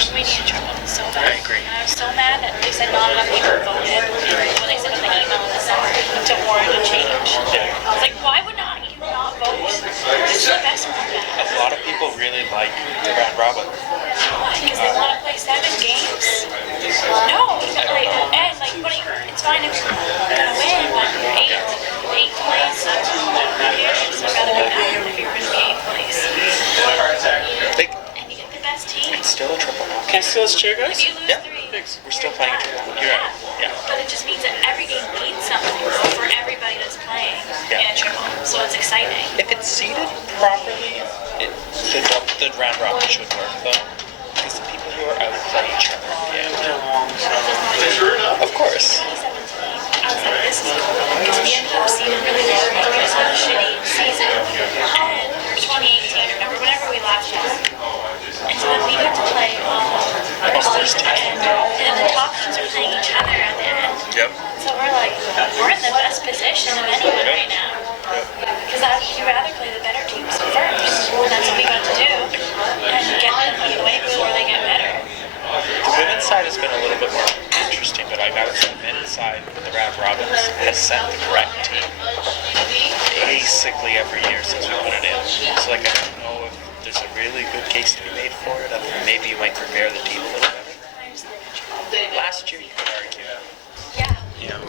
We need triple so bad. I agree. And I was so mad that they said not enough people voted when they said in the email in the summer to warrant a change. I was like, why would not you not vote? This is the best format. A lot of people really like the round robin. Why? Because they want to play 7 games? No, and like, it's fine if you're gonna win, but you're 8th place. Who cares? I'd rather be that if you're gonna be 8th place. And you get the best team. It's still a triple. Can I still cheer, guys? If you lose 3, We're still playing a triple. You're right. Yeah. But it just means that every game means something for everybody that's playing in a triple. So it's exciting. If it's seeded properly, the round robin should work though. Because the people who are out play each other at the end. Of course. 2017, I was like, this is cool. Because we ended up seeing really low. We just had a shitty season. And or 2018 or whenever we last had. And so then we got to play and the top teams are playing each other at the end. Yep. So we're like, we're in the best position of anyone right now. Because you'd rather play the better teams first. And that's what we got to do. And get them out of the way before they get better. The women's side has been a little bit more interesting, but I gotta say, the men's side with the round robins has sent the correct team basically every year since we put it in. So like, I don't know if there's a really good case to be made for it. Maybe you might prepare the team a little better. Last year you could argue. Yeah. Yeah.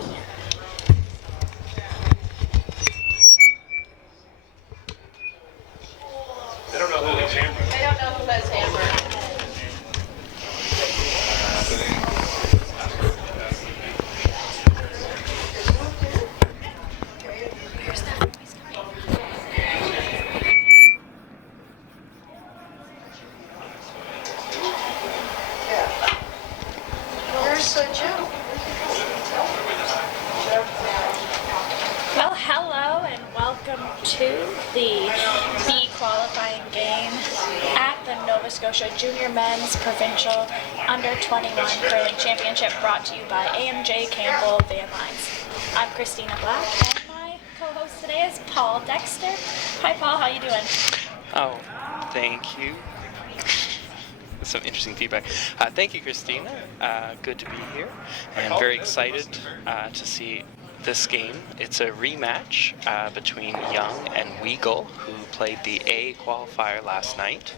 I don't know who has hammer. I don't know who has hammer. Where's that noise coming? Where's the Joe? Well, hello and welcome to the B qualifying game at the Nova Scotia Junior Men's Provincial Under 21 Curling Championship, brought to you by AMJ Campbell Van Lines. I'm Christina Black, and my co-host today is Paul Dexter. Hi, Paul. How you doing? Oh, thank you. Some interesting feedback. Thank you, Christina. Good to be here. I'm very excited to see this game. It's a rematch between Young and Weagle, who played the A qualifier last night.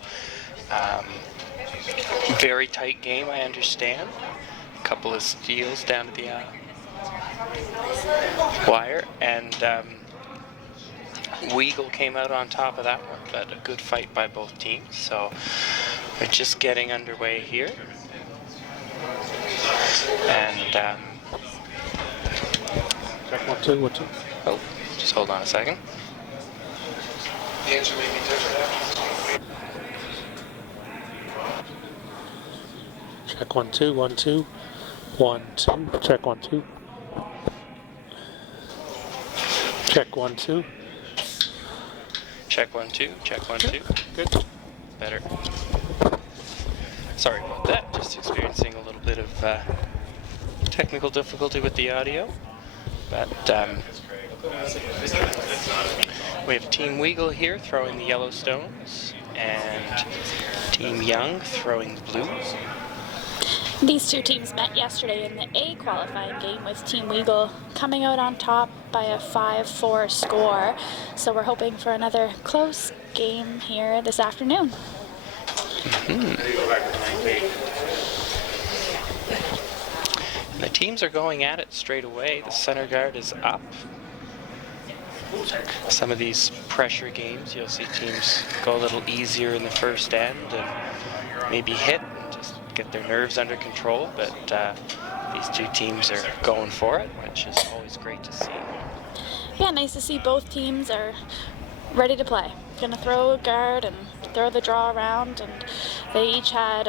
Very tight game, I understand. A couple of steals down to the wire, and Weagle came out on top of that one, but a good fight by both teams. So we're just getting underway here, and Check 1, 2, 1, 2. oh, just hold on a second. The answer may be different. Check 1, 2, 1, 2. 1, 2. Check 1, 2. Check 1, 2. Check 1, 2. Check 1, 2. Good. Better. Sorry about that. Just experiencing a little bit of technical difficulty with the audio. But we have Team Weagle here throwing the yellow stones, and Team Young throwing the blues. These two teams met yesterday in the A qualifying game, with Team Weagle coming out on top by a 5-4 score. So we're hoping for another close game here this afternoon. The teams are going at it straight away. The center guard is up. Some of these pressure games, you'll see teams go a little easier in the first end and maybe hit and just get their nerves under control, but these two teams are going for it, which is always great to see. Yeah, nice to see both teams are ready to play. Gonna throw a guard and throw the draw around, and they each had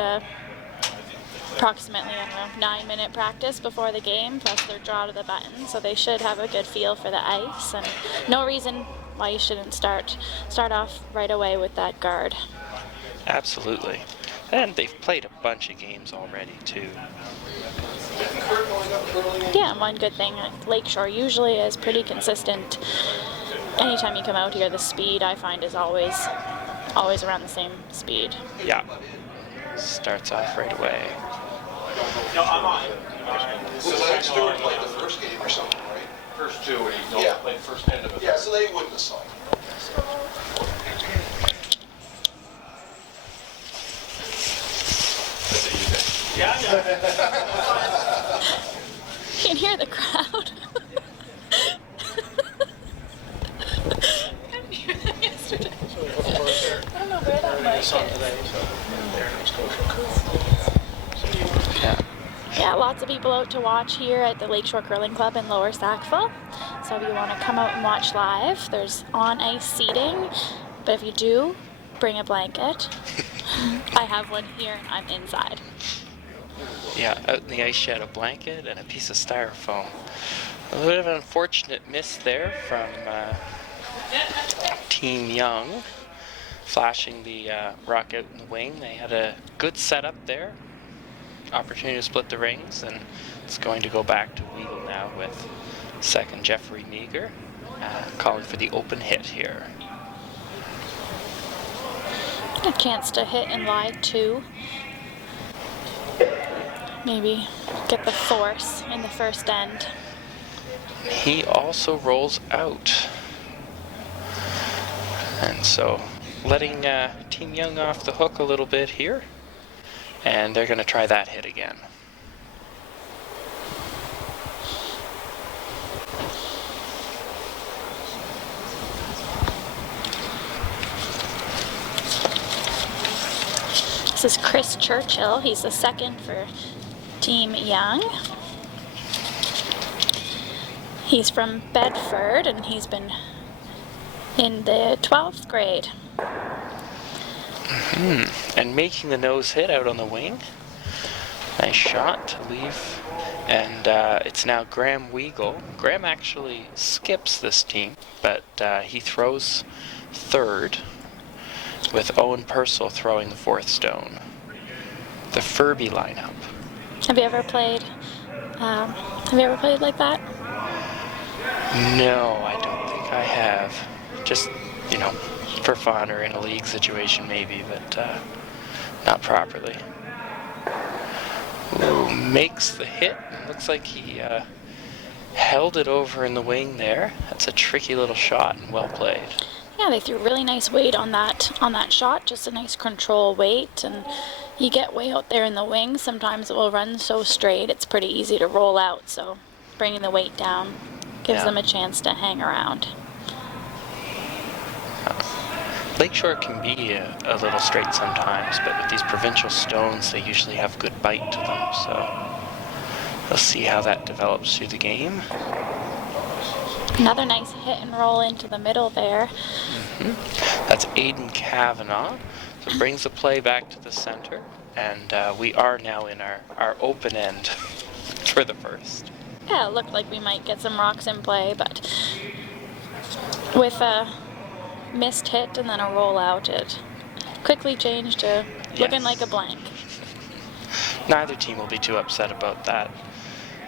approximately, 9-minute practice before the game, plus their draw to the button, so they should have a good feel for the ice, and no reason why you shouldn't start off right away with that guard. Absolutely. And they've played a bunch of games already, too. Yeah, and one good thing, Lakeshore usually is pretty consistent. Anytime you come out here, the speed I find is always around the same speed. Yeah. starts off right away. So I think Stewart played the first game or something, right? First two, he Yeah. played first end of it. Yeah, so they wouldn't have signed. You can hear the crowd. I didn't hear that yesterday. I don't know where that mic is. Yeah. Yeah, lots of people out to watch here at the Lakeshore Curling Club in Lower Sackville. So if you want to come out and watch live, there's on-ice seating. But if you do, bring a blanket. I have one here and I'm inside. Yeah, out in the ice shed, a blanket and a piece of styrofoam. A little bit of an unfortunate miss there from Team Young, flashing the rock out in the wing. They had a good setup there, opportunity to split the rings, and it's going to go back to Weagle now with second Jeffrey Meager, calling for the open hit here. A chance to hit and lie too. Maybe get the force in the first end. He also rolls out. And so letting Team Young off the hook a little bit here. And they're going to try that hit again. This is Chris Churchill. He's the second for Team Young. He's from Bedford and he's been in the 12th grade. And making the nose hit out on the wing. Nice shot to leave. And it's now Graham Weagle. Graham actually skips this team, but he throws third with Owen Purcell throwing the fourth stone. The Furby lineup. Have you ever played like that? No, I don't think I have. Just, you know, for fun or in a league situation maybe, but not properly. Ooh, makes the hit. Looks like he held it over in the wing there. That's a tricky little shot and well played. Yeah, they threw really nice weight on that shot, just a nice control weight, and you get way out there in the wing, sometimes it will run so straight it's pretty easy to roll out, so bringing the weight down gives them a chance to hang around. Lakeshore can be a little straight sometimes, but with these provincial stones they usually have good bite to them, so we'll see how that develops through the game. Another nice hit and roll into the middle there. That's Aiden Kavanaugh. So it brings the play back to the center, and we are now in our open end for the first. Yeah, it looked like we might get some rocks in play, but with a missed hit and then a rollout, it quickly changed to looking like a blank. Neither team will be too upset about that.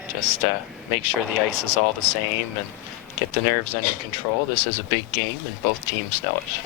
Just make sure the ice is all the same and get the nerves under control. This is a big game and both teams know it.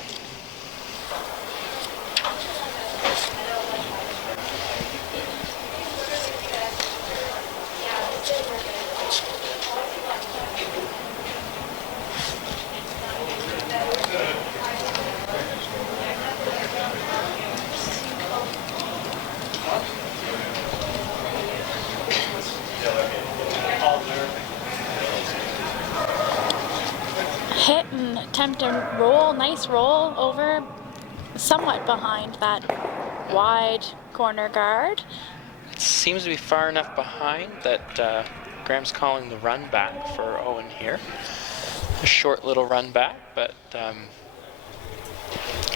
Hit and attempt to roll, nice roll over, somewhat behind that wide corner guard. It seems to be far enough behind that Graham's calling the run back for Owen here. A short little run back, but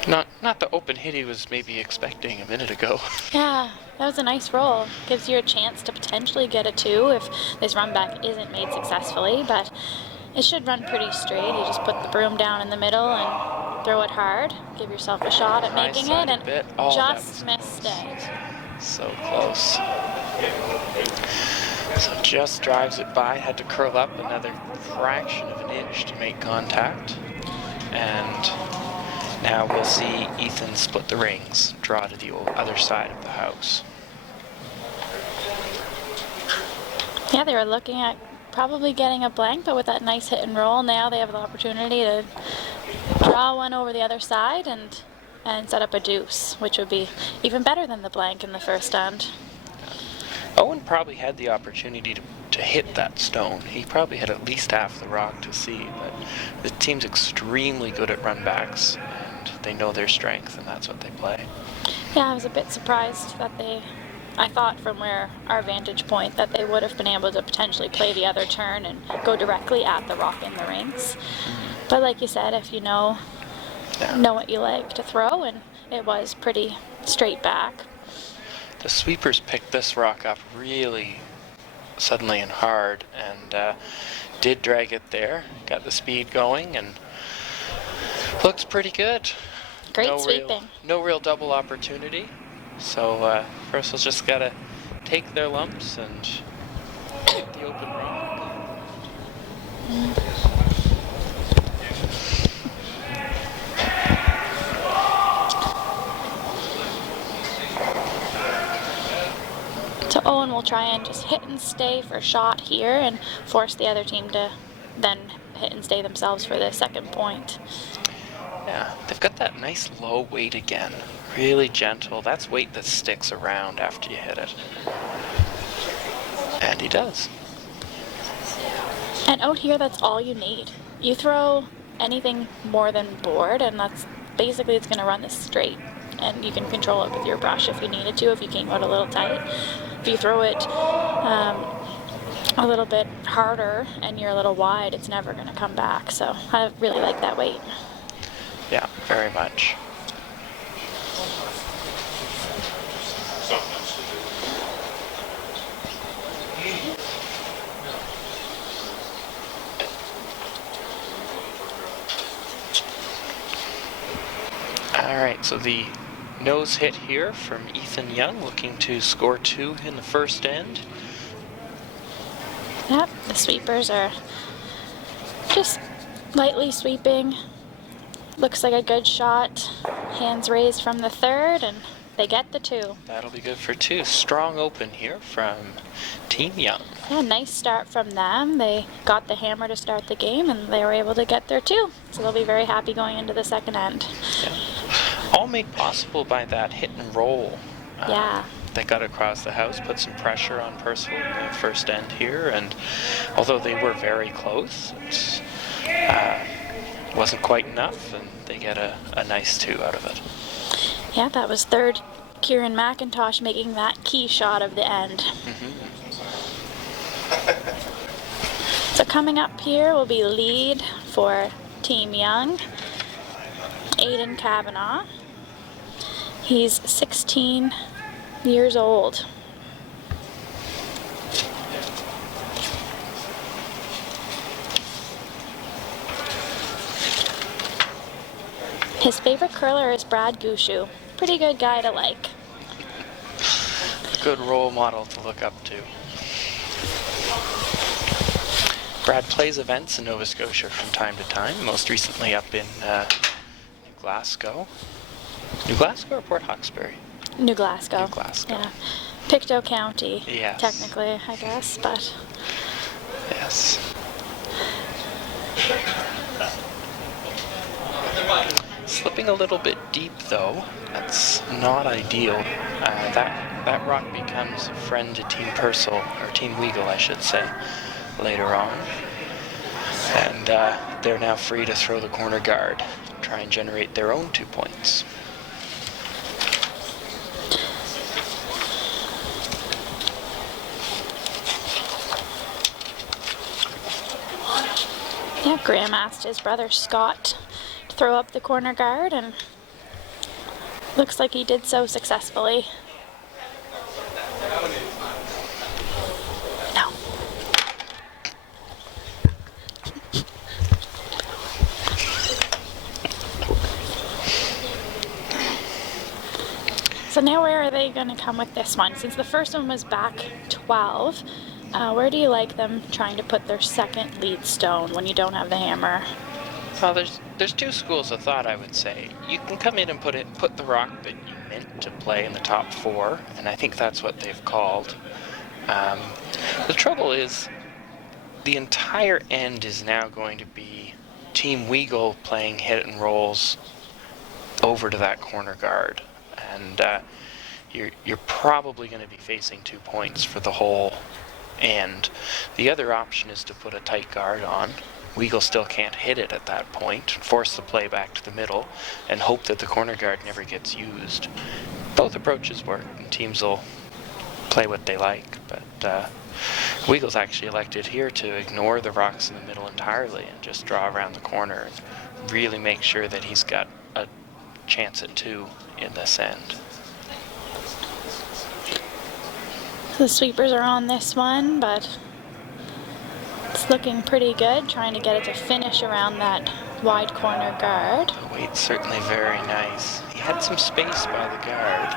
not the open hit he was maybe expecting a minute ago. Yeah, that was a nice roll. Gives you a chance to potentially get a 2 if this run back isn't made successfully, but it should run pretty straight. You just put the broom down in the middle and throw it hard. Give yourself a shot at making it, and just missed it. So close. So just drives it by, had to curl up another fraction of an inch to make contact. And Now we'll see Ethan split the rings, draw to the other side of the house. Yeah, they were looking at probably getting a blank, but with that nice hit and roll, now they have the opportunity to draw one over the other side and set up a deuce, which would be even better than the blank in the first end. Owen probably had the opportunity to hit that stone. He probably had at least half the rock to see, but the team's extremely good at run backs, and they know their strength, and that's what they play. Yeah, I was a bit surprised that I thought from where our vantage point that they would have been able to potentially play the other turn and go directly at the rock in the rings. But like you said, if you know what you like to throw, and it was pretty straight back. The sweepers picked this rock up really suddenly and hard, and did drag it there, got the speed going, and looks pretty good. Great sweeping. No real double opportunity. So Bristol's just got to take their lumps and hit the open rock. So Owen will try and just hit and stay for a shot here and force the other team to then hit and stay themselves for the second point. Yeah, they've got that nice low weight again. Really gentle. That's weight that sticks around after you hit it. And he does. And out here, that's all you need. You throw anything more than board, and that's basically it's going to run this straight. And you can control it with your brush if you needed to, if you came out a little tight. If you throw it a little bit harder and you're a little wide, it's never going to come back. So I really like that weight. Yeah, very much. All right, so the nose hit here from Ethan Young, looking to score 2 in the first end. Yep, the sweepers are just lightly sweeping. Looks like a good shot. Hands raised from the third, and they get the 2. That'll be good for 2. Strong open here from Team Young. Yeah, nice start from them. They got the hammer to start the game, and they were able to get their 2. So they'll be very happy going into the second end. Yeah. All made possible by that hit and roll. That got across the house, put some pressure on Percival in the first end here, and although they were very close, it wasn't quite enough, and they get a nice 2 out of it. Yeah, that was third Kieran McIntosh making that key shot of the end. So coming up here will be lead for Team Young, Aiden Kavanaugh. He's 16 years old. His favorite curler is Brad Gushu. Pretty good guy to like. A good role model to look up to. Brad plays events in Nova Scotia from time to time, most recently up in New Glasgow. New Glasgow or Port Hawkesbury? New Glasgow. New Glasgow. Yeah. Pictou County, Yes. technically, I guess, but... Yes. Slipping a little bit deep, though. That's not ideal. That rock becomes a friend to Team Purcell, or Team Weagle, I should say, later on. And they're now free to throw the corner guard, try and generate their own 2 points. Yeah, Graham asked his brother Scott to throw up the corner guard, and looks like he did so successfully. No. So now where are they going to come with this one? Since the first one was back 12, where do you like them trying to put their second lead stone when you don't have the hammer? Well, there's two schools of thought, I would say. You can come in and put the rock that you meant to play in the top 4, and I think that's what they've called. The trouble is, the entire end is now going to be Team Weagle playing hit and rolls over to that corner guard, and you're probably going to be facing 2 points for the whole end. The other option is to put a tight guard on. Weagle still can't hit it at that point, force the play back to the middle, and hope that the corner guard never gets used. Both approaches work, and teams will play what they like, but Weagle's actually elected here to ignore the rocks in the middle entirely and just draw around the corner and really make sure that he's got a chance at 2 in this end. The sweepers are on this one, but it's looking pretty good, trying to get it to finish around that wide corner guard. The weight's certainly very nice. He had some space by the guard.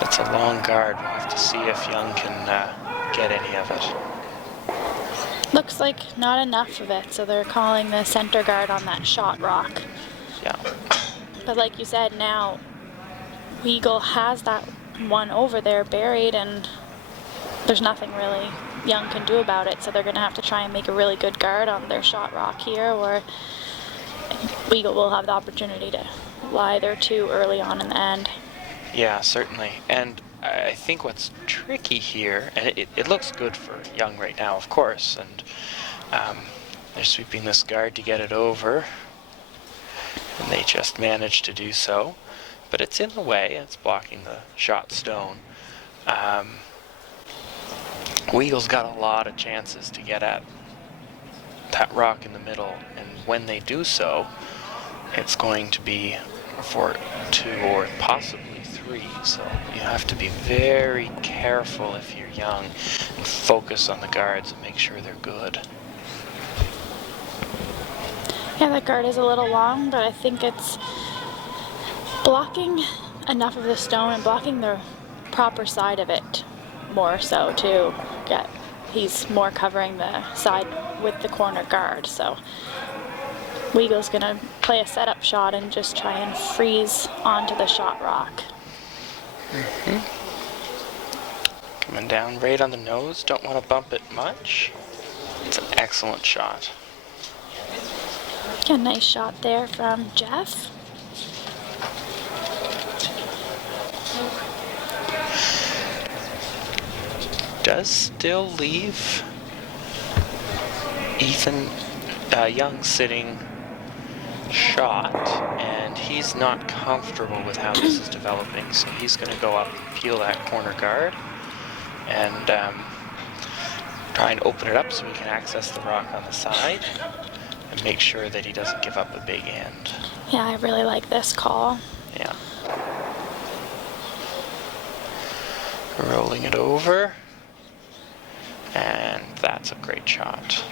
That's a long guard. We'll have to see if Young can get any of it. Looks like not enough of it, so they're calling the center guard on that shot rock. Yeah. But like you said, now Weagle has that one over there buried, and there's nothing really Young can do about it, so they're going to have to try and make a really good guard on their shot rock here, or Weagle will have the opportunity to lie there too early on in the end. Yeah, certainly. And I think what's tricky here, and it looks good for Young right now, of course, and they're sweeping this guard to get it over, and they just managed to do so. But it's in the way, it's blocking the shot stone. Weagle's got a lot of chances to get at that rock in the middle, and when they do so, it's going to be for 2 or possibly 3, so you have to be very careful if you're Young and focus on the guards and make sure they're good. Yeah, that guard is a little long, but I think it's blocking enough of the stone and blocking the proper side of it more so to get, he's more covering the side with the corner guard, so Weagle's gonna play a setup shot and just try and freeze onto the shot rock. Coming down right on the nose, don't want to bump it much. It's an excellent shot. A nice shot there from Jeff. Does still leave Ethan Young sitting shot, and he's not comfortable with how this is developing, so he's going to go up and peel that corner guard and try and open it up so he can access the rock on the side and make sure that he doesn't give up a big end. Yeah, I really like this call. Yeah. Rolling it over. And that's a great shot.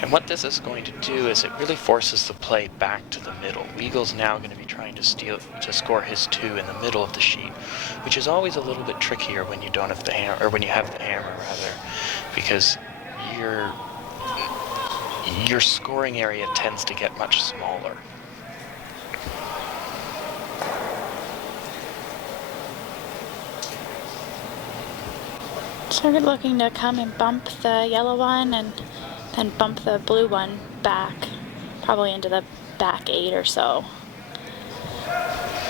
And what this is going to do is it really forces the play back to the middle. Weagle's now going to be trying to score his 2 in the middle of the sheet, which is always a little bit trickier when you don't have the hammer, or when you have the hammer rather, because your scoring area tends to get much smaller. So we're looking to come and bump the yellow one and then bump the blue one back, probably into the back 8 or so.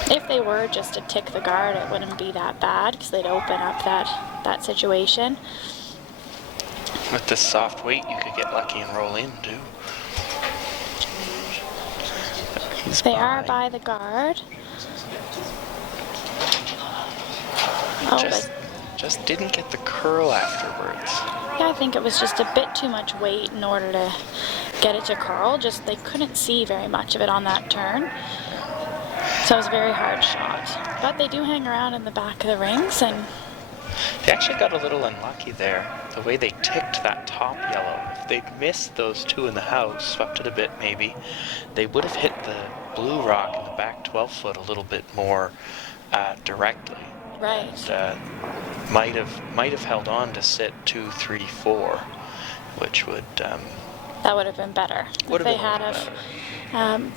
If they were just to tick the guard, it wouldn't be that bad because they'd open up that situation. With this soft weight, you could get lucky and roll in too. They are by the guard. Oh, Just didn't get the curl afterwards. yeah, I think it was just a bit too much weight in order to get it to curl. Just they couldn't see very much of it on that turn. So it was a very hard shot. But they do hang around in the back of the rings, and They actually got a little unlucky there. The way they ticked that top yellow. If they'd missed those 2 in the house, swept it a bit maybe, they would have hit the blue rock in the back 12 foot a little bit more directly. Right. Might have held on to sit 2-3-4, which would That would have been better would if have they been a had little have. better.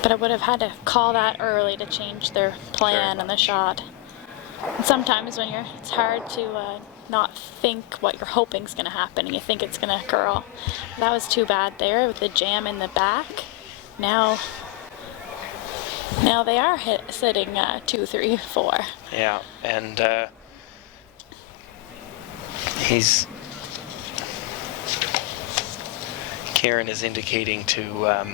But I would have had to call that early to change their plan Very and the much. shot. And sometimes when it's hard to not think what you're hoping is going to happen, and you think it's going to curl. That was too bad there with the jam in the back. Now they are sitting 2-3-4. Yeah, and Kieran is indicating to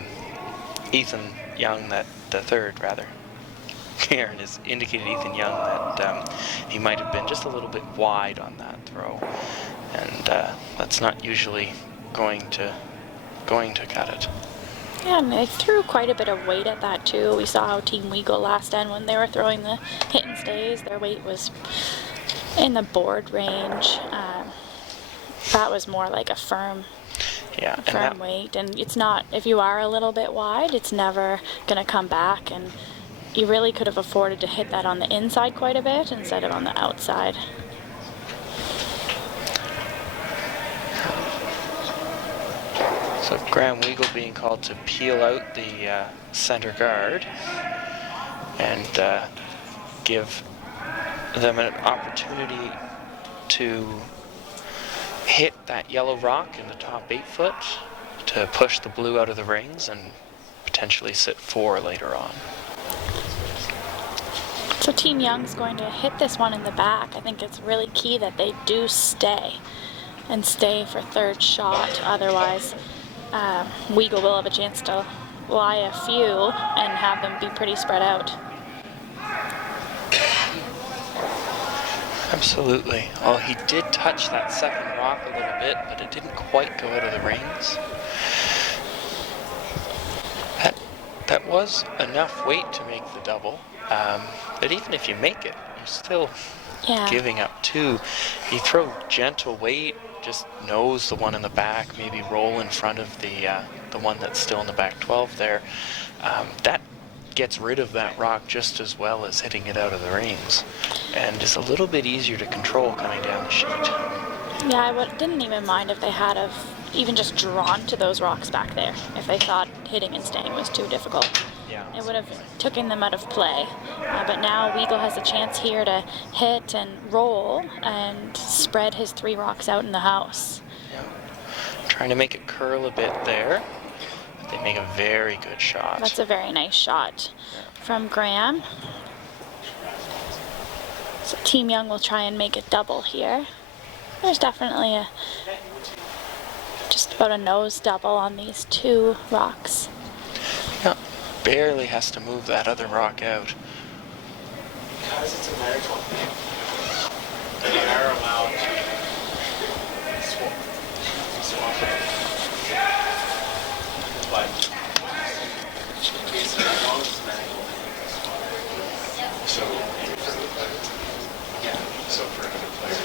Ethan Young that the third rather. Kieran has indicated Ethan Young that he might have been just a little bit wide on that throw, and that's not usually going to cut it. Yeah, and they threw quite a bit of weight at that too. We saw how Team Weagle last end when they were throwing the hit and stays, their weight was in the board range. That was more like a firm weight, and it's not, if you are a little bit wide, it's never going to come back, and you really could have afforded to hit that on the inside quite a bit instead of on the outside. So Graham Weagle being called to peel out the center guard and give them an opportunity to hit that yellow rock in the top 8 foot to push the blue out of the rings and potentially sit 4 later on. So Team Young's going to hit this one in the back. I think it's really key that they do stay for third shot. Otherwise, Weagle will have a chance to lie a few and have them be pretty spread out. Absolutely. Well, he did touch that second rock a little bit, but it didn't quite go out of the rings. That was enough weight to make the double. But even if you make it, you're still giving up 2. You throw gentle weight, just nose the one in the back, maybe roll in front of the one that's still in the back 12 there. That gets rid of that rock just as well as hitting it out of the rings, and is a little bit easier to control coming down the sheet. Yeah, I didn't even mind if they had even just drawn to those rocks back there, if they thought hitting and staying was too difficult. Yeah. It would have taken them out of play. But now Weagle has a chance here to hit and roll and spread his 3 rocks out in the house. Yeah. Trying to make it curl a bit there. But they make a very good shot. That's a very nice shot from Graham. So Team Young will try and make it double here. There's definitely just about a nose double on these 2 rocks. Yeah, barely has to move that other rock out. Because it's a marriage one. They are allowed to swap. But in case of a non-symmetrical, so yeah, so for another player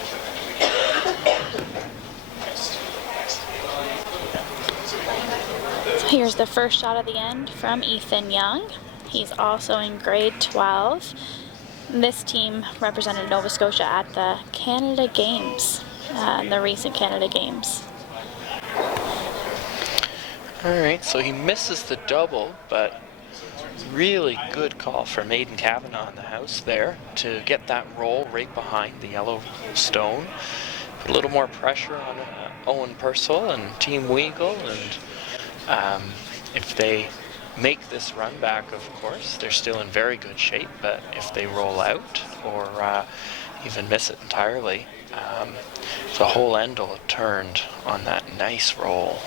So here's the first shot of the end from Ethan Young. He's also in grade 12. This team represented Nova Scotia at the Canada Games, the recent Canada Games. Alright, so he misses the double, but really good call from Aidan Kavanagh in the house there to get that roll right behind the yellow stone. Put a little more pressure on Owen Purcell and Team Weagle, and if they make this run back, of course, they're still in very good shape, but if they roll out or even miss it entirely, the whole end will have turned on that nice roll.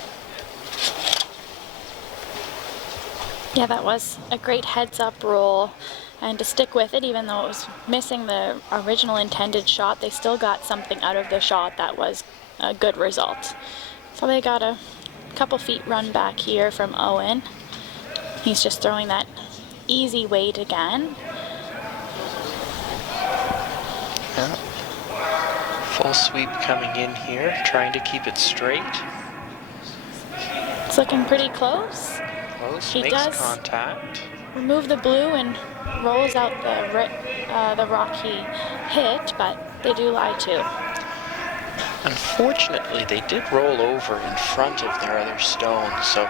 Yeah, that was a great heads-up roll, and to stick with it, even though it was missing the original intended shot, they still got something out of the shot that was a good result. So they got a couple feet run back here from Owen. He's just throwing that easy weight again. Yeah. Full sweep coming in here, trying to keep it straight. It's looking pretty close. Close, He makes does contact. remove the blue and rolls out the rock he hit, but they do lie too. Unfortunately, they did roll over in front of their other stones, so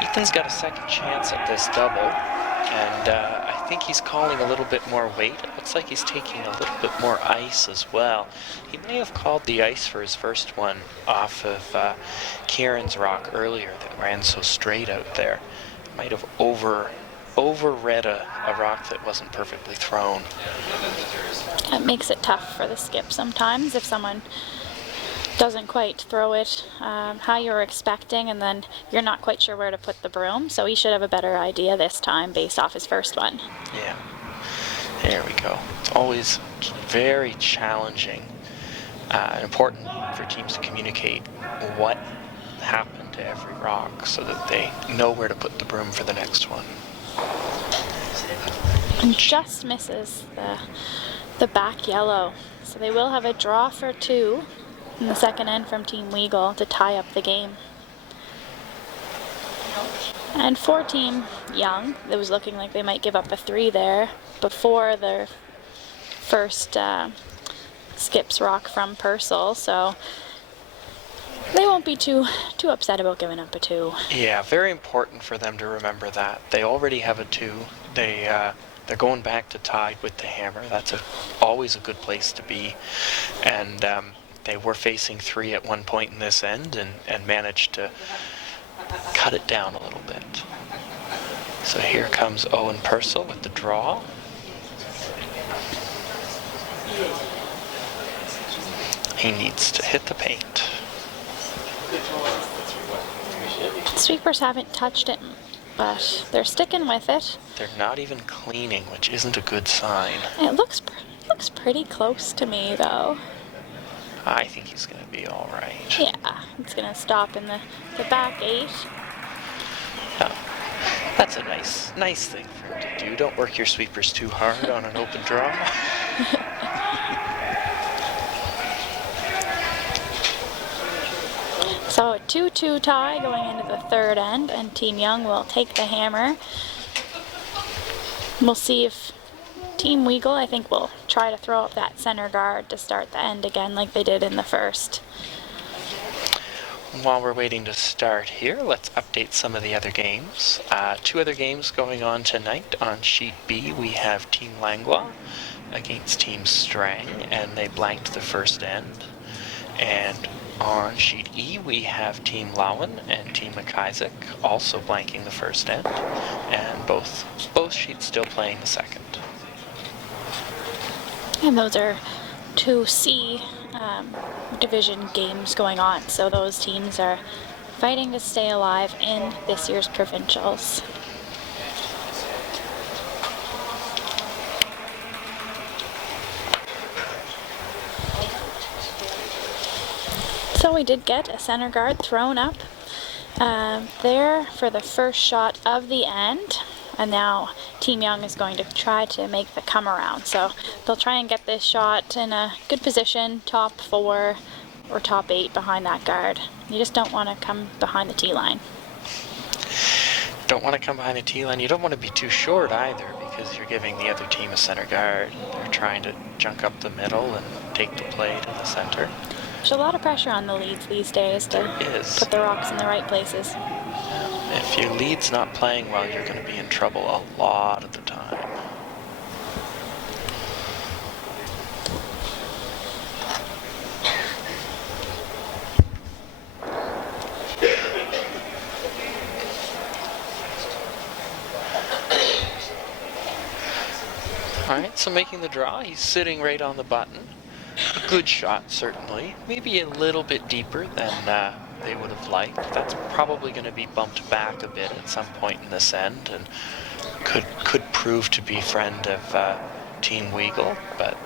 Ethan's got a second chance at this double, and I think he's calling a little bit more weight. It looks like he's taking a little bit more ice as well. He may have called the ice for his first one off of Kieran's rock earlier that ran so straight out there. Might have overread a rock that wasn't perfectly thrown. It makes it tough for the skip sometimes if someone doesn't quite throw it how you were expecting, and then you're not quite sure where to put the broom. So he should have a better idea this time based off his first one. Yeah, there we go. It's always very challenging and important for teams to communicate what happened to every rock so that they know where to put the broom for the next one. And just misses the back yellow. So they will have a draw for 2 in the second end from Team Weagle to tie up the game. And for Team Young, it was looking like they might give up a 3 there before their first skips rock from Purcell, so they won't be too upset about giving up a 2. Yeah, very important for them to remember that. They already have a 2. They're going back to tied with the hammer. That's always a good place to be. And they were facing 3 at one point in this end and managed to cut it down a little bit. So here comes Owen Purcell with the draw. He needs to hit the paint. Sweepers haven't touched it, but they're sticking with it. They're not even cleaning, which isn't a good sign. It looks pretty close to me, though. I think he's going to be all right. Yeah, it's going to stop in the back 8. Oh, that's a nice thing for him to do. Don't work your sweepers too hard on an open draw. So a 2-2 tie going into the third end, and Team Young will take the hammer. We'll see if Team Weagle, I think, will try to throw up that center guard to start the end again like they did in the first. While we're waiting to start here, let's update some of the other games. 2 other games going on tonight. On sheet B, we have Team Langlois against Team Strang, and they blanked the first end. And on sheet E, we have Team Lowen and Team McIsaac also blanking the first end, and both sheets still playing the second. And those are 2C division games going on, so those teams are fighting to stay alive in this year's provincials. So we did get a center guard thrown up there for the first shot of the end, and now Team Young is going to try to make the come around. So they'll try and get this shot in a good position, top 4 or top 8 behind that guard. You just don't want to come behind the tee line. Don't want to come behind the tee line. You don't want to be too short either, because you're giving the other team a center guard. They're trying to junk up the middle and take the play to the center. There's a lot of pressure on the leads these days to put the rocks in the right places. If your lead's not playing well, you're going to be in trouble a lot of the time. Alright, so making the draw, he's sitting right on the button. A good shot, certainly. Maybe a little bit deeper than they would have liked. That's probably going to be bumped back a bit at some point in this end, and could prove to be friend of Team Weagle, but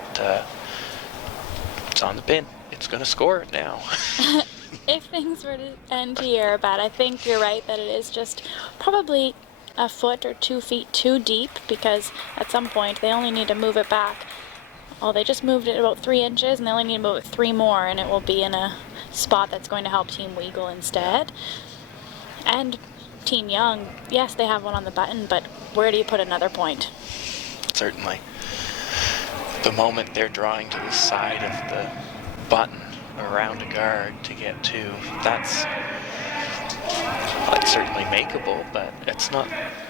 it's on the pin. It's going to score it now. If things were to end here, but I think you're right that it is just probably a foot or 2 feet too deep, because at some point they only need to move it back. Well, they just moved it about 3 inches, and they only need about 3 more, and it will be in a spot that's going to help Team Weagle instead. And Team Young, yes, they have one on the button, but where do you put another point? Certainly. the moment they're drawing to the side of the button around a guard to get to, that's certainly makeable, but it's not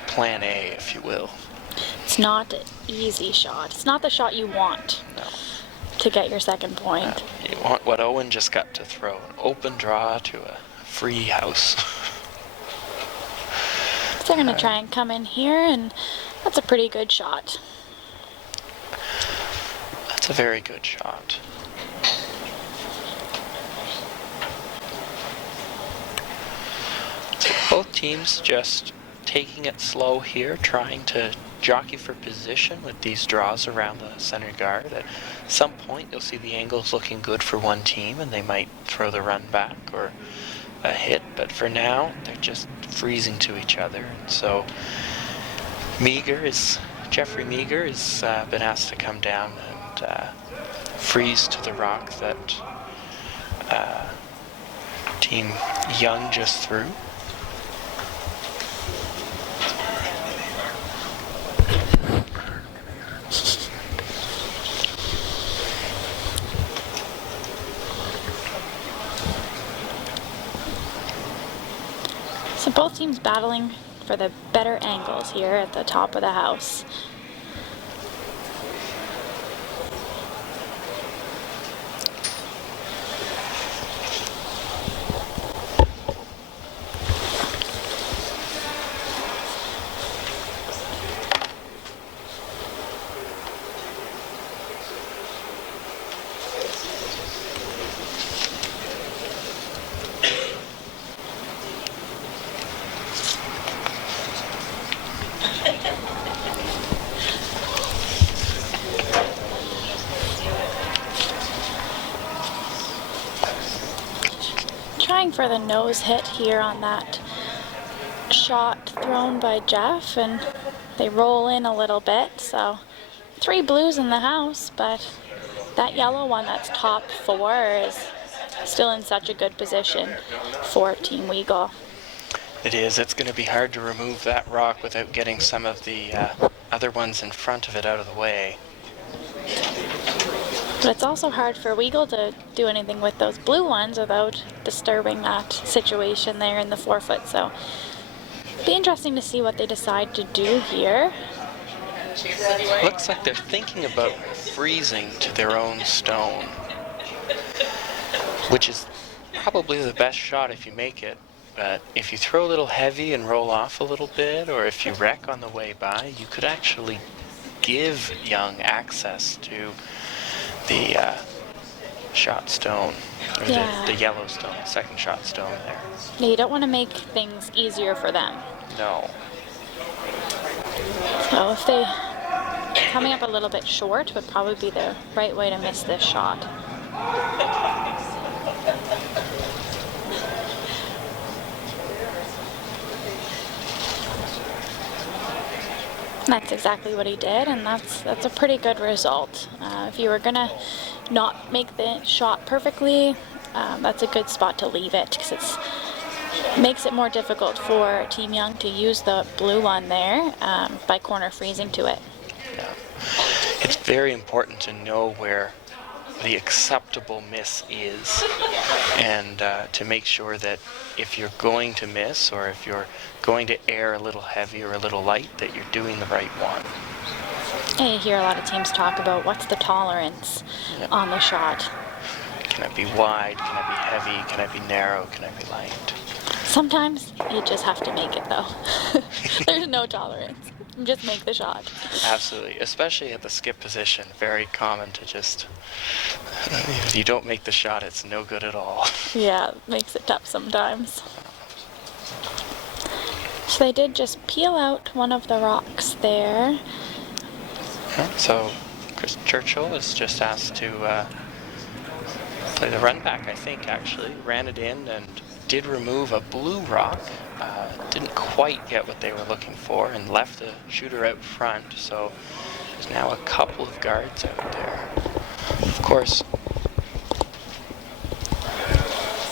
plan A, if you will. It's not an easy shot. It's not the shot you want to get your second point. You want what Owen just got to throw, an open draw to a free house. So they're going to try and come in here, and that's a pretty good shot. That's a very good shot. So both teams just taking it slow here, trying to jockey for position with these draws around the center guard. At some point you'll see the angles looking good for one team and they might throw the run back or a hit, but for now they're just freezing to each other. And so Jeffrey Meager has been asked to come down and freeze to the rock that Team Young just threw. So both teams battling for the better angles here at the top of the house. Trying for the nose hit here on that shot thrown by Jeff, and they roll in a little bit. So 3 blues in the house, but that yellow one that's top 4 is still in such a good position for Team Weagle. It is. It's going to be hard to remove that rock without getting some of the other ones in front of it out of the way. But it's also hard for Weagle to do anything with those blue ones without disturbing that situation there in the 4-foot. So it'll be interesting to see what they decide to do here. Looks like they're thinking about freezing to their own stone, which is probably the best shot if you make it. But if you throw a little heavy and roll off a little bit, or if you wreck on the way by, you could actually give Young access to the shot stone, or the yellow stone, second shot stone there. Yeah, you don't want to make things easier for them. No. So if they coming up a little bit short would probably be the right way to miss this shot. That's exactly what he did, and that's a pretty good result. If you were gonna not make the shot perfectly, that's a good spot to leave it, because it makes it more difficult for Team Young to use the blue one there by corner freezing to it. Yeah. It's very important to know where the acceptable miss is, and to make sure that if you're going to miss, or if you're going to air a little heavy or a little light, that you're doing the right one. And you hear a lot of teams talk about what's the tolerance on the shot. Can it be wide? Can it be heavy? Can it be narrow? Can it be light? Sometimes you just have to make it, though. There's no tolerance. Just make the shot. Absolutely, especially at the skip position. Very common to just, if you don't make the shot, it's no good at all. Yeah, it makes it tough sometimes. So they did just peel out one of the rocks there. So Chris Churchill was just asked to play the run back, I think, actually. Ran it in and did remove a blue rock. Didn't quite get what they were looking for and left the shooter out front. So there's now a couple of guards out there. Of course,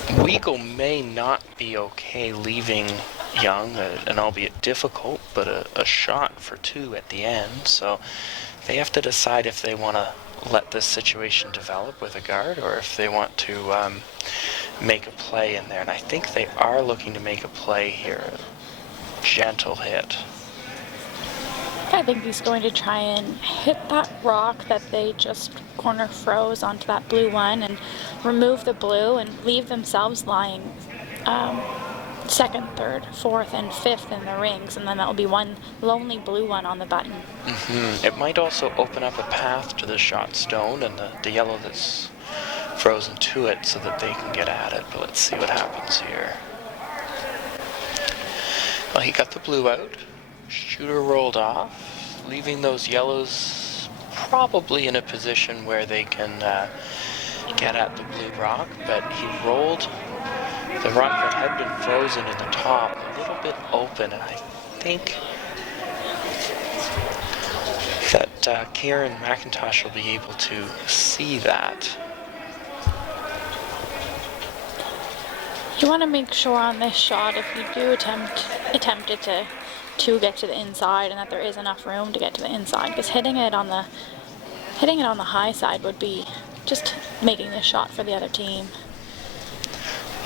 Weagle may not be okay leaving Young, an albeit difficult, but a shot for 2 at the end. So they have to decide if they want to let this situation develop with a guard, or if they want to make a play in there. And I think they are looking to make a play here. Gentle hit. I think he's going to try and hit that rock that they just corner froze onto that blue one and remove the blue and leave themselves lying second, third, fourth, and fifth in the rings, and then that will be one lonely blue one on the button. It might also open up a path to the shot stone and the yellow that's frozen to it so that they can get at it, but let's see what happens here. Well, he got the blue out. Shooter rolled off, leaving those yellows probably in a position where they can get at the blue rock, but he rolled the rock that had been frozen in the top a little bit open, and I think that Kieran McIntosh will be able to see that. You want to make sure on this shot, if you do attempt it to get to the inside, and that there is enough room to get to the inside, because hitting it on the high side would be just making this shot for the other team.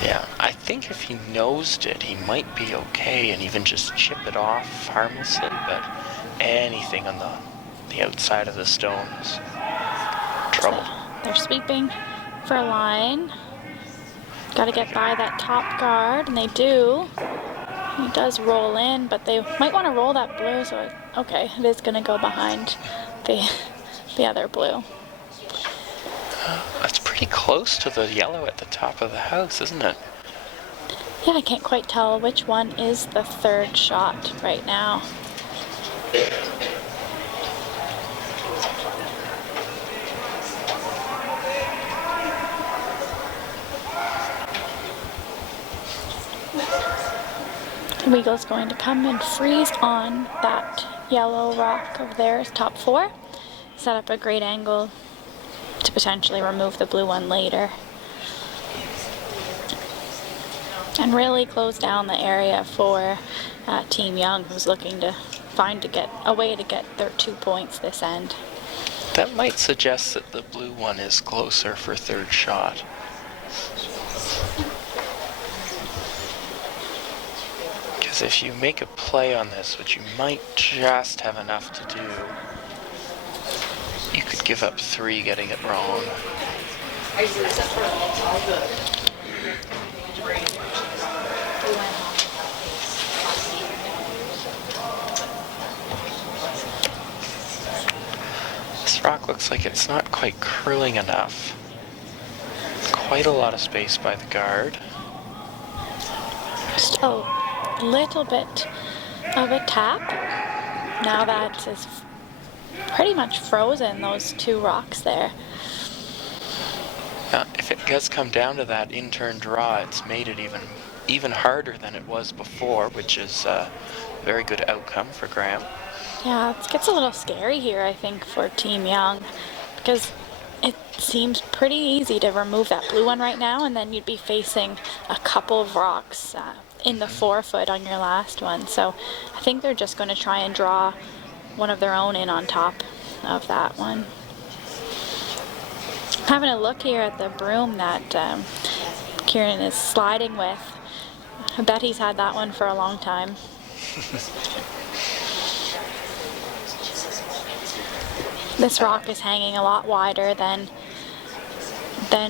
Yeah, I think if he nosed it, he might be okay and even just chip it off harmlessly, but anything on the outside of the stone is trouble. So they're sweeping for a line. Got to get by that top guard, and they do. He does roll in, but they might want to roll that blue, so okay, it is going to go behind the other blue. That's pretty close to the yellow at the top of the house, isn't it? Yeah, I can't quite tell which one is the third shot right now. Weagle's going to come and freeze on that yellow rock of theirs, top four. Set up a great angle to potentially remove the blue one later. And really close down the area for Team Young, who's looking to get a way to get their 2 points this end. That might suggest that the blue one is closer for third shot. Because if you make a play on this, which you might just have enough to do, you could give up 3 getting it wrong. This rock looks like it's not quite curling enough. Quite a lot of space by the guard. Just a little bit of a tap. Now that is pretty much frozen, those 2 rocks there. If it does come down to that in-turn draw, it's made it even harder than it was before, which is a very good outcome for Graham. Yeah, it gets a little scary here, I think, for Team Young, because it seems pretty easy to remove that blue one right now, and then you'd be facing a couple of rocks in the 4 foot on your last one. So I think they're just going to try and draw one of their own in on top of that one. Having a look here at the broom that Kieran is sliding with. I bet he's had that one for a long time. This rock is hanging a lot wider than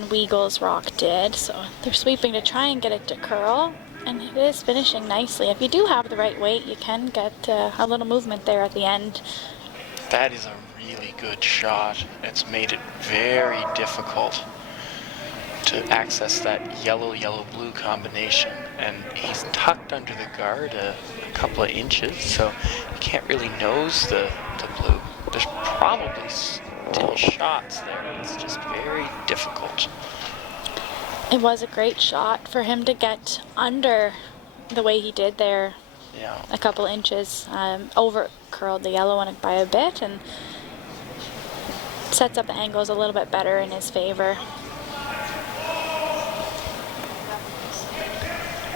Weagle's rock did, so they're sweeping to try and get it to curl, and it is finishing nicely. If you do have the right weight, you can get a little movement there at the end. That is a really good shot. It's made it very difficult to access that yellow-blue combination, and he's tucked under the guard a couple of inches, so you can't really nose the blue. There's probably still shots there. It's just very difficult. It was a great shot for him to get under the way he did there. Yeah. A couple inches, over curled the yellow one by a bit, and sets up the angles a little bit better in his favor.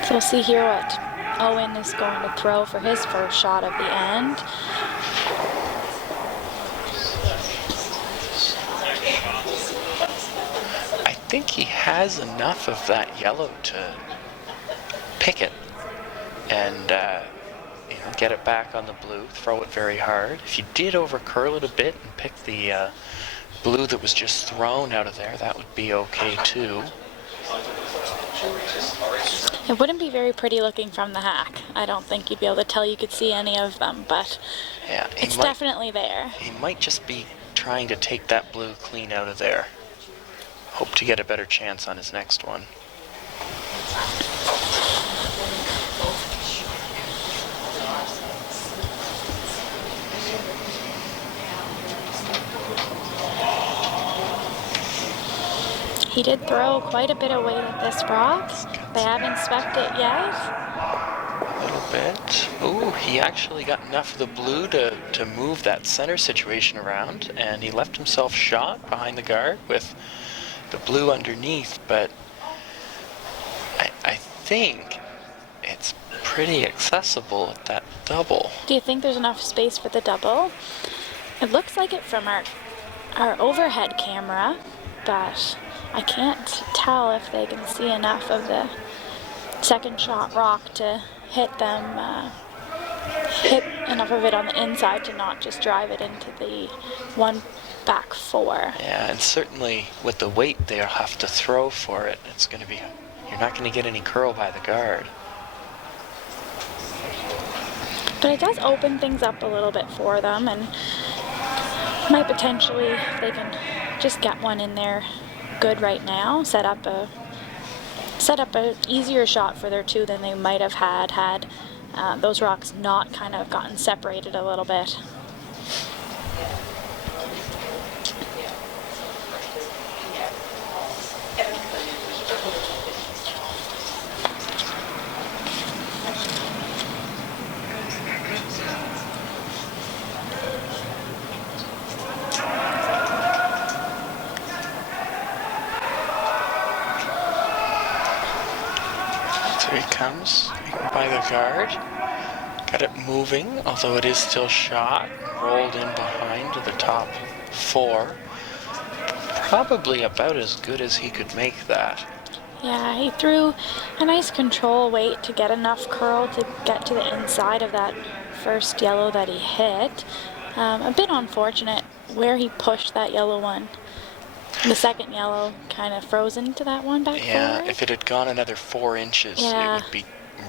So we'll see here what Owen is going to throw for his first shot of the end. think he has enough of that yellow to pick it and get it back on the blue, throw it very hard. If you did overcurl it a bit and pick the blue that was just thrown out of there, that would be okay too. It wouldn't be very pretty looking from the hack. I don't think you'd be able to tell you could see any of them, but Yeah, it's definitely there. He might just be trying to take that blue clean out of there. Hope to get a better chance on his next one. He did throw quite a bit of weight at this rock. They haven't swept it yet. A little bit. Ooh, he actually got enough of the blue to move that center situation around, and he left himself shot behind the guard with the blue underneath, but I think it's pretty accessible at that double. Do you think there's enough space for the double? It looks like it from our overhead camera, but I can't tell if they can see enough of the second shot rock to hit enough of it on the inside to not just drive it into the one back four. Yeah, and certainly with the weight they'll have to throw for it, you're not going to get any curl by the guard. But it does open things up a little bit for them, and might potentially, if they can just get one in there good right now, set up a easier shot for their two than they might have had those rocks not kind of gotten separated a little bit. Here he comes, by the guard. Got it moving, although it is still shot. Rolled in behind to the top four. Probably about as good as he could make that. Yeah, he threw a nice control weight to get enough curl to get to the inside of that first yellow that he hit. A bit unfortunate where he pushed that yellow one. The second yellow kind of froze into that one back Yeah, forward. if it had gone another 4 inches, Yeah. it would be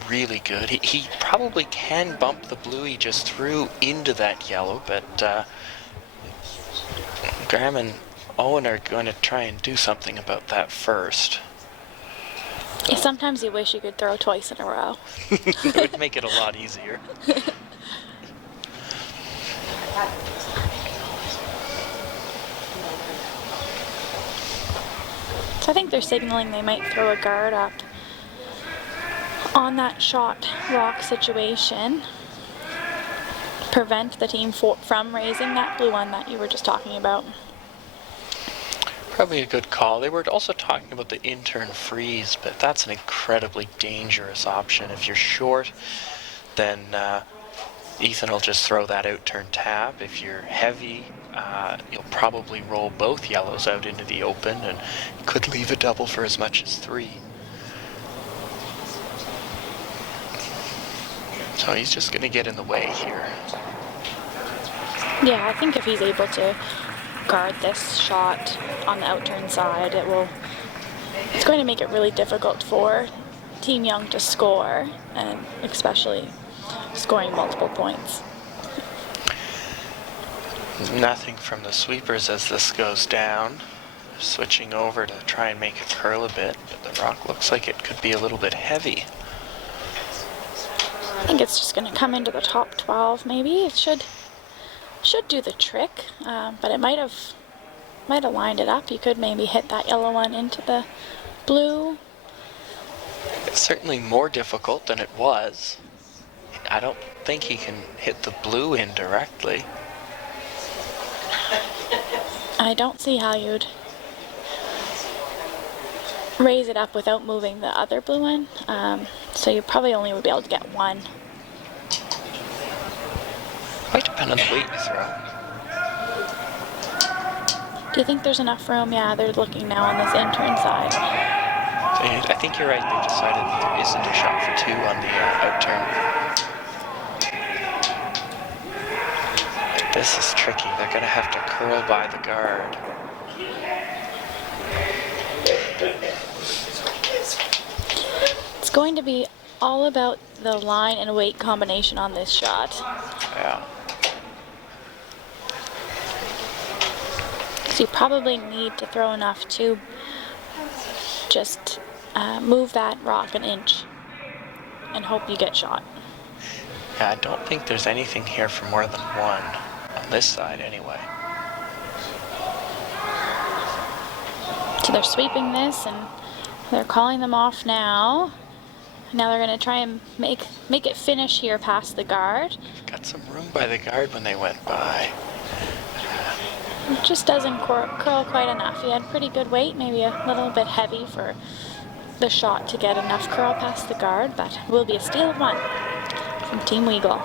really good. He probably can bump the blue he just threw into that yellow, but Graham and Owen are going to try and do something about that first. Yeah, sometimes you wish you could throw twice in a row. It would make it a lot easier. So I think they're signaling they might throw a guard up on that shot rock situation. Prevent the team from raising that blue one that you were just talking about. Probably a good call. They were also talking about the in-turn freeze, but that's an incredibly dangerous option. If you're short, then Ethan will just throw that out-turn tab. If you're heavy, you'll probably roll both yellows out into the open and could leave a double for as much as 3. So he's just going to get in the way here. Yeah, I think if he's able to guard this shot on the out-turn side, it's going to make it really difficult for Team Young to score, and especially scoring multiple points. Nothing from the sweepers as this goes down. Switching over to try and make it curl a bit, but the rock looks like it could be a little bit heavy. I think it's just going to come into the top 12 maybe. It should do the trick, but it might have lined it up. You could maybe hit that yellow one into the blue. It's certainly more difficult than it was. I don't think he can hit the blue in directly. I don't see how you'd raise it up without moving the other blue one, so you probably only would be able to get one. Might depend on the weight you throw. Do you think there's enough room? Yeah, they're looking now on this in-turn side. I think you're right. They've decided that there isn't a shot for 2 on the out-turn. This is tricky. They're going to have to curl by the guard. It's going to be all about the line and weight combination on this shot. Yeah. So you probably need to throw enough to just move that rock an inch and hope you get shot. Yeah, I don't think there's anything here for more than 1 on this side anyway. So they're sweeping this and they're calling them off now. Now they're going to try and make it finish here past the guard. Got some room by the guard when they went by. It just doesn't curl quite enough. He had pretty good weight, maybe a little bit heavy for the shot to get enough curl past the guard, but will be a steal of 1 from Team Weagle.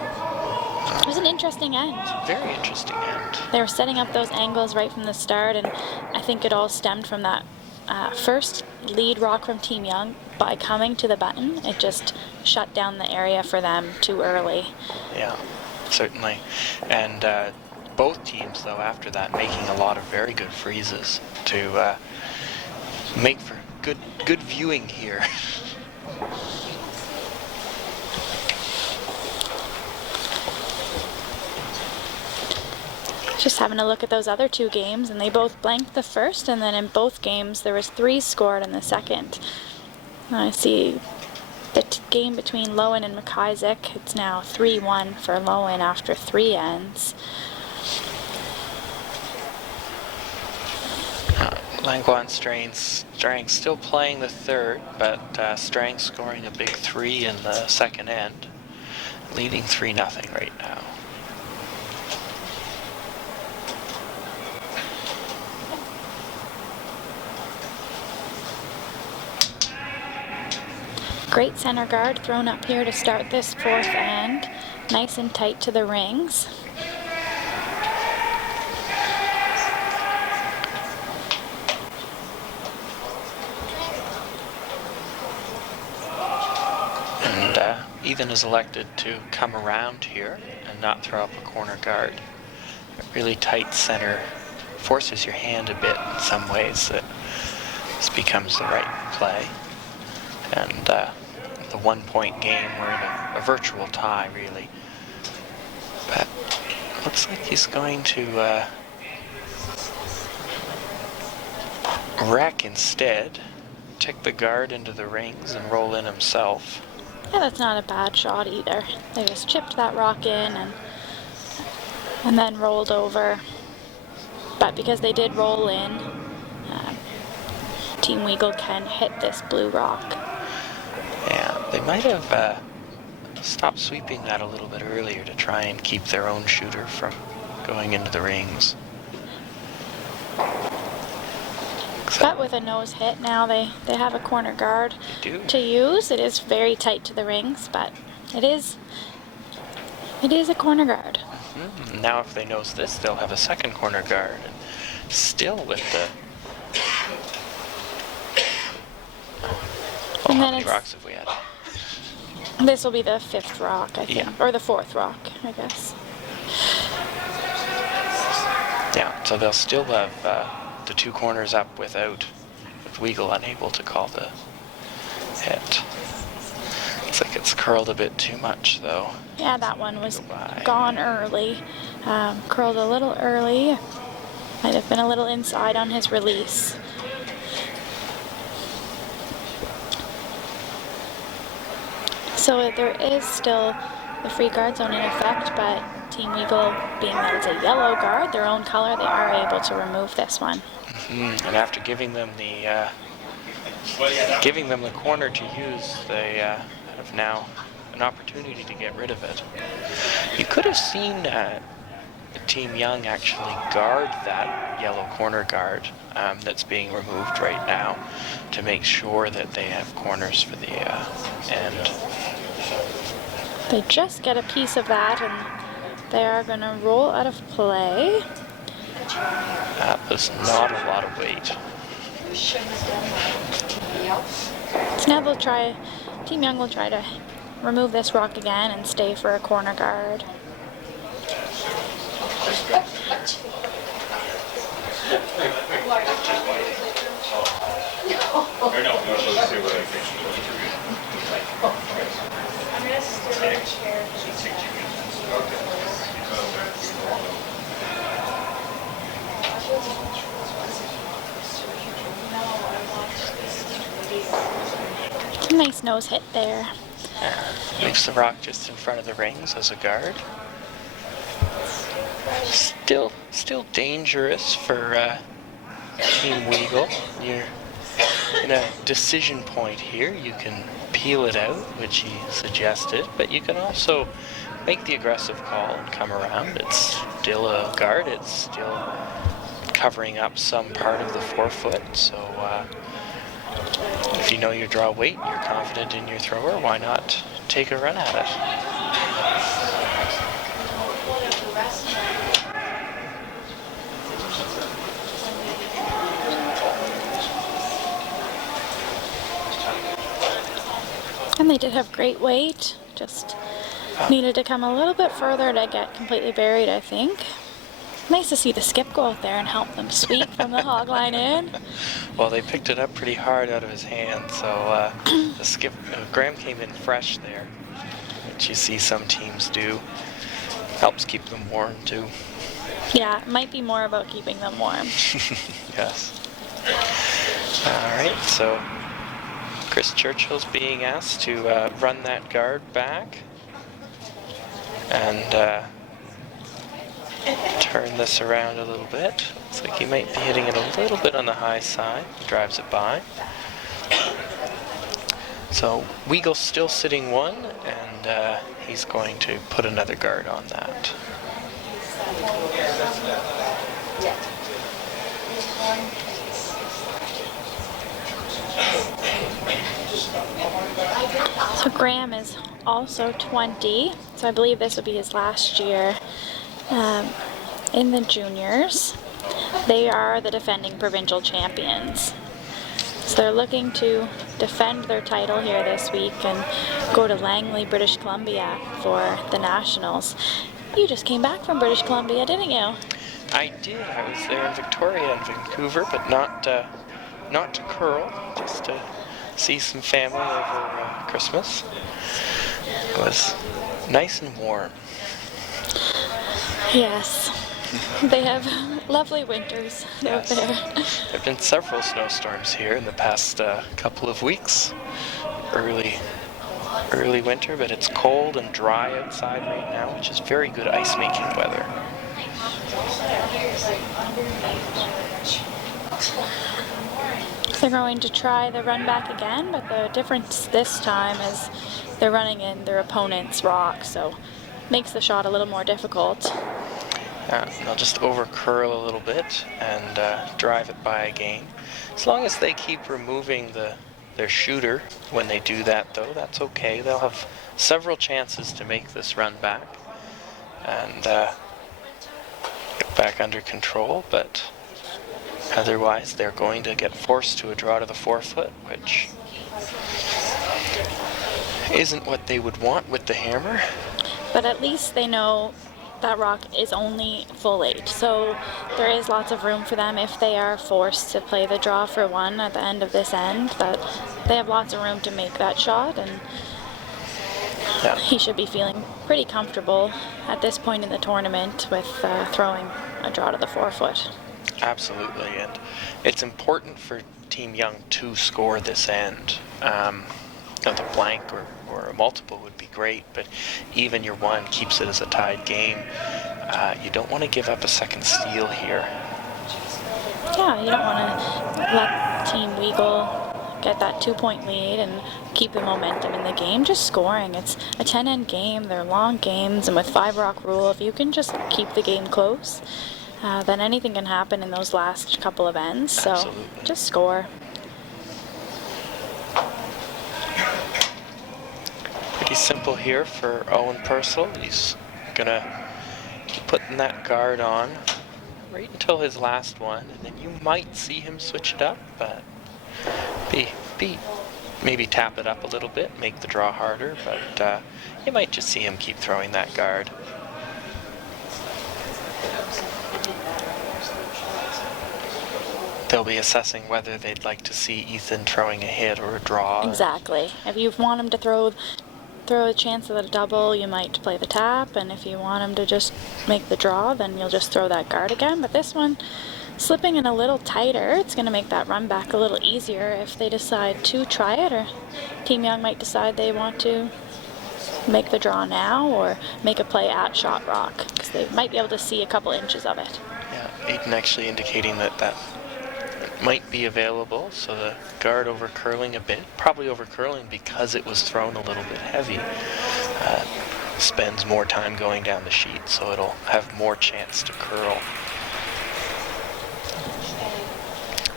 It was an interesting end. Very interesting end. They were setting up those angles right from the start, and I think it all stemmed from that first lead rock from Team Young. By coming to the button, it just shut down the area for them too early. Yeah, certainly. And both teams, though, after that, making a lot of very good freezes to make for good viewing here. Just having a look at those other 2 games, and they both blanked the first, and then in both games there was 3 scored in the second. I see the game between Lowen and McIsaac. It's now 3-1 for Lowen after 3 ends. Langlois and Strang still playing the third, but Strang scoring a big 3 in the second end, leading 3-0 right now. Great center guard thrown up here to start this 4th end. Nice and tight to the rings. And Ethan is elected to come around here and not throw up a corner guard. A really tight center forces your hand a bit in some ways. That this becomes the right play. And the 1-point game, we're in a virtual tie, really. But looks like he's going to rack instead, take the guard into the rings and roll in himself. Yeah, that's not a bad shot either. They just chipped that rock in and then rolled over. But because they did roll in, Team Weagle can hit this blue rock. Yeah, they might have stopped sweeping that a little bit earlier to try and keep their own shooter from going into the rings. But with a nose hit now, they have a corner guard to use. It is very tight to the rings, but it is a corner guard. Mm-hmm. Now if they nose this, they'll have a second corner guard. And still with the... And how then many rocks have we had? This will be the 5th rock, I think. Yeah. Or the 4th rock, I guess. Yeah, so they'll still have the 2 corners up with Weagle unable to call the hit. Looks like it's curled a bit too much, though. Yeah, that one was gone early. Curled a little early. Might have been a little inside on his release. So there is still the free guard zone in effect, but Team Weagle, being that it's a yellow guard, their own color, they are able to remove this one. Mm-hmm. And after giving them the corner to use, they have now an opportunity to get rid of it. You could have seen Team Young actually guard that yellow corner guard that's being removed right now to make sure that they have corners for the end. They just get a piece of that, and they are going to roll out of play. That was not a lot of weight. So now they'll try, Team Young will try to remove this rock again and stay for a corner guard. Nice nose hit there. Leaves the rock just in front of the rings as a guard. Still dangerous for Team Weagle. You're in a decision point here. You can peel it out, which he suggested, but you can also make the aggressive call and come around. It's still a guard. It's still covering up some part of the forefoot, so if you know your draw weight, you're confident in your thrower, why not take a run at it? And they did have great weight, just needed to come a little bit further to get completely buried, I think. Nice to see the skip go out there and help them sweep from the hog line in. Well, they picked it up pretty hard out of his hand, so the skip, Graham came in fresh there, which you see some teams do. Helps keep them warm too. Yeah, it might be more about keeping them warm. Yes. Alright, so Chris Churchill's being asked to run that guard back and turn this around a little bit. Looks like he might be hitting it a little bit on the high side. Drives it by. So Weagle's still sitting one, and he's going to put another guard on that. So Graham is also 20, so I believe this will be his last year in the juniors. They are the defending provincial champions. So they're looking to defend their title here this week and go to Langley, British Columbia for the nationals. You just came back from British Columbia, didn't you? I did. I was there in Victoria and Vancouver, but not to curl, just to see some family over Christmas. It was nice and warm. Yes. They have lovely winters out there. There have been several snowstorms here in the past couple of weeks. Early winter, but it's cold and dry outside right now, which is very good ice-making weather. They're going to try the run back again, but the difference this time is they're running in their opponent's rock, so makes the shot a little more difficult. They'll just over curl a little bit and drive it by again. As long as they keep removing their shooter when they do that, though, that's okay. They'll have several chances to make this run back and get back under control, but otherwise they're going to get forced to a draw to the forefoot, which isn't what they would want with the hammer. But at least they know that rock is only full 8, so there is lots of room for them if they are forced to play the draw for 1 at the end of this end, that they have lots of room to make that shot, and he should be feeling pretty comfortable at this point in the tournament with throwing a draw to the forefoot. Absolutely, and it's important for Team Young to score this end. The blank or a multiple would be great, but even your 1 keeps it as a tied game. You don't want to give up a second steal here. Yeah, you don't want to let Team Weagle get that 2-point lead and keep the momentum in the game. Just scoring. It's a 10-end game. They're long games, and with 5-rock rule, if you can just keep the game close, then anything can happen in those last couple of ends. So Absolutely. just score. Pretty simple here for Owen Purcell. He's gonna keep putting that guard on right until his last one, and then you might see him switch it up, but maybe tap it up a little bit, make the draw harder, but you might just see him keep throwing that guard. They'll be assessing whether they'd like to see Ethan throwing a hit or a draw. Exactly. If you want him to throw a chance at a double, you might play the tap, and if you want him to just make the draw, then you'll just throw that guard again. But this one, slipping in a little tighter, it's going to make that run back a little easier if they decide to try it, or Team Young might decide they want to make the draw now or make a play at shot rock, because they might be able to see a couple inches of it. Yeah, Aiden actually indicating that might be available, so the guard over curling a bit, probably over curling because it was thrown a little bit heavy, spends more time going down the sheet, so it'll have more chance to curl.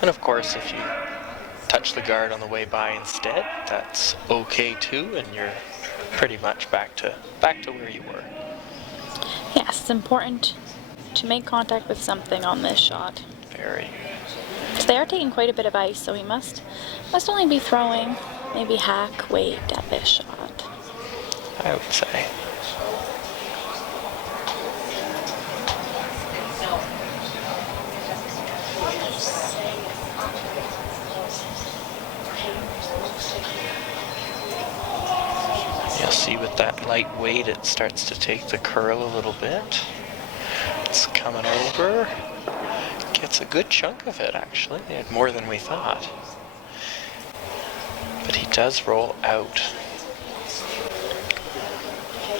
And of course, if you touch the guard on the way by instead, that's okay too, and you're pretty much back to where you were. Yes, it's important to make contact with something on this shot. Very. So they are taking quite a bit of ice, so he must only be throwing maybe hack weight at this shot. I would say. You'll see with that light weight, it starts to take the curl a little bit. It's coming over. Gets a good chunk of it, actually. They had more than we thought. But he does roll out.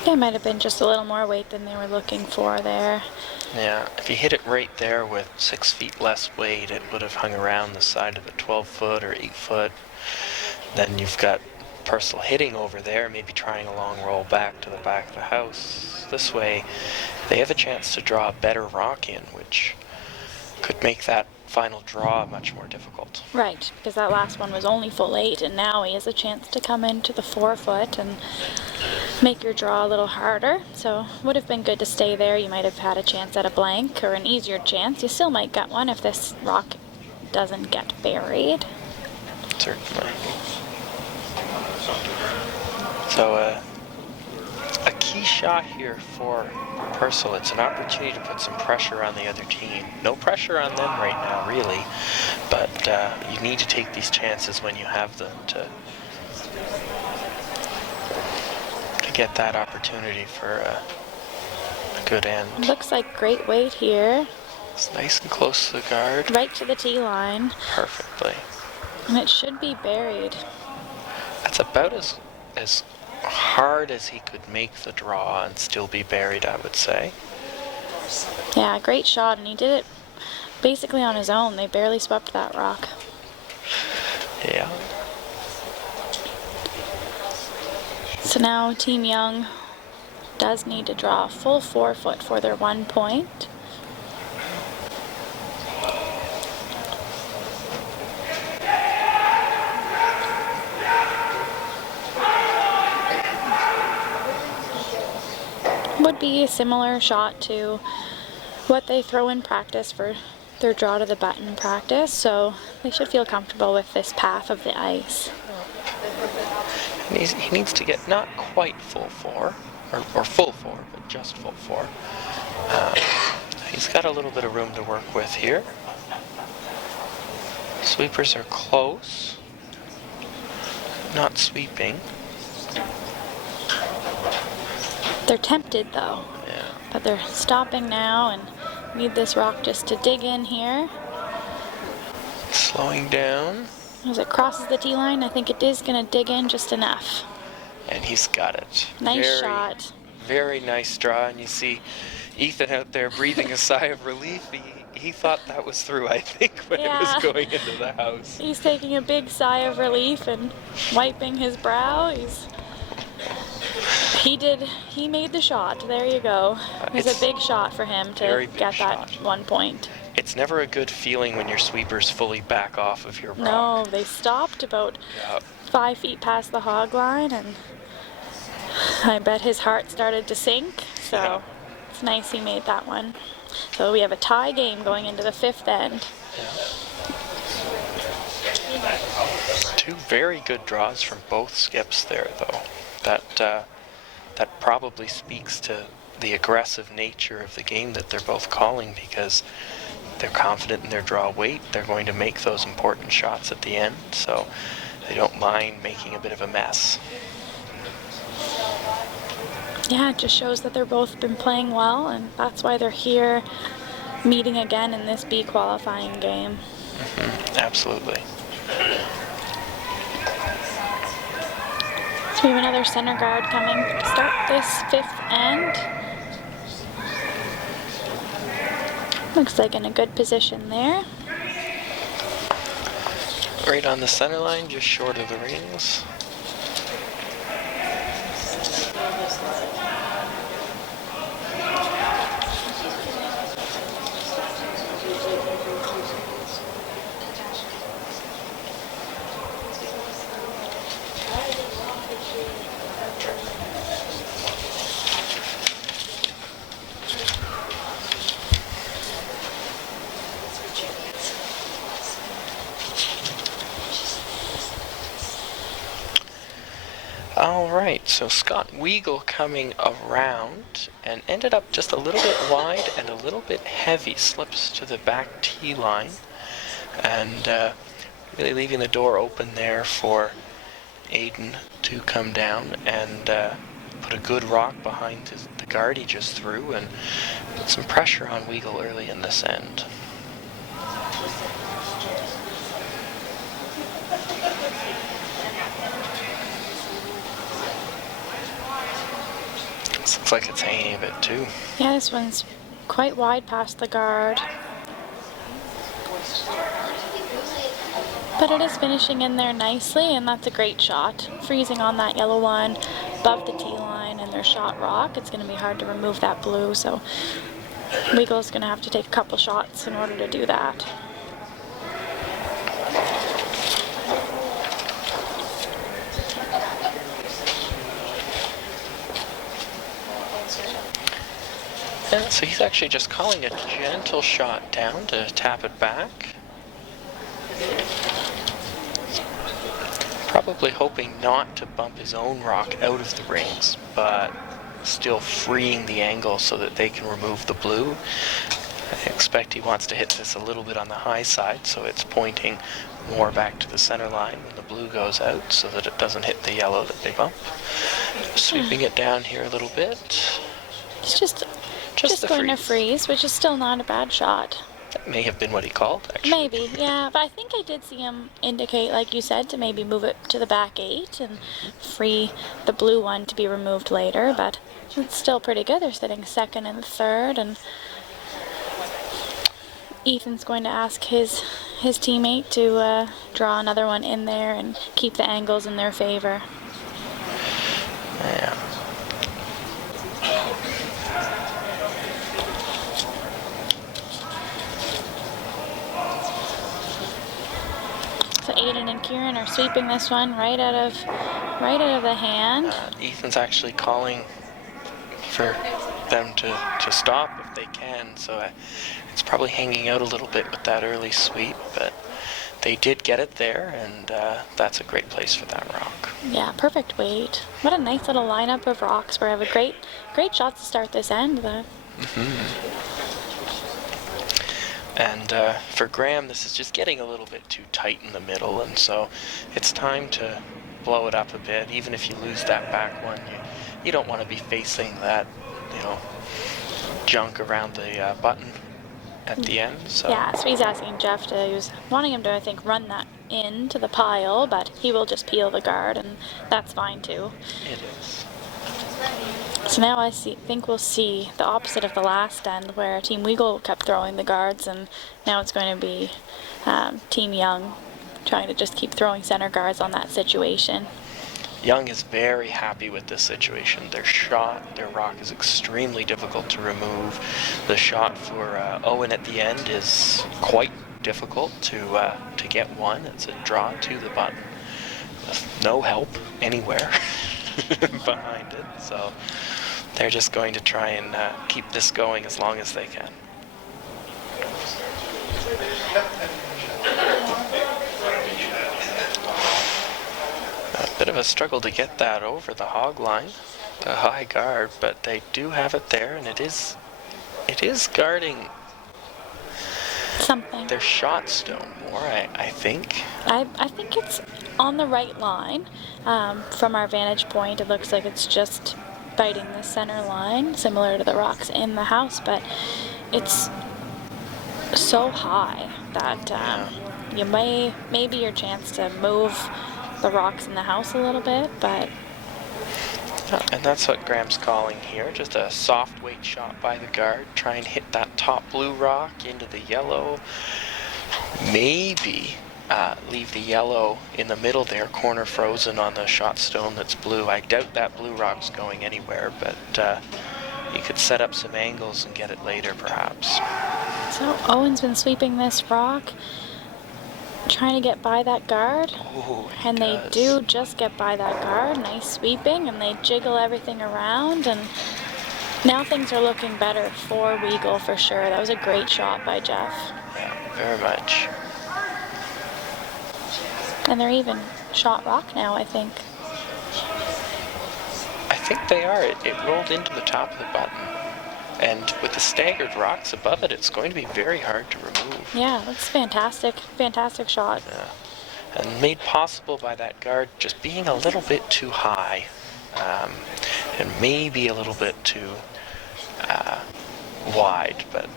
It might have been just a little more weight than they were looking for there. Yeah, if he hit it right there with 6 feet less weight, it would have hung around the side of the 12-foot or 8-foot. Then you've got Purcell hitting over there, maybe trying a long roll back to the back of the house. This way, they have a chance to draw a better rock in, which could make that final draw much more difficult. Right, because that last one was only full 8, and now he has a chance to come into the 4-foot and make your draw a little harder. So would have been good to stay there. You might have had a chance at a blank or an easier chance. You still might get one if this rock doesn't get buried. Certainly. So a key shot here for Purcell. It's an opportunity to put some pressure on the other team. No pressure on them right now, really, but you need to take these chances when you have them to get that opportunity for a good end. Looks like great weight here. It's nice and close to the guard. Right to the tee line. Perfectly. And it should be buried. That's about as hard as he could make the draw and still be buried, I would say. Yeah, great shot, and he did it basically on his own. They barely swept that rock. Yeah. So now Team Young does need to draw a full 4-foot for their 1 point. Would be a similar shot to what they throw in practice for their draw to the button practice, so they should feel comfortable with this path of the ice. And he needs to get not quite full 4, or full 4, but just full 4. He's got a little bit of room to work with here. Sweepers are close, not sweeping. They're tempted though, Yeah. but they're stopping now and need this rock just to dig in here. Slowing down. As it crosses the tee line, I think it is going to dig in just enough. And he's got it. Nice shot. Very nice draw, and you see Ethan out there breathing a sigh of relief. He thought that was through, I think, when it was going into the house. He's taking a big sigh of relief and wiping his brow. He made the shot. There you go. It was a big shot for him to get that 1 point. It's never a good feeling when your sweepers fully back off of your rock. No, they stopped about 5 feet past the hog line, and I bet his heart started to sink. So It's nice he made that one. So we have a tie game going into the 5th end. Two very good draws from both skips there, though. That probably speaks to the aggressive nature of the game that they're both calling, because they're confident in their draw weight. They're going to make those important shots at the end, so they don't mind making a bit of a mess. Yeah, it just shows that they're both been playing well, and that's why they're here meeting again in this B qualifying game. Absolutely. So we have another center guard coming to start this 5th end. Looks like in a good position there. Right on the center line, just short of the rings. Alright, so Scott Weagle coming around and ended up just a little bit wide and a little bit heavy. Slips to the back tee line, and really leaving the door open there for Aiden to come down and put a good rock behind the guard he just threw and put some pressure on Weagle early in this end. This looks like it's hanging a bit too. Yeah, this one's quite wide past the guard. But it is finishing in there nicely, and that's a great shot. Freezing on that yellow one above the tee line and their shot rock. It's going to be hard to remove that blue, so Weagle's going to have to take a couple shots in order to do that. Yeah, so he's actually just calling a gentle shot down to tap it back. Probably hoping not to bump his own rock out of the rings, but still freeing the angle so that they can remove the blue. I expect he wants to hit this a little bit on the high side, so it's pointing more back to the center line when the blue goes out so that it doesn't hit the yellow that they bump. Sweeping it down here a little bit. He's just the going to freeze, which is still not a bad shot. That may have been what he called, actually. Maybe, yeah, but I think I did see him indicate, like you said, to maybe move it to the back 8 and free the blue one to be removed later, but it's still pretty good. They're sitting second and third, and Ethan's going to ask his teammate to draw another one in there and keep the angles in their favor. Yeah. So Aiden and Kieran are sweeping this one right out of the hand. Ethan's actually calling for them to stop if they can, so it's probably hanging out a little bit with that early sweep, but they did get it there, and that's a great place for that rock. Yeah, perfect weight. What a nice little lineup of rocks. We have a great shot to start this end, though. And for Graham, this is just getting a little bit too tight in the middle, and so it's time to blow it up a bit. Even if you lose that back one, you don't want to be facing that, junk around the button at the end. So Yeah, so he's asking Jeff he was wanting him to, I think, run that into the pile, but he will just peel the guard, and that's fine too. it is. So now I think we'll see the opposite of the last end, where Team Weagle kept throwing the guards, and now it's going to be Team Young trying to just keep throwing center guards on that situation. Young is very happy with this situation. Their rock is extremely difficult to remove. The shot for Owen at the end is quite difficult to get one. It's a draw to the button with no help anywhere behind it. So they're just going to try and keep this going as long as they can. A bit of a struggle to get that over the hog line, the high guard, but they do have it there, and it is guarding Something. their shot stone more, I think. I think it's on the right line. From our vantage point, it looks like it's just biting the center line, similar to the rocks in the house, but it's so high that you maybe your chance to move the rocks in the house a little bit, but And that's what Graham's calling here, just a soft weight shot by the guard. Try and hit that top blue rock into the yellow. Maybe leave the yellow in the middle there, corner frozen on the shot stone that's blue. I doubt that blue rock's going anywhere, but you could set up some angles and get it later perhaps. so Owen's been sweeping this rock, trying to get by that guard. Ooh, he And they does. do just get by that guard. Nice sweeping, and they jiggle everything around, and now things are looking better for Weagle for sure. That was a great shot by Jeff. Yeah, very much. And they're even shot rock now, I think. I think they are. It rolled into the top of the button. And with the staggered rocks above it, it's going to be very hard to remove. Yeah, looks fantastic. Fantastic shot. Yeah. And made possible by that guard just being a little bit too high. And maybe a little bit too wide, but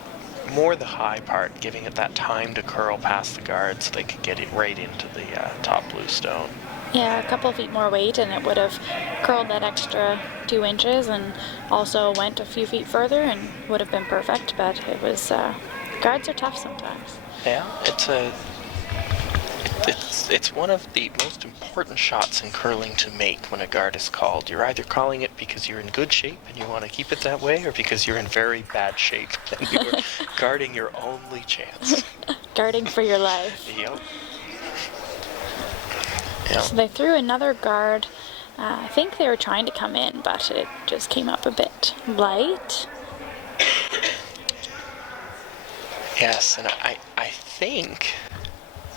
more the high part, giving it that time to curl past the guard so they could get it right into the top blue stone. Yeah, a couple feet more weight, and it would have curled that extra 2 inches, and also went a few feet further, and would have been perfect. But it was guards are tough sometimes. Yeah, it's one of the most important shots in curling to make when a guard is called. You're either calling it because you're in good shape and you want to keep it that way, or because you're in very bad shape and you're guarding your only chance. Guarding for your life. Yep. So they threw another guard. I think they were trying to come in, but it just came up a bit light. Yes, and I think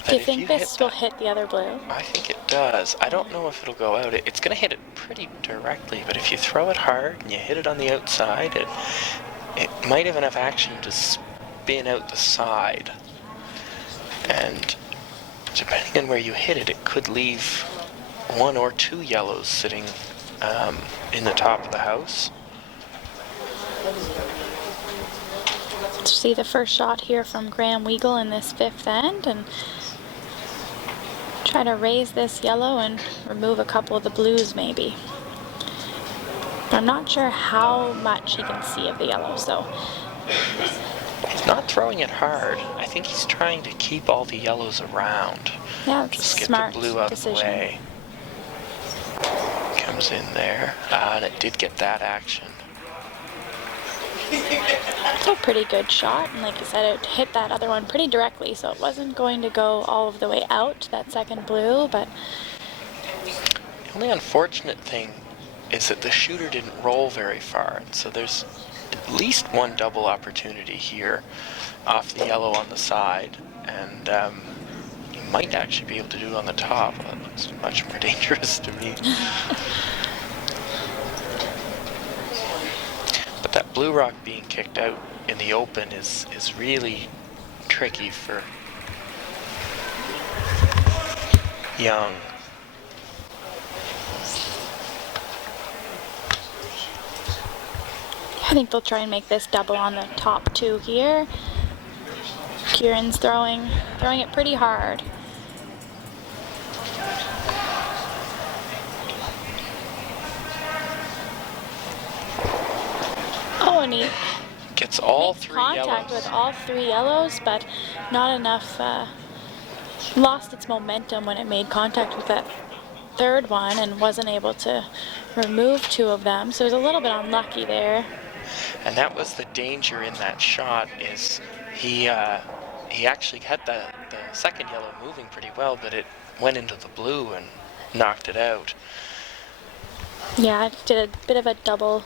that Do you if think you this hit will that, hit the other blue? I think it does. I don't know if it'll go out. It's going to hit it pretty directly, but if you throw it hard and you hit it on the outside, it might have enough action to spin out the side. And depending on where you hit it, it could leave 1 or 2 yellows sitting in the top of the house. See the first shot here from Graham Weagle in this 5th end, and try to raise this yellow and remove a couple of the blues maybe. But I'm not sure how much he can see of the yellow, so He's not throwing it hard. I think he's trying to keep all the yellows around. yeah, it's Just a get smart the blue out decision. of the way. Comes in there, and it did get that action. It's a pretty good shot, and like you said, it hit that other one pretty directly, so it wasn't going to go all of the way out, that second blue, but The only unfortunate thing is that the shooter didn't roll very far, and so there's at least one double opportunity here off the yellow on the side, and you might actually be able to do it on the top. Well, that looks much more dangerous to me. But that blue rock being kicked out in the open is really tricky for Young. I think they'll try and make this double on the top 2 here. Kieran's throwing it pretty hard. Oh, and he Gets all makes 3 contact yellows. with all 3 yellows, but not enough. Lost its momentum when it made contact with that 3rd one and wasn't able to remove 2 of them. So it was a little bit unlucky there. And that was the danger in that shot, is he actually had the second yellow moving pretty well, but it went into the blue and knocked it out. Yeah, it did a bit of a double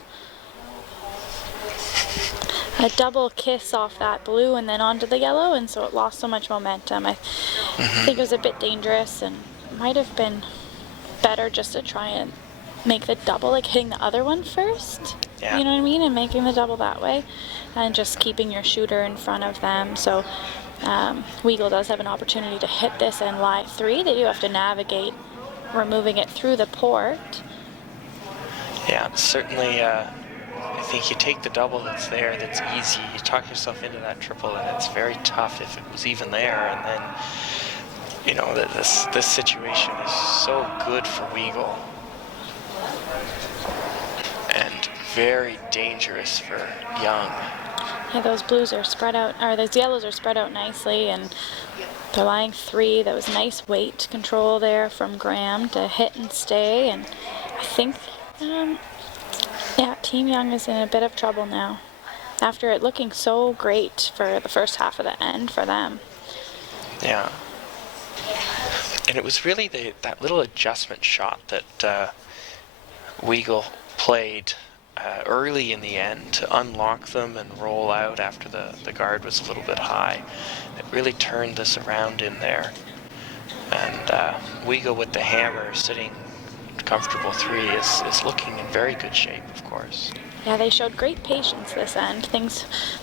a double kiss off that blue and then onto the yellow, and so it lost so much momentum. I think it was a bit dangerous and might have been better just to try and make the double, like hitting the other one first. Yeah. You know what I mean? And making the double that way, and just keeping your shooter in front of them. So Weagle does have an opportunity to hit this and lie 3. They do have to navigate removing it through the port. Yeah, certainly. I think you take the double that's there, that's easy. You talk yourself into that triple, and it's very tough if it was even there. And then, you know, this situation is so good for Weagle, and very dangerous for Young. Yeah, those blues are spread out, or those yellows are spread out nicely, and they're lying 3. That was nice weight control there from Graham to hit and stay, and I think, yeah, Team Young is in a bit of trouble now, after it looking so great for the first half of the end for them. Yeah. And it was really that little adjustment shot that Weagle played early in the end to unlock them and roll out after the guard was a little bit high. It really turned this around in there. And Weagle with the hammer sitting comfortable 3 is looking in very good shape, of course. Yeah, they showed great patience this end.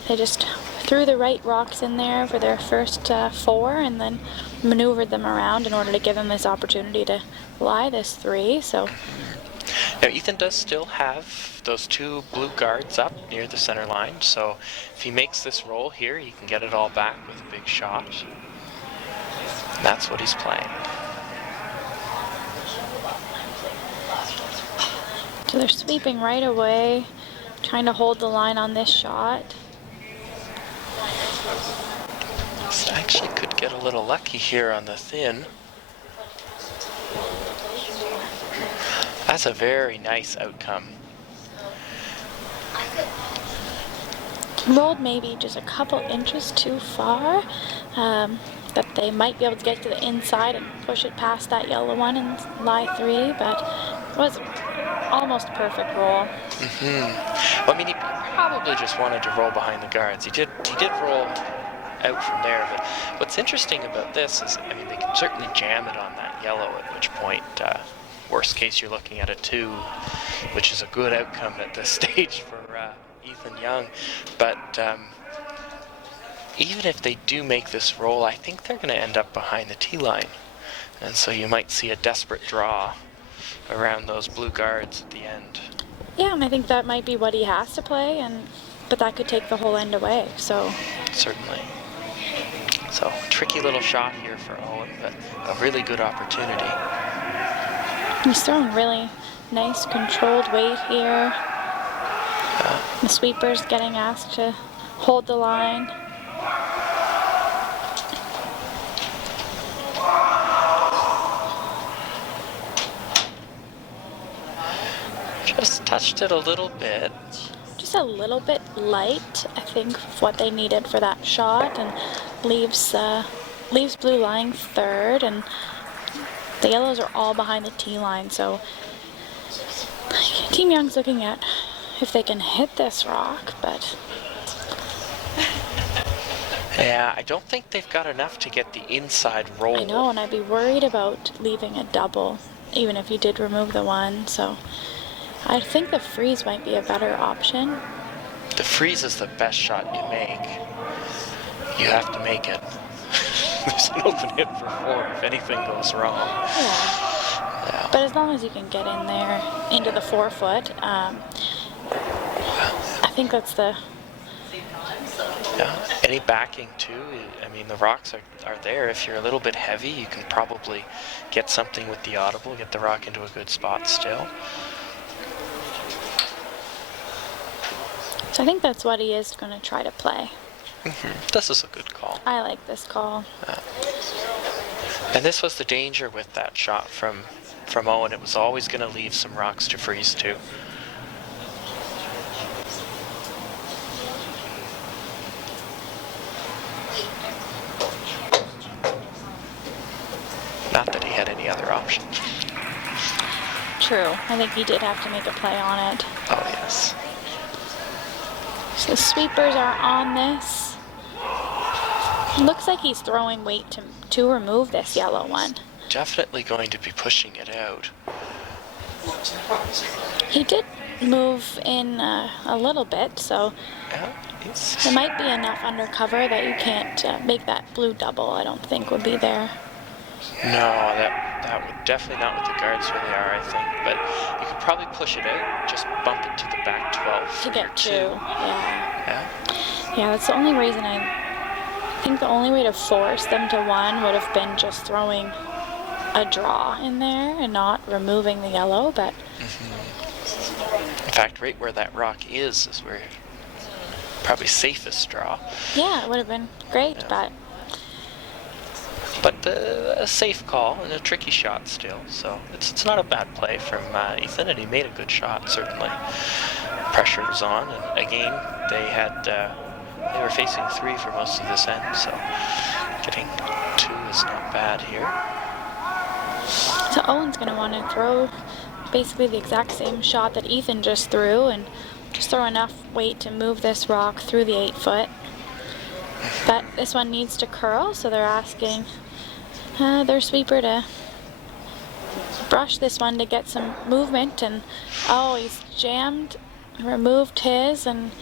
They just threw the right rocks in there for their first 4 and then maneuvered them around in order to give them this opportunity to lie this 3. So now Ethan does still have those 2 blue guards up near the center line, so if he makes this roll here, he can get it all back with a big shot. And that's what he's playing. So they're sweeping right away, trying to hold the line on this shot. This actually could get a little lucky here on the thin. That's a very nice outcome. Rolled maybe just a couple inches too far, that they might be able to get to the inside and push it past that yellow one and lie 3, but it was almost a perfect roll. Well, I mean, he probably just wanted to roll behind the guards. He did roll out from there, but what's interesting about this is, I mean, they can certainly jam it on that yellow, at which point, worst case, you're looking at a 2, which is a good outcome at this stage for Ethan Young. But even if they do make this roll, I think they're going to end up behind the tee line. And so you might see a desperate draw around those blue guards at the end. Yeah, and I think that might be what he has to play, but that could take the whole end away. So Certainly. So tricky little shot here for Owen, but a really good opportunity. he's throwing really nice controlled weight here. The sweeper's getting asked to hold the line. Just touched it a little bit. Just a little bit light, I think, of what they needed for that shot, and leaves blue lying 3rd, and the yellows are all behind the tee line, so Team Young's looking at if they can hit this rock, but Yeah, I don't think they've got enough to get the inside roll. I know, and I'd be worried about leaving a double, even if you did remove the 1, so I think the freeze might be a better option. The freeze is the best shot you make. You have to make it. There's an open hit for 4 if anything goes wrong. Yeah. But as long as you can get in there into the 4-foot, I think that's the... Yeah. Any backing too, I mean the rocks are there. If you're a little bit heavy, you can probably get something with the audible, get the rock into a good spot still. So I think that's what he is going to try to play. This is a good call. I like this call. And this was the danger with that shot from Owen. It was always going to leave some rocks to freeze to. Not that he had any other option. True. I think he did have to make a play on it. Oh, yes. So sweepers are on this. Looks like he's throwing weight to remove this yellow one. Definitely going to be pushing it out. He did move in a little bit, so Yeah, there might be enough undercover that you can't make that blue double. I don't think would be there. No, that would definitely not with the guards where they are, I think. But you could probably push it out, just bump it to the back 12 To get two, yeah. Yeah. Yeah, that's the only reason I think the only way to force them to one would have been just throwing a draw in there and not removing the yellow, but... In fact, right where that rock is where probably safest draw. Yeah, it would have been great, Yeah. But a safe call and a tricky shot still, so it's not a bad play from Ethan, and he made a good shot, certainly. Pressure was on, and again, they were facing 3 for most of this end, so getting 2 is not bad here. So Owen's going to want to throw basically the exact same shot that Ethan just threw, and just throw enough weight to move this rock through the 8-foot. But this one needs to curl, so they're asking their sweeper to brush this one to get some movement, and oh, he's jammed, removed his, and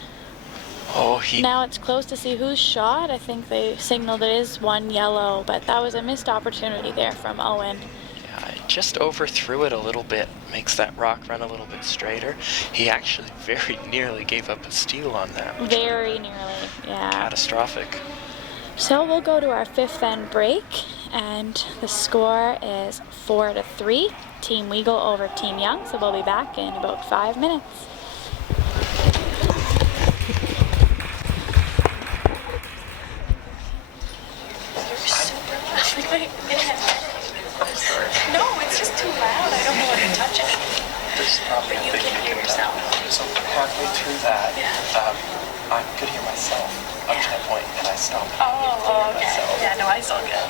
now it's close to see whose shot. I think they signaled it is one yellow, but that was a missed opportunity there from Owen. Yeah, I just overthrew it a little bit, makes that rock run a little bit straighter. He actually very nearly gave up a steal on that. Very nearly, yeah. Catastrophic. So we'll go to our 5th end break, and the score is 4-3, Team Weagle over Team Young, so we'll be back in about 5 minutes. No, it's just too loud. I don't know what to touch it. There's probably But you can hear yourself. So halfway through that, I could hear myself up to that point, and I stopped. Oh, okay. Yeah, no, I saw it. Loud.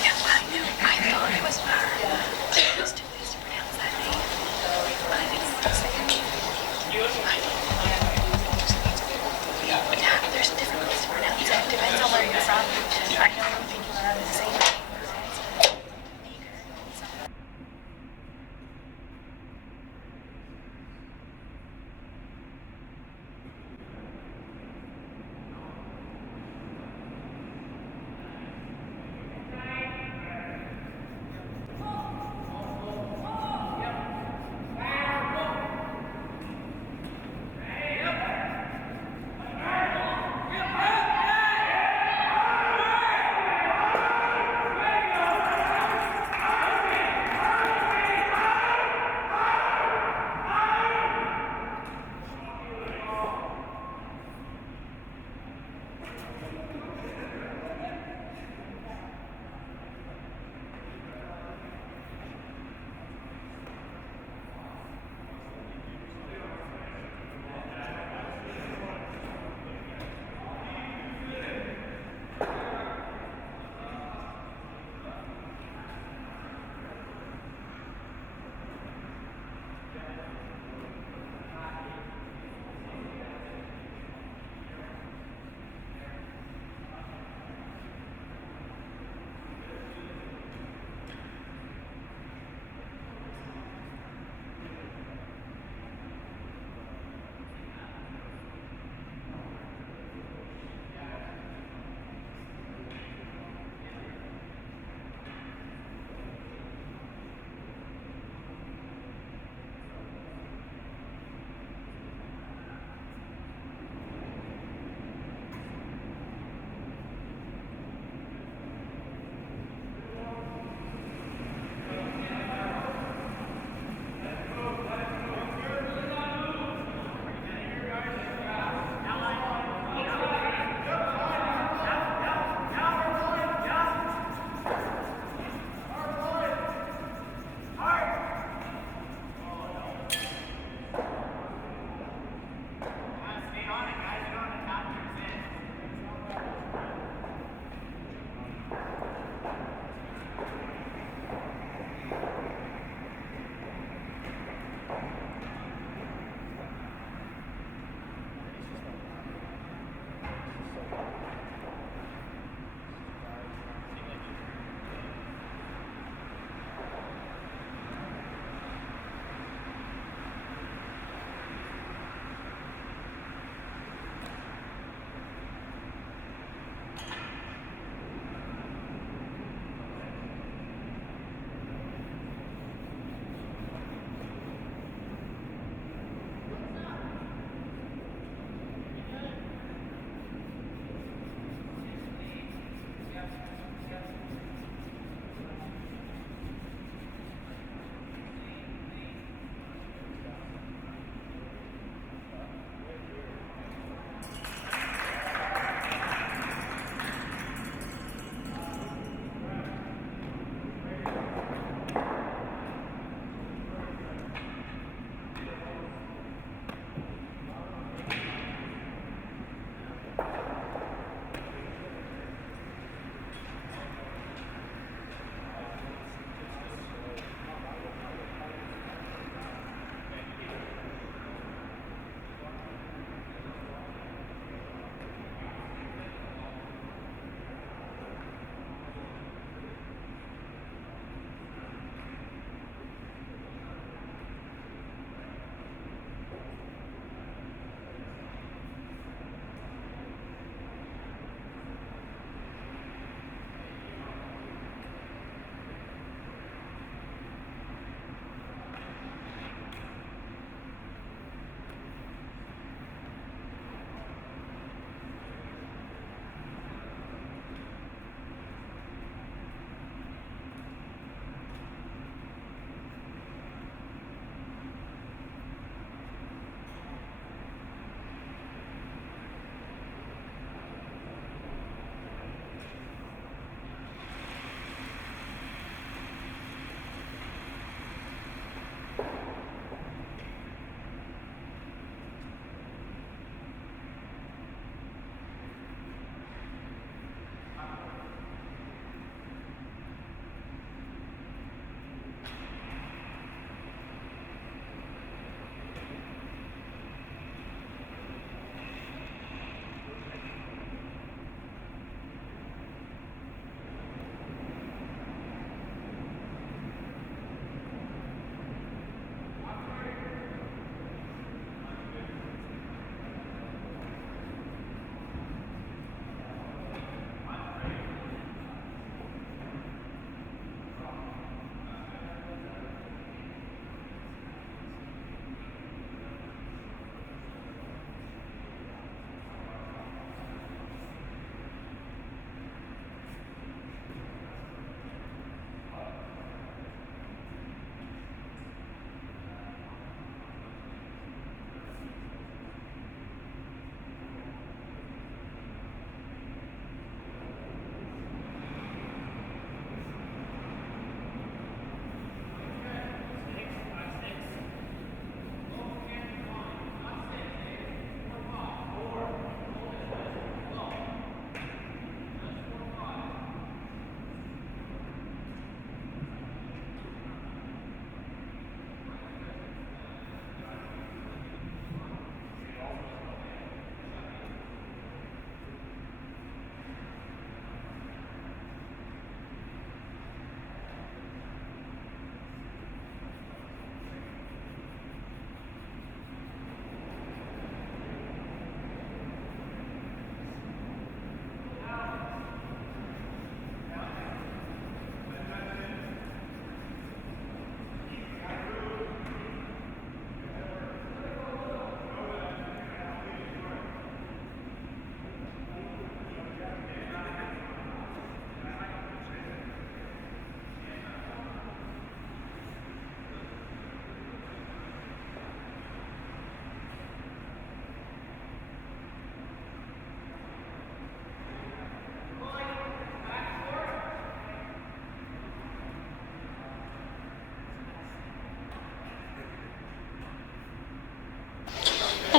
Yeah, I knew. I thought it was her. It was too easy to pronounce that name. But I think it's the same. Yeah, there's different ways to pronounce it. Depends on where you're from. I know people are the same.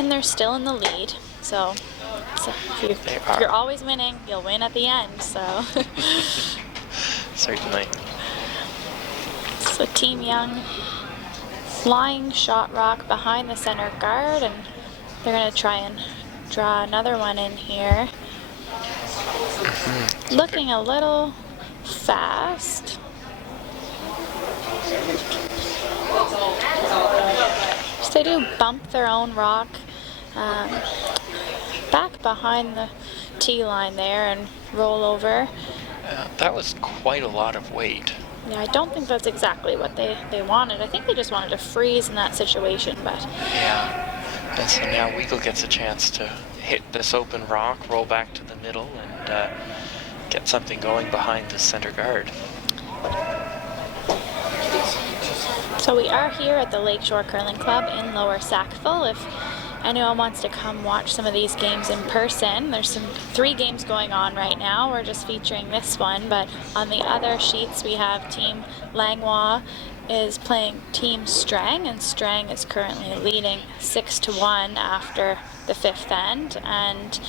And they're still in the lead, so if you're always winning, you'll win at the end, so. Certainly. So Team Young flying shot rock behind the center guard, and they're going to try and draw another one in here. Looking a little fast. So they do bump their own rock back behind the tee line there and roll over. That was quite a lot of weight. Yeah, I don't think that's exactly what they wanted. I think they just wanted to freeze in that situation, but... Yeah, and so now Weagle gets a chance to hit this open rock, roll back to the middle, and get something going behind the center guard. So we are here at the Lakeshore Curling Club in Lower Sackville. If anyone wants to come watch some of these games in person, there's 3 games going on right now. We're just featuring this one, but on the other sheets we have Team Langlois is playing Team Strang, and Strang is currently leading 6-1 after the 5th end, and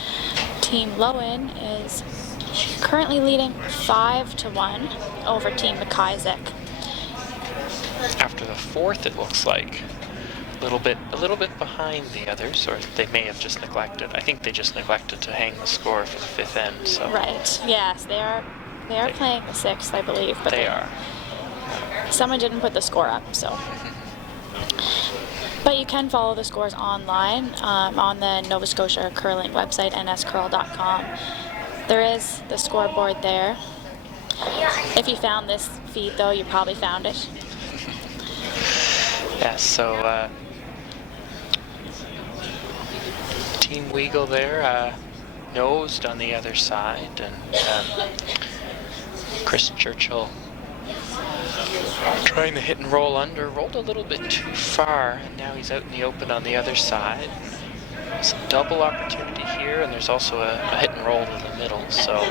Team Lowen is currently leading 5-1 over Team McIsaac. After the 4th, it looks like a little bit behind the others, or they may have just neglected. I think they just neglected to hang the score for the 5th end. So right. Yes, they are playing the 6th, I believe, but they are. Someone didn't put the score up, so. But you can follow the scores online on the Nova Scotia curling website, nscurl.com. There is the scoreboard there. If you found this feed, though, you probably found it. Yeah, so Team Weagle there nosed on the other side, and Chris Churchill trying to hit and roll under, rolled a little bit too far, and now he's out in the open on the other side. There's a double opportunity here, and there's also a hit and roll to the middle, so we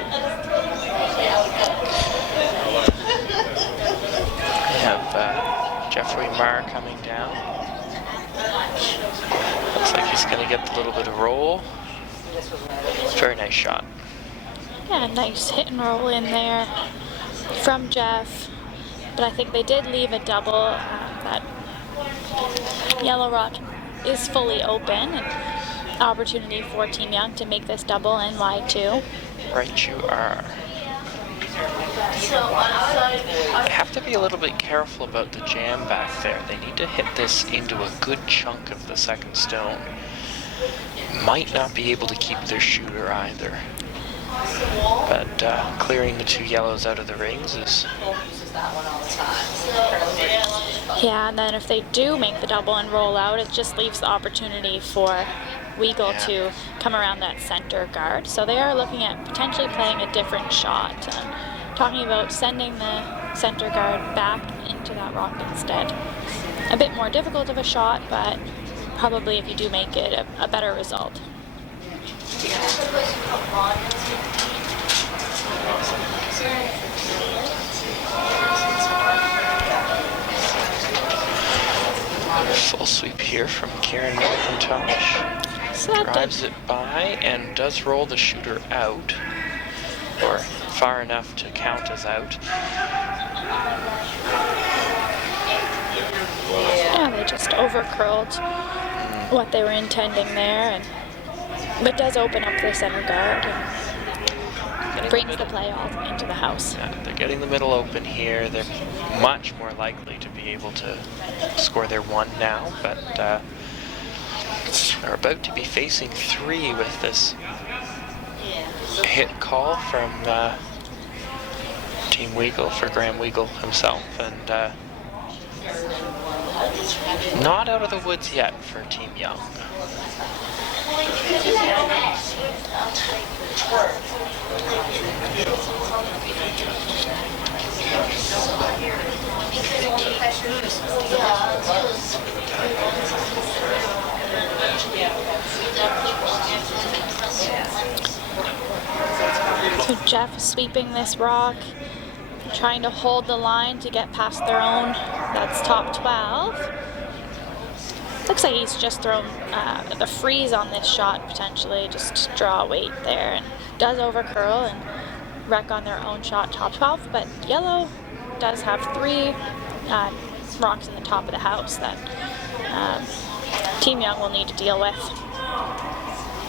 have Jeffrey Marr coming down. Looks like he's going to get the little bit of roll. Very nice shot. Yeah, nice hit and roll in there from Jeff. But I think they did leave a double. That yellow rock is fully open. And opportunity for Team Young to make this double in wide 2. Right you are. I have to be a little bit careful about the jam back there. They need to hit this into a good chunk of the second stone. Might not be able to keep their shooter either. But clearing the 2 yellows out of the rings is... Yeah, and then if they do make the double and roll out, it just leaves the opportunity for Weagle to come around that center guard. So they are looking at potentially playing a different shot. Talking about sending the center guard back into that rock instead. A bit more difficult of a shot, but probably if you do make it, a better result. Full sweep here from Kieran McIntosh. So Drives it by and does roll the shooter out, or far enough to count as out. Yeah, they just overcurled what they were intending there, and it does open up the center guard and brings the play all into the house. Yeah, they're getting the middle open here. They're much more likely to be able to score their 1 now, but they're about to be facing 3 with this hit call from Team Weagle for Graham Weagle himself, and not out of the woods yet for Team Young. So Jeff sweeping this rock, trying to hold the line to get past their own. That's top 12. Looks like he's just thrown the freeze on this shot potentially, just draw weight there, and does overcurl and wreck on their own shot top 12, but yellow does have 3 rocks in the top of the house that Team Young will need to deal with.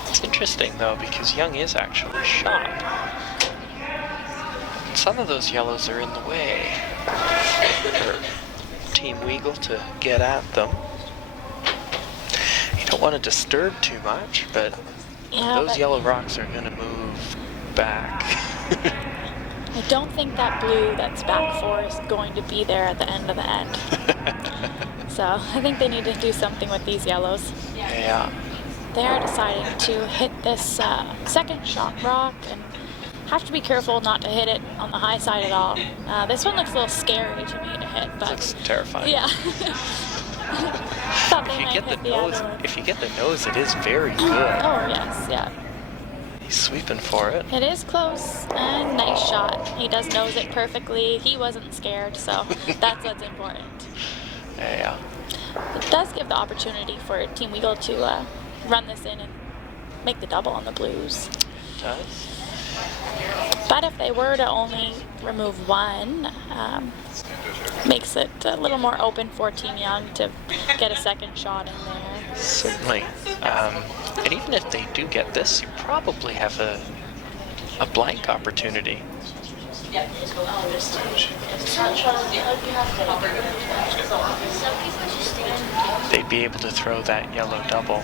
It's interesting though, because Young is actually shot. Some of those yellows are in the way for Team Weagle to get at them. You don't want to disturb too much, but those yellow rocks are going to move back. I don't think that blue that's back 4 is going to be there at the end of the end. So I think they need to do something with these yellows. Yeah. They are deciding to hit this second shot rock and have to be careful not to hit it on the high side at all. This one looks a little scary to me to hit, but Looks terrifying. yeah. Thought they If you might get the hit the nose, other one. if you get the nose, it is very good. Oh yes, yeah. He's sweeping for it. It is close and nice shot. He does nose it perfectly. He wasn't scared, so that's what's important. Yeah. It does give the opportunity for Team Weagle to run this in and make the double on the blues. It does. But if they were to only remove 1, makes it a little more open for Team Young to get a second shot in there. Certainly. And even if they do get this, you probably have a blank opportunity. They'd be able to throw that yellow double.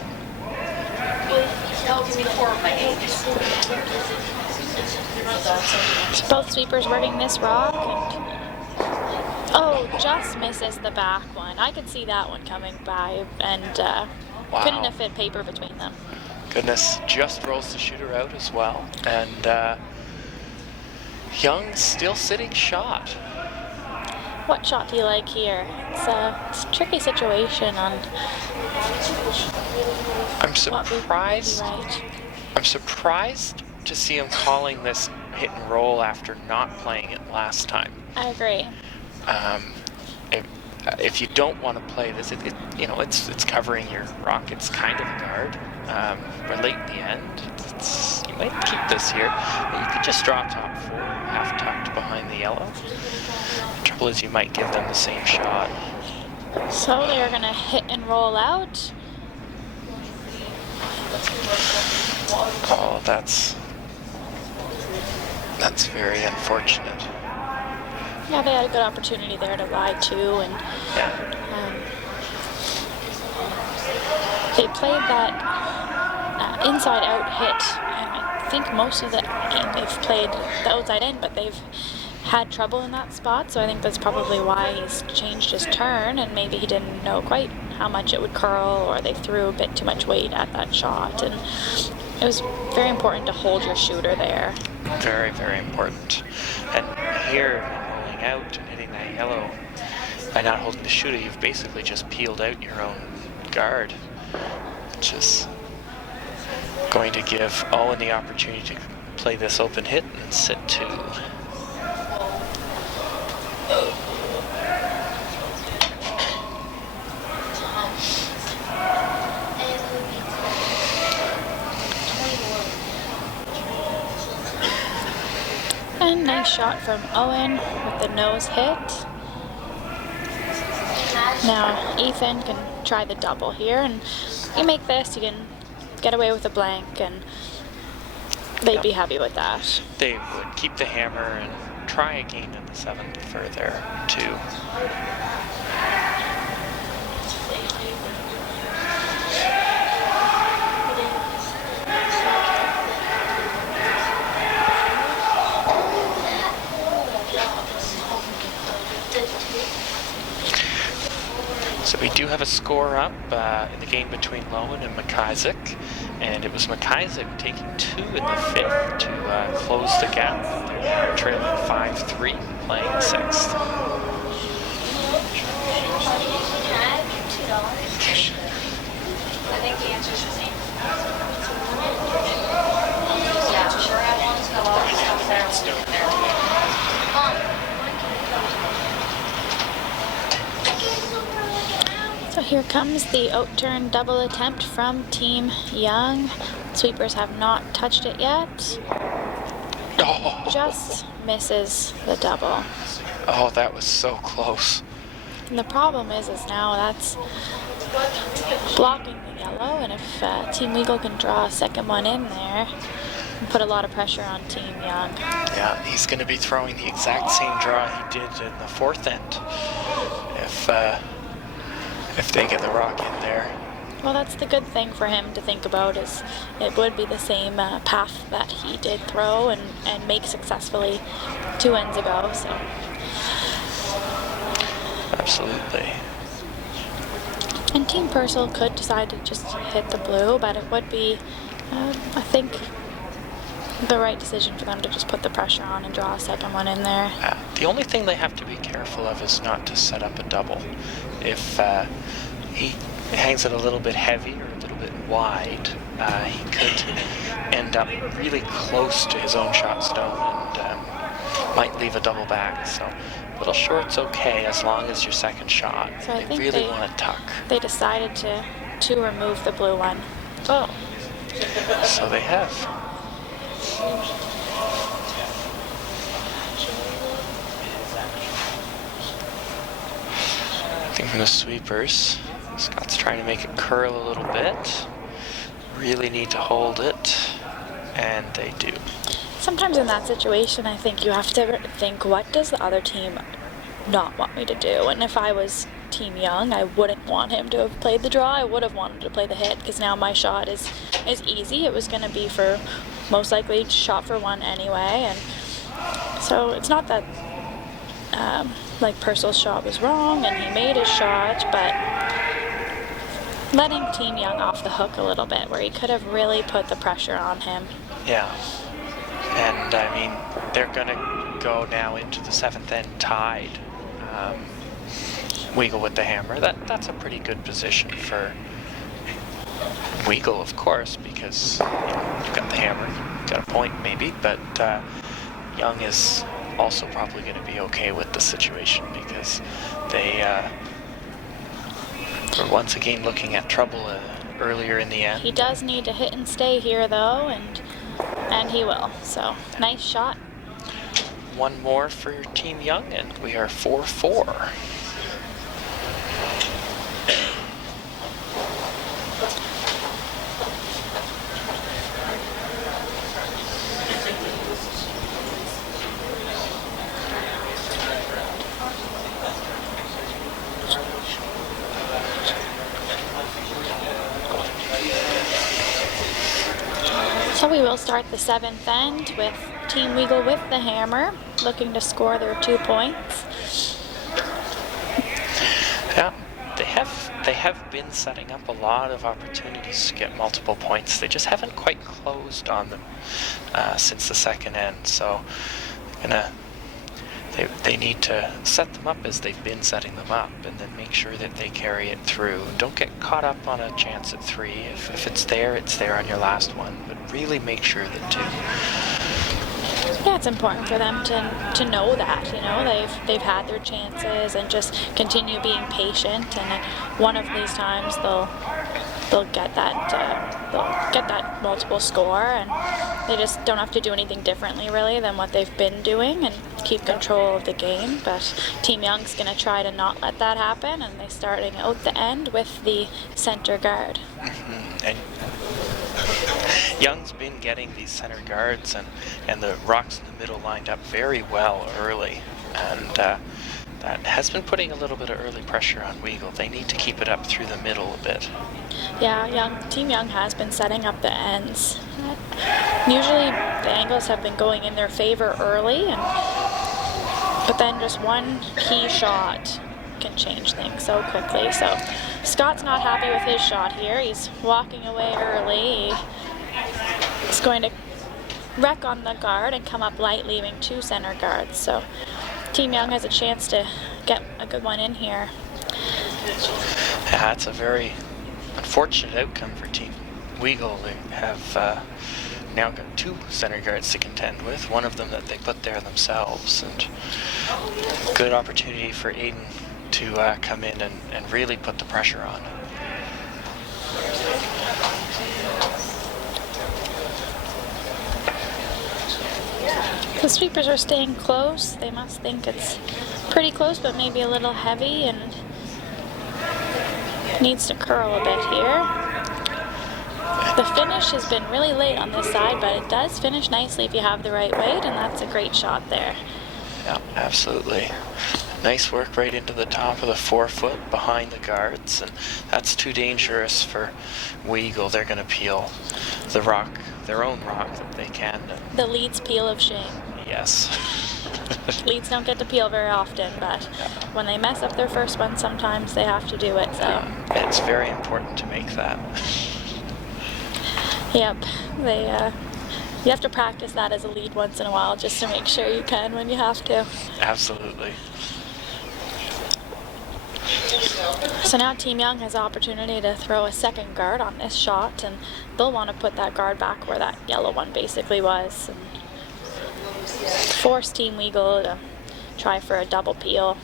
So both sweepers working this rock, and just misses the back one. I could see that one coming by, and couldn't have fit paper between them. Goodness, just rolls the shooter out as well. And Young still sitting shot. What shot do you like here? It's a tricky situation on I'm surprised. Right. I'm surprised to see him calling this hit and roll after not playing it last time. I agree. If you don't want to play this, it's covering your rock. It's kind of a guard. We're late in the end. You might keep this here. You could just draw top 4, half tucked behind the yellow. The trouble is you might give them the same shot. So they're going to hit and roll out. Oh, that's very unfortunate. Yeah, they had a good opportunity there to lie too, and they played that inside-out hit. I think most of the game they've played the outside in, but they've had trouble in that spot, so I think that's probably why he's changed his turn, and maybe he didn't know quite how much it would curl, or they threw a bit too much weight at that shot, and it was very important to hold your shooter there. Very, very important. And here, rolling out and hitting that yellow, by not holding the shooter, you've basically just peeled out your own guard, which is going to give Owen the opportunity to play this open hit and sit 2. And nice shot from Owen with the nose hit. Now Ethan can try the double here, and you make this, you can get away with a blank, and they'd be happy with that. They would keep the hammer and try again in the 7th for their 2. So we do have a score up in the game between Lowen and McIsaac, and it was McIsaac taking 2 in the 5th to close the gap. They're trailing 5-3, playing 6th. I think the answer is the same. So Here comes the out-turn double attempt from Team Young. Sweepers have not touched it yet. Oh, Just misses the double. oh, that was so close. And the problem is now that's blocking the yellow, and if Team Weagle can draw a second one in there, and put a lot of pressure on Team Young. Yeah, he's going to be throwing the exact same draw he did in the fourth end. If they get the rock in there. Well, that's the good thing for him to think about, is it would be the same path that he did throw and make successfully 2 ends ago. So Absolutely. And Team Purcell could decide to just hit the blue, but it would be, I think, the right decision for them to just put the pressure on and draw a second one in there. The only thing they have to be careful of is not to set up a double. If he hangs it a little bit heavy or a little bit wide, he could end up really close to his own shot stone and might leave a double back. So little short's okay as long as your second shot. So I they think really want to tuck. They decided to remove the blue one. Oh, so they have. I think from the sweepers, Scott's trying to make it curl a little bit. Really need to hold it, and they do. Sometimes in that situation, I think you have to think, what does the other team not want me to do? And if I was Team Young, I wouldn't want him to have played the draw. I would have wanted to play the hit, because now my shot is easy. It was going to be for, most likely, shot for one anyway. And so it's not that like Purcell's shot was wrong and he made his shot, but letting Team Young off the hook a little bit, where he could have really put the pressure on him. Yeah. And I mean, they're going to go now into the seventh end tied. Weagle with the hammer. That's a pretty good position for Weagle, of course, because you've got the hammer, you've got a point maybe, but Young is also probably going to be okay with the situation, because they were once again looking at trouble earlier in the end. He does need to hit and stay here, though, and he will. So, nice shot. One more for Team Young, and we are 4-4. So we will start the seventh end with Team Weagle with the hammer, looking to score their 2 points. Yeah, they have been setting up a lot of opportunities to get multiple points. They just haven't quite closed on them since the second end. So they need to set them up as they've been setting them up, and then make sure that they carry it through. Don't get caught up on a chance at 3. If it's there on your last one, but really make sure that 2. Yeah, it's important for them to know that, they've had their chances, and just continue being patient, and then one of these times they'll get that multiple score, and they just don't have to do anything differently really than what they've been doing, and keep control of the game. But Team Young's going to try to not let that happen, and they're starting out the end with the center guard. Mm-hmm. And Young's been getting these center guards and the rocks in the middle lined up very well early, and that has been putting a little bit of early pressure on Weagle. They need to keep it up through the middle a bit. Yeah, Team Young has been setting up the ends. Usually the angles have been going in their favor early, but then just one key shot can change things so quickly. So Scott's not happy with his shot here. He's walking away early. He's going to wreck on the guard and come up light, leaving 2 center guards. So Team Young has a chance to get a good one in here. Yeah, it's a very unfortunate outcome for Team Weagle. They have now got 2 center guards to contend with, one of them that they put there themselves, and good opportunity for Aiden to come in and really put the pressure on. The sweepers are staying close. They must think it's pretty close, but maybe a little heavy, and needs to curl a bit here. The finish has been really late on this side, but it does finish nicely if you have the right weight, and that's a great shot there. Yeah, absolutely. Nice work right into the top of the 4-foot behind the guards, and that's too dangerous for Weagle. They're going to peel the rock, their own rock that they can. The Leeds peel of shame. Yes. Leeds don't get to peel very often, but when they mess up their first one, sometimes they have to do it. So it's very important to make that. Yep, you have to practice that as a lead once in a while just to make sure you can when you have to. Absolutely. So now Team Young has the opportunity to throw a second guard on this shot, and they'll want to put that guard back where that yellow one basically was, and force Team Weagle to try for a double peel.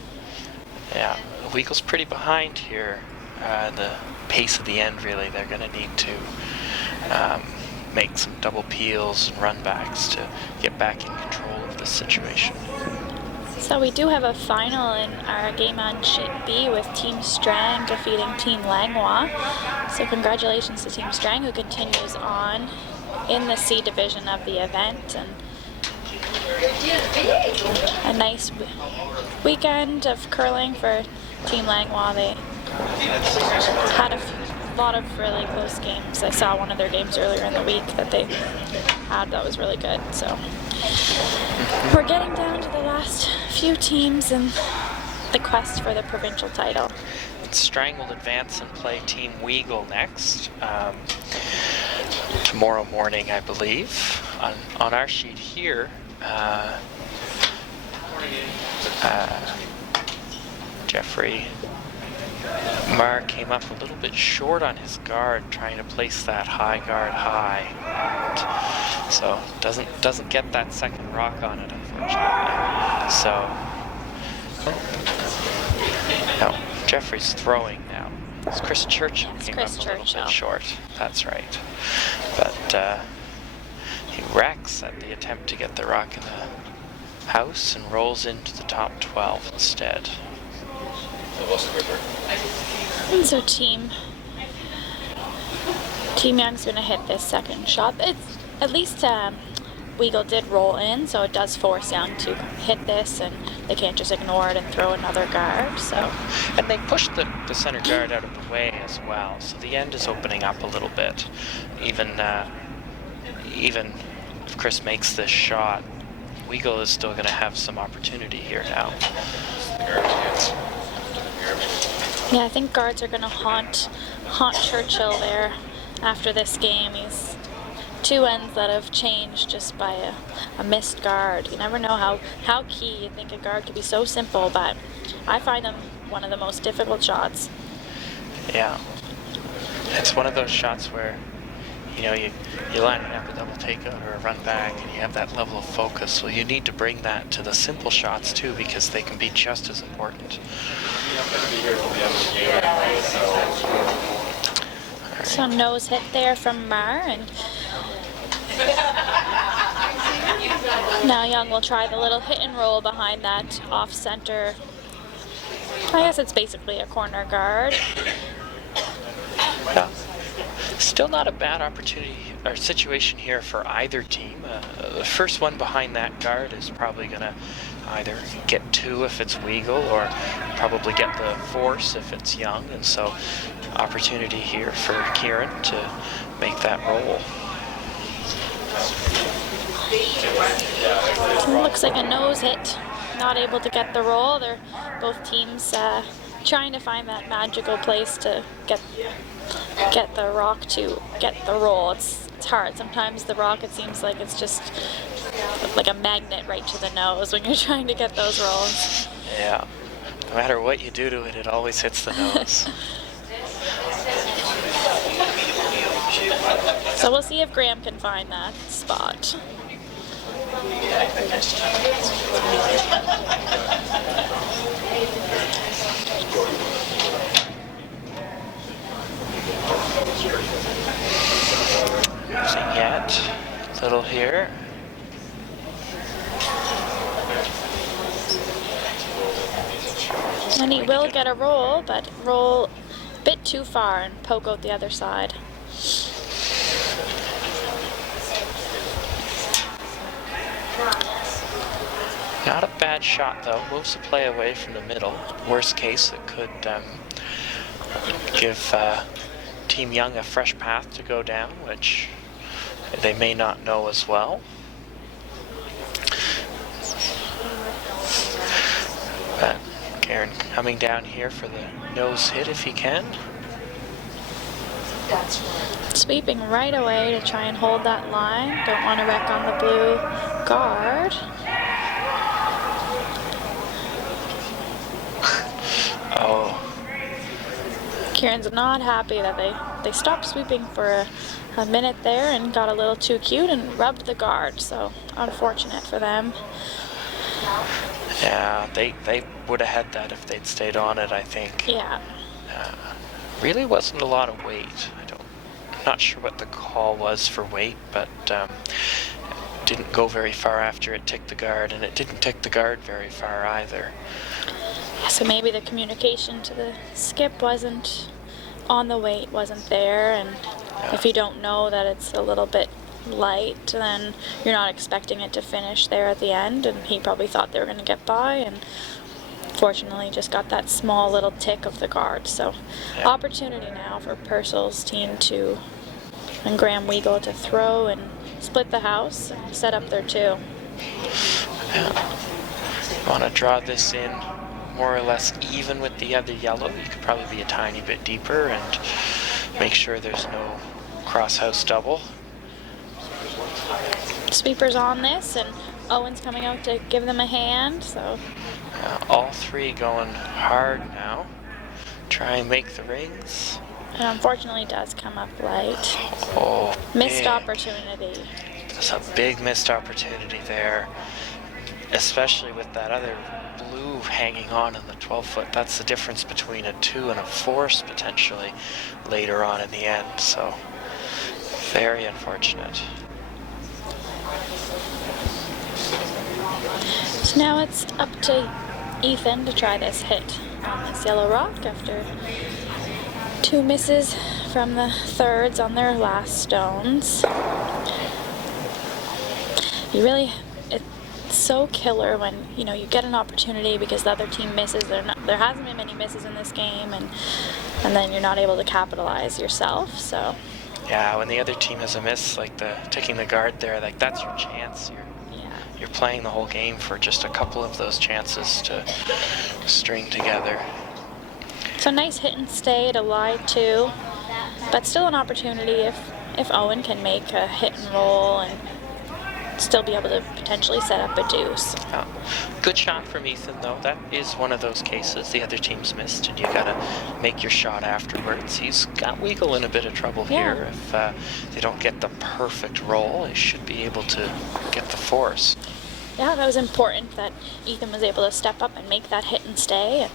Yeah, Weagle's pretty behind here. The pace of the end, really, they're going to need to make some double peels and run backs to get back in control of this situation. So we do have a final in our game on sheet B with Team Strang defeating Team Langlois. So congratulations to Team Strang, who continues on in the C division of the event, and a nice weekend of curling for Team Langlois. They had a lot of really close games. I saw one of their games earlier in the week that they had that was really good. So we're getting down to the last few teams in the quest for the provincial title. Strang will advance and play Team Weagle next tomorrow morning, I believe. On our sheet here, Jeffrey Marr came up a little bit short on his guard, trying to place that high guard high, and so doesn't get that second rock on it, unfortunately. So no, Jeffrey's throwing now. It's Chris Churchill came up a little bit short. That's right, but he wrecks at the attempt to get the rock in the house and rolls into the top 12 instead. And so Team Young's going to hit this second shot. It's at least Weagle did roll in, so it does force Young to hit this, and they can't just ignore it and throw another guard. So, and they pushed the center guard out of the way as well, so the end is opening up a little bit. Even if Chris makes this shot, Weagle is still going to have some opportunity here now. Yeah, I think guards are going to haunt Churchill there after this game. He's two ends that have changed just by a missed guard. You never know how key you think a guard could be so simple, but I find them one of the most difficult shots. Yeah, it's one of those shots where you're lining up a double takeout or a run back, and you have that level of focus. Well, you need to bring that to the simple shots too, because they can be just as important. Right. So nose hit there from Marr, and now Young will try the little hit and roll behind that off center. I guess it's basically a corner guard. Yeah. Still not a bad opportunity or situation here for either team. The first one behind that guard is probably going to either get two if it's Weagle, or probably get the force if it's Young, and so opportunity here for Kieran to make that roll. Looks like a nose hit. Not able to get the roll. They're both teams trying to find that magical place to get the rock to get the roll. It's hard. Sometimes the rock, it seems like it's just like a magnet right to the nose when you're trying to get those rolls. Yeah. No matter what you do to it, it always hits the nose. So we'll see if Graham can find that spot. Nothing yet. Little here. And he will get a roll, but roll a bit too far and poke out the other side. Not a bad shot though. Moves the play away from the middle. Worst case, it could give Team Young a fresh path to go down, which they may not know as well. But Karen coming down here for the nose hit if he can. Sweeping right away to try and hold that line. Don't want to wreck on the blue guard. Oh, Kieran's not happy that they stopped sweeping for a minute there and got a little too cute and rubbed the guard, so unfortunate for them. yeah, they would have had that if they'd stayed on it, I think. Yeah. Really wasn't a lot of weight. I'm not sure what the call was for weight, but didn't go very far after it ticked the guard, and it didn't tick the guard very far either. So maybe the communication to the skip wasn't on the weight, wasn't there, and if you don't know that it's a little bit light, then you're not expecting it to finish there at the end, and he probably thought they were going to get by, and fortunately just got that small little tick of the guard. So opportunity now for Purcell's team and Graham Weagle to throw and split the house and set up their two. Want to draw this in more or less even with the other yellow. You could probably be a tiny bit deeper and make sure there's no cross house double. Sweeper's on this, and Owen's coming out to give them a hand, so All three going hard now. Try and make the rings. and unfortunately does come up light. Oh, Missed big. opportunity. That's a big missed opportunity there, especially with that other blue hanging on in the 12-foot. That's the difference between a 2 and a force potentially later on in the end, so very unfortunate. So now it's up to Ethan to try this hit on this yellow rock after 2 misses from the thirds on their last stones. It's so killer when you get an opportunity because the other team misses. There hasn't been many misses in this game, and then you're not able to capitalize yourself. So Yeah, when the other team has a miss, like taking the guard there, like that's your chance. You're playing the whole game for just a couple of those chances to string together. So nice hit and stay to lie 2, but still an opportunity if Owen can make a hit and roll and still be able to potentially set up a deuce. Good shot from Ethan, though. That is one of those cases. The other team's missed, and you gotta make your shot afterwards. He's got Weagle in a bit of trouble here. If they don't get the perfect roll, they should be able to get the force. Yeah, that was important that Ethan was able to step up and make that hit and stay and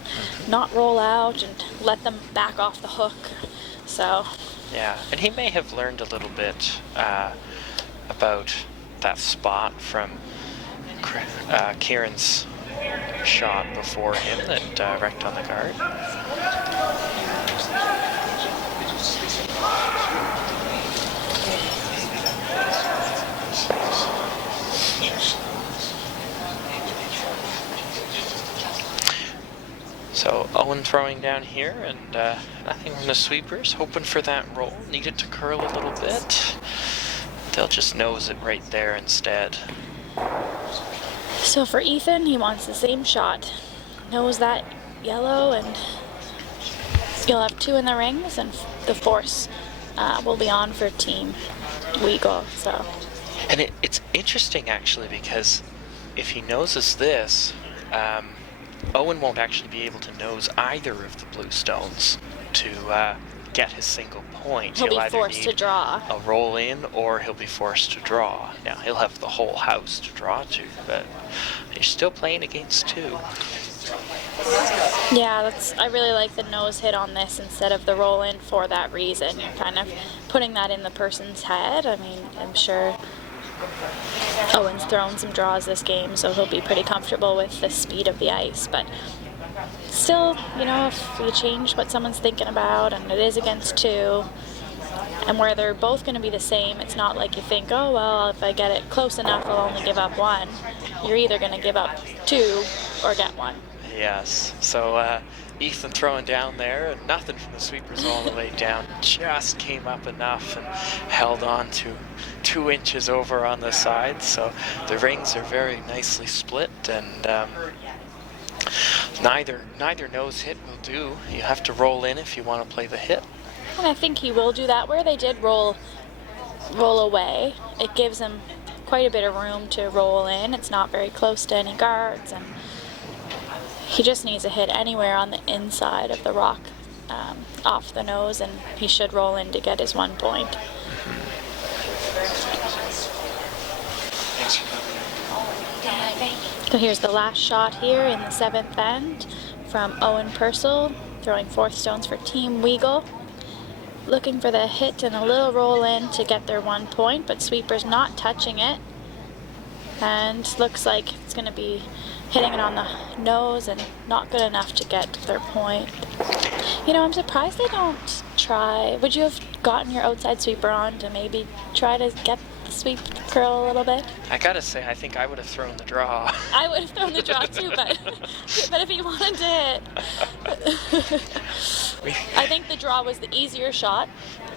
not roll out and let them back off the hook. So yeah, and he may have learned a little bit about that spot from Kieran's shot before him that wrecked on the guard. So Owen throwing down here, and nothing from the sweepers. Hoping for that roll. Needed to curl a little bit. They'll just nose it right there instead. for Ethan, he wants the same shot. Knows that yellow, and you'll have 2 in the rings, and the force will be on for Team Weagle. So. And it's interesting actually, because if he noses this, Owen won't actually be able to nose either of the blue stones to get his single point. He'll be either forced need to draw. a roll in, or he'll be forced to draw. Now he'll have the whole house to draw to, but he's still playing against 2. Yeah, I really like the nose hit on this instead of the roll in for that reason. You're kind of putting that in the person's head. I mean, I'm sure Owen's thrown some draws this game, so he'll be pretty comfortable with the speed of the ice, but still, you know, if you change what someone's thinking about and it is against 2, and where they're both going to be the same, it's not like you think, oh, well, if I get it close enough, I'll only give up 1. You're either going to give up 2 or get 1. Yes. So Ethan throwing down there, and nothing from the sweepers all the way down. Just came up enough and held on to 2 inches over on the side. So the rings are very nicely split, and neither nose hit will do. You have to roll in if you want to play the hit. And I think he will do that. Where they did roll away, it gives him quite a bit of room to roll in. It's not very close to any guards, and he just needs a hit anywhere on the inside of the rock off the nose, and he should roll in to get his 1 point. Thanks for coming. So here's the last shot here in the 7th end from Owen Purcell, throwing 4th stones for Team Weagle. Looking for the hit and a little roll in to get their 1 point, but sweeper's not touching it. And looks like it's going to be hitting it on the nose and not good enough to get their point. You know, I'm surprised they don't try. Would you have gotten your outside sweeper on to maybe try to get the sweep curl a little bit? I gotta say, I think I would have thrown the draw. I would have thrown the draw too, but if he wanted to hit. I think the draw was the easier shot.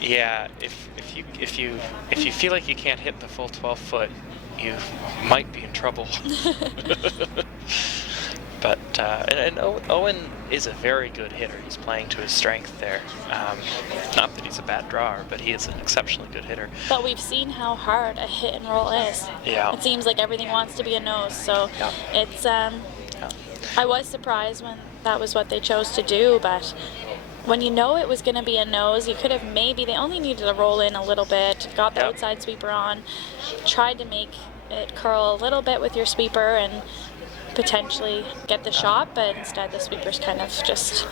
Yeah, if you feel like you can't hit the full 12 foot, you might be in trouble. But and Owen is a very good hitter. He's playing to his strength there. Not that he's a bad drawer, but he is an exceptionally good hitter. But we've seen how hard a hit and roll is. Yeah. It seems like everything wants to be a nose, so Yeah. it's I was surprised when that was what they chose to do, but when you know it was going to be a nose, you could have maybe, they only needed to roll in a little bit, got the Yep. outside sweeper on, tried to make it curl a little bit with your sweeper and potentially get the shot, but instead the sweepers kind of just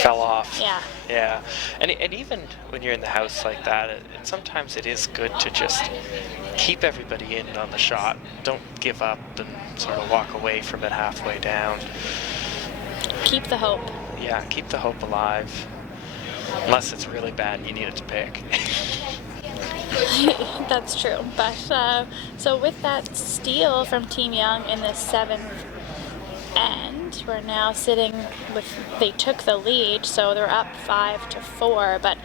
Fell off. Yeah. Yeah. And even when you're in the house like that, sometimes it is good to just keep everybody in on the shot. Don't give up and sort of walk away from it halfway down. keep the hope. Yeah, keep the hope alive. Unless it's really bad and you need it to pick. That's true. But so with that steal from Team Young in the 7th end, we're now sitting with, they took the lead, so they're up 5-4. But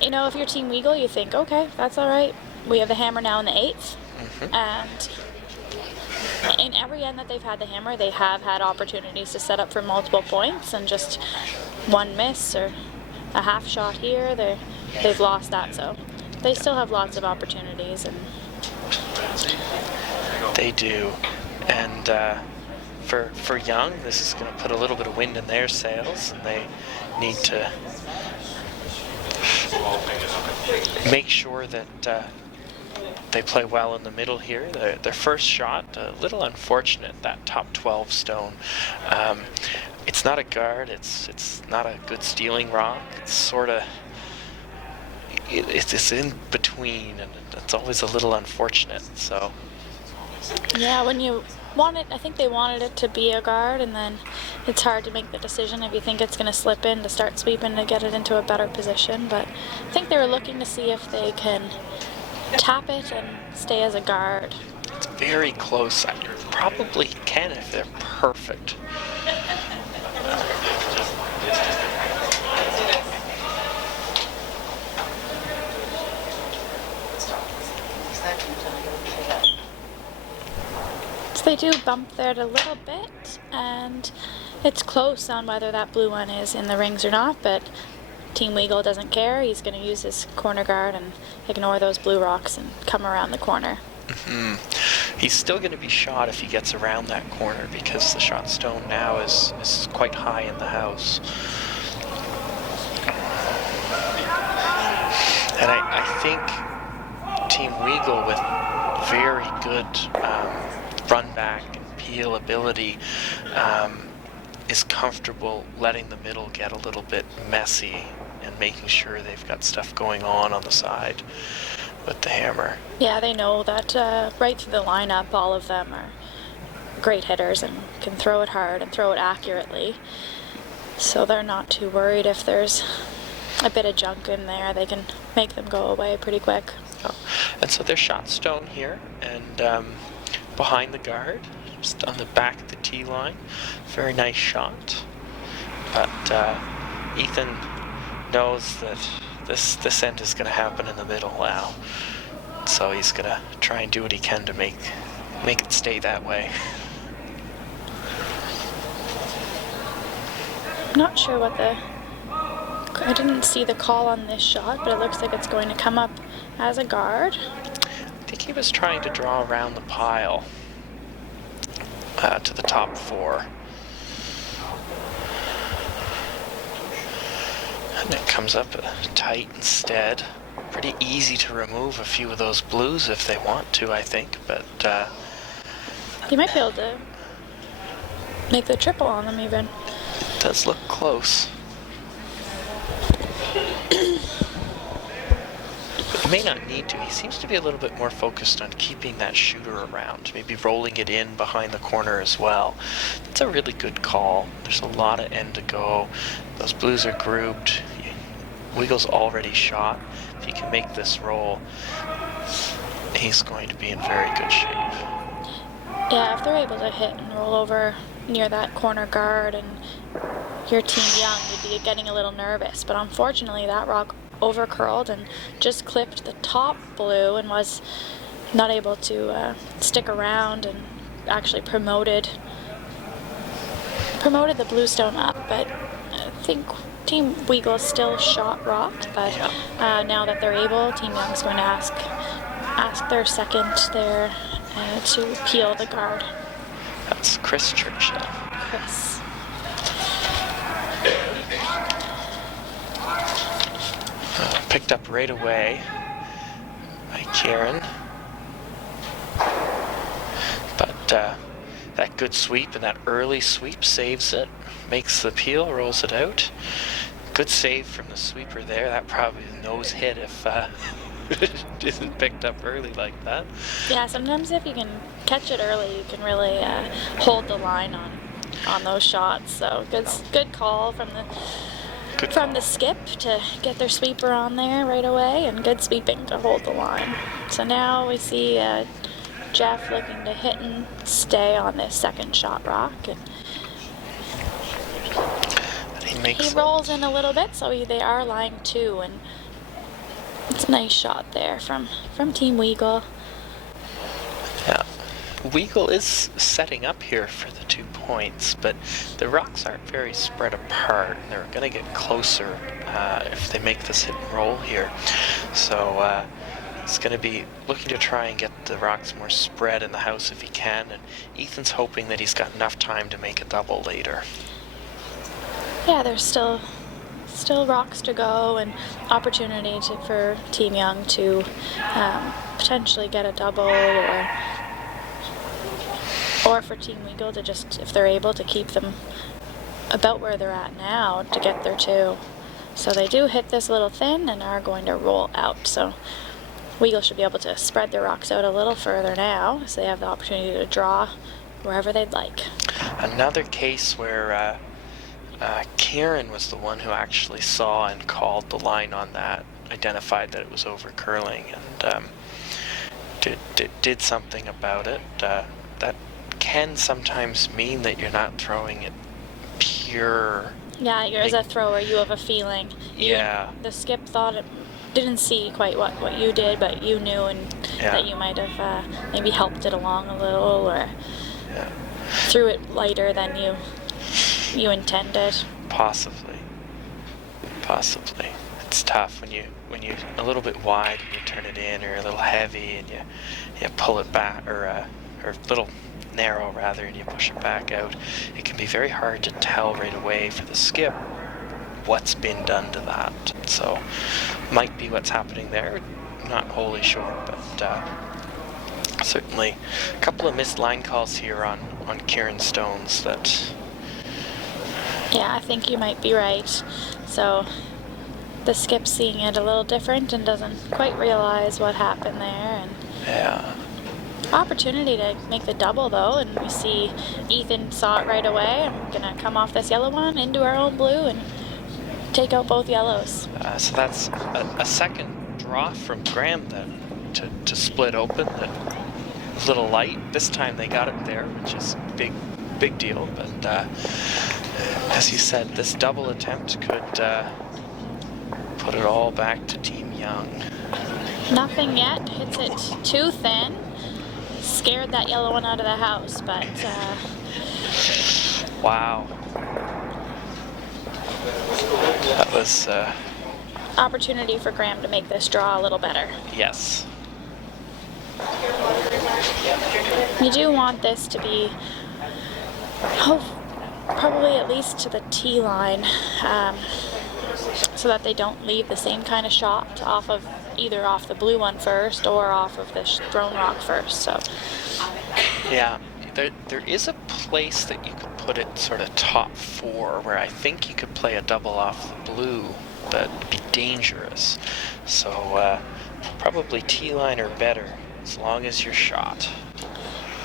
you know, if you're Team Weagle, you think, okay, that's all right. We have the hammer now in the 8th, and in every end that they've had the hammer, they have had opportunities to set up for multiple points, and just one miss or a half shot here, they've lost that. So they still have lots of opportunities, and They do. And for Young, this is going to put a little bit of wind in their sails, and they need to make sure that they play well in the middle here. Their first shot, a little unfortunate, that top 12 stone. It's not a guard, it's not a good stealing rock. It's sort of, it's in between, and it's always a little unfortunate. So yeah, when you want it, I think they wanted it to be a guard, and then it's hard to make the decision if you think it's going to slip in to start sweeping to get it into a better position. But I think they were looking to see if they can tap it and stay as a guard. it's very close. I probably can if they're perfect. So they do bump there a little bit, and it's close on whether that blue one is in the rings or not, but Team Weagle doesn't care. He's going to use his corner guard and ignore those blue rocks and come around the corner. He's still going to be shot if he gets around that corner, because the shot stone now is quite high in the house. And I think Team Weagle, with very good run back and peel ability is comfortable letting the middle get a little bit messy and making sure they've got stuff going on the side with the hammer. Yeah, they know that right through the lineup, all of them are great hitters and can throw it hard and throw it accurately. So they're not too worried if there's a bit of junk in there. They can make them go away pretty quick. Oh. And so they're shot stone here and behind the guard, just on the back of the tee line. Very nice shot. But Ethan knows that this end is going to happen in the middle now. So he's going to try and do what he can to make it stay that way. I'm not sure what I didn't see the call on this shot, but it looks like it's going to come up as a guard. I think he was trying to draw around the pile to the top 4. And it comes up tight instead. Pretty easy to remove a few of those blues if they want to, I think, but You might be able to make the triple on them even. it does look close. But you may not need to. He seems to be a little bit more focused on keeping that shooter around, maybe rolling it in behind the corner as well. That's a really good call. There's a lot of end to go. Those blues are grouped. Weagle's already shot. If he can make this roll, he's going to be in very good shape. Yeah, if they're able to hit and roll over near that corner guard and your team young, you'd be getting a little nervous. But unfortunately, that rock over-curled and just clipped the top blue and was not able to stick around and actually promoted the bluestone up. But I think Team Weagle still shot rocked, but now that they're able, Team Young's going to ask their second there to peel the guard. That's Chris Churchill. Chris. Picked up right away by Kieran. But that good sweep and that early sweep saves it, makes the peel, rolls it out. Good save from the sweeper there. That probably is a nose hit if it isn't picked up early like that. Yeah, sometimes if you can catch it early, you can really hold the line on those shots. So good call from the skip to get their sweeper on there right away, and good sweeping to hold the line. So now we see Jeff looking to hit and stay on this second shot rock. And he rolls in a little bit, so they are lying 2, and it's a nice shot there from Team Weagle. Yeah, Weagle is setting up here for the 2 points, but the rocks aren't very spread apart. They're going to get closer if they make this hit and roll here. So he's going to be looking to try and get the rocks more spread in the house if he can, and Ethan's hoping that he's got enough time to make a double later. Yeah, there's still rocks to go and opportunity for Team Young to potentially get a double, or for Team Weagle to just, if they're able to keep them about where they're at now, to get their 2. So they do hit this little thin and are going to roll out. So Weagle should be able to spread their rocks out a little further now, so they have the opportunity to draw wherever they'd like. Another case where Kieran was the one who actually saw and called the line on that, identified that it was over curling, and did something about it. That can sometimes mean that you're not throwing it pure. Yeah, as a thrower, you have a feeling. The skip thought it didn't see quite what you did, but you knew that you might have maybe helped it along a little, or threw it lighter than you intended. Possibly. It's tough when you're a little bit wide and you turn it in, or a little heavy and you pull it back, or a little narrow rather, and you push it back out. It can be very hard to tell right away for the skip what's been done to that. So might be what's happening there. Not wholly sure, but Certainly a couple of missed line calls here on Kieran Stones that... Yeah, I think you might be right. So the skip's seeing it a little different and doesn't quite realize what happened there. And Yeah. opportunity to make the double though, and we see Ethan saw it right away. I'm gonna come off this yellow one into our own blue and take out both yellows. So that's a second draw from Graham then to split open. That was a little light. This time they got it there, which is big deal. But as you said, this double attempt could put it all back to Team Young. Nothing yet. Hits it too thin. Scared that yellow one out of the house, but Wow. That was opportunity for Graham to make this draw a little better. yes. You do want this to be probably at least to the tee line, so that they don't leave the same kind of shot off of either off the blue one first or off of the thrown rock first. So Yeah. There is a place that you could put it sort of top four where I think you could play a double off the blue, but it'd be dangerous. So probably tee line or better as long as you're shot.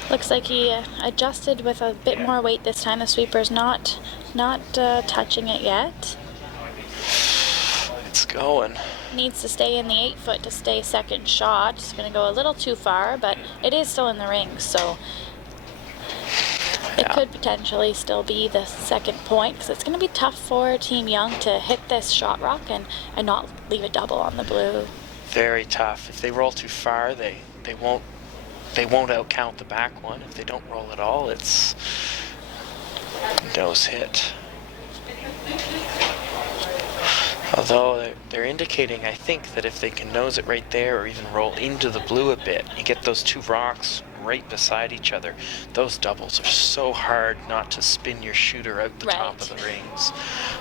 looks like he adjusted with a bit more weight this time. The sweeper's not touching it yet. It's going. Needs to stay in the 8 foot to stay second shot. It's going to go a little too far, but it is still in the ring, so it could potentially still be the second point, because it's going to be tough for Team Young to hit this shot rock and not leave a double on the blue. Very tough. If they roll too far, they won't outcount the back one. If they don't roll at all, it's nose hit. Although they're indicating, I think, that if they can nose it right there or even roll into the blue a bit, you get those two rocks right beside each other. Those doubles are so hard not to spin your shooter out the top of the rings.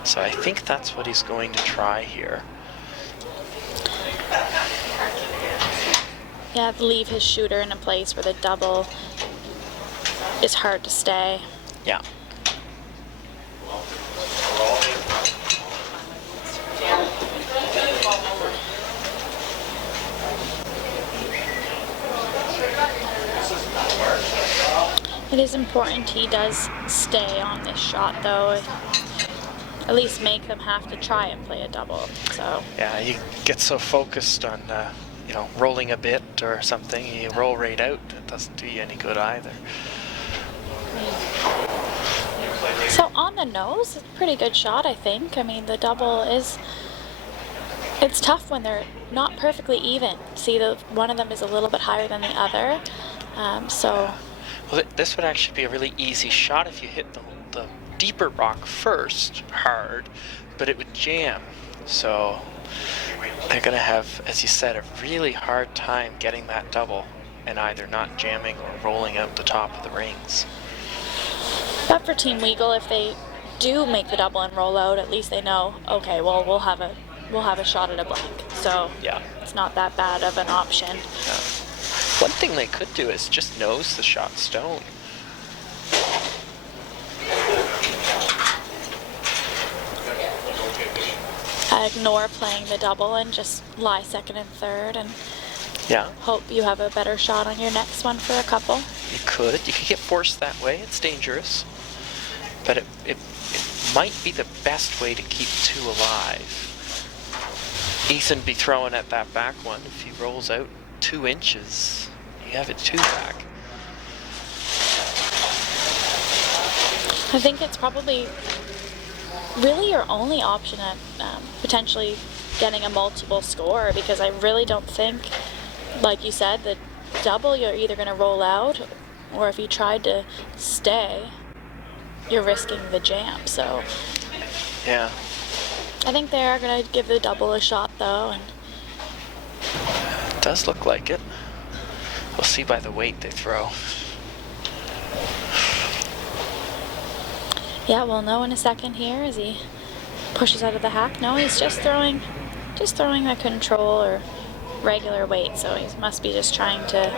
So I think that's what he's going to try here. Yeah, leave his shooter in a place where the double is hard to stay. Yeah. It is important he does stay on this shot, though. At least make them have to try and play a double. So Yeah, you get so focused on rolling a bit or something, you roll right out. It doesn't do you any good either. So on the nose, it's a pretty good shot, I think. I mean, the double is... It's tough when they're not perfectly even. See, one of them is a little bit higher than the other. Well, this would actually be a really easy shot if you hit the deeper rock first, hard, but it would jam. So they're going to have, as you said, a really hard time getting that double and either not jamming or rolling out the top of the rings. But for Team Weagle, if they do make the double and roll out, at least they know, okay, well, we'll have a shot at a blank. So Yeah. it's not that bad of an option. One thing they could do is just nose the shot stone. Ignore playing the double and just lie second and third and Yeah, hope you have a better shot on your next one for a couple. you could. You could get forced that way. It's dangerous. But it might be the best way to keep two alive. Ethan be throwing at that back one. If he rolls out 2 inches, you have it 2 back. I think it's probably really your only option at potentially getting a multiple score, because I really don't think, like you said, the double you're either going to roll out, or if you tried to stay, you're risking the jam. So Yeah. I think they are going to give the double a shot though, and It does look like it. We'll see by the weight they throw. yeah, we'll know in a second here as he pushes out of the hack. No, he's just throwing the control or regular weight, so he must be just trying to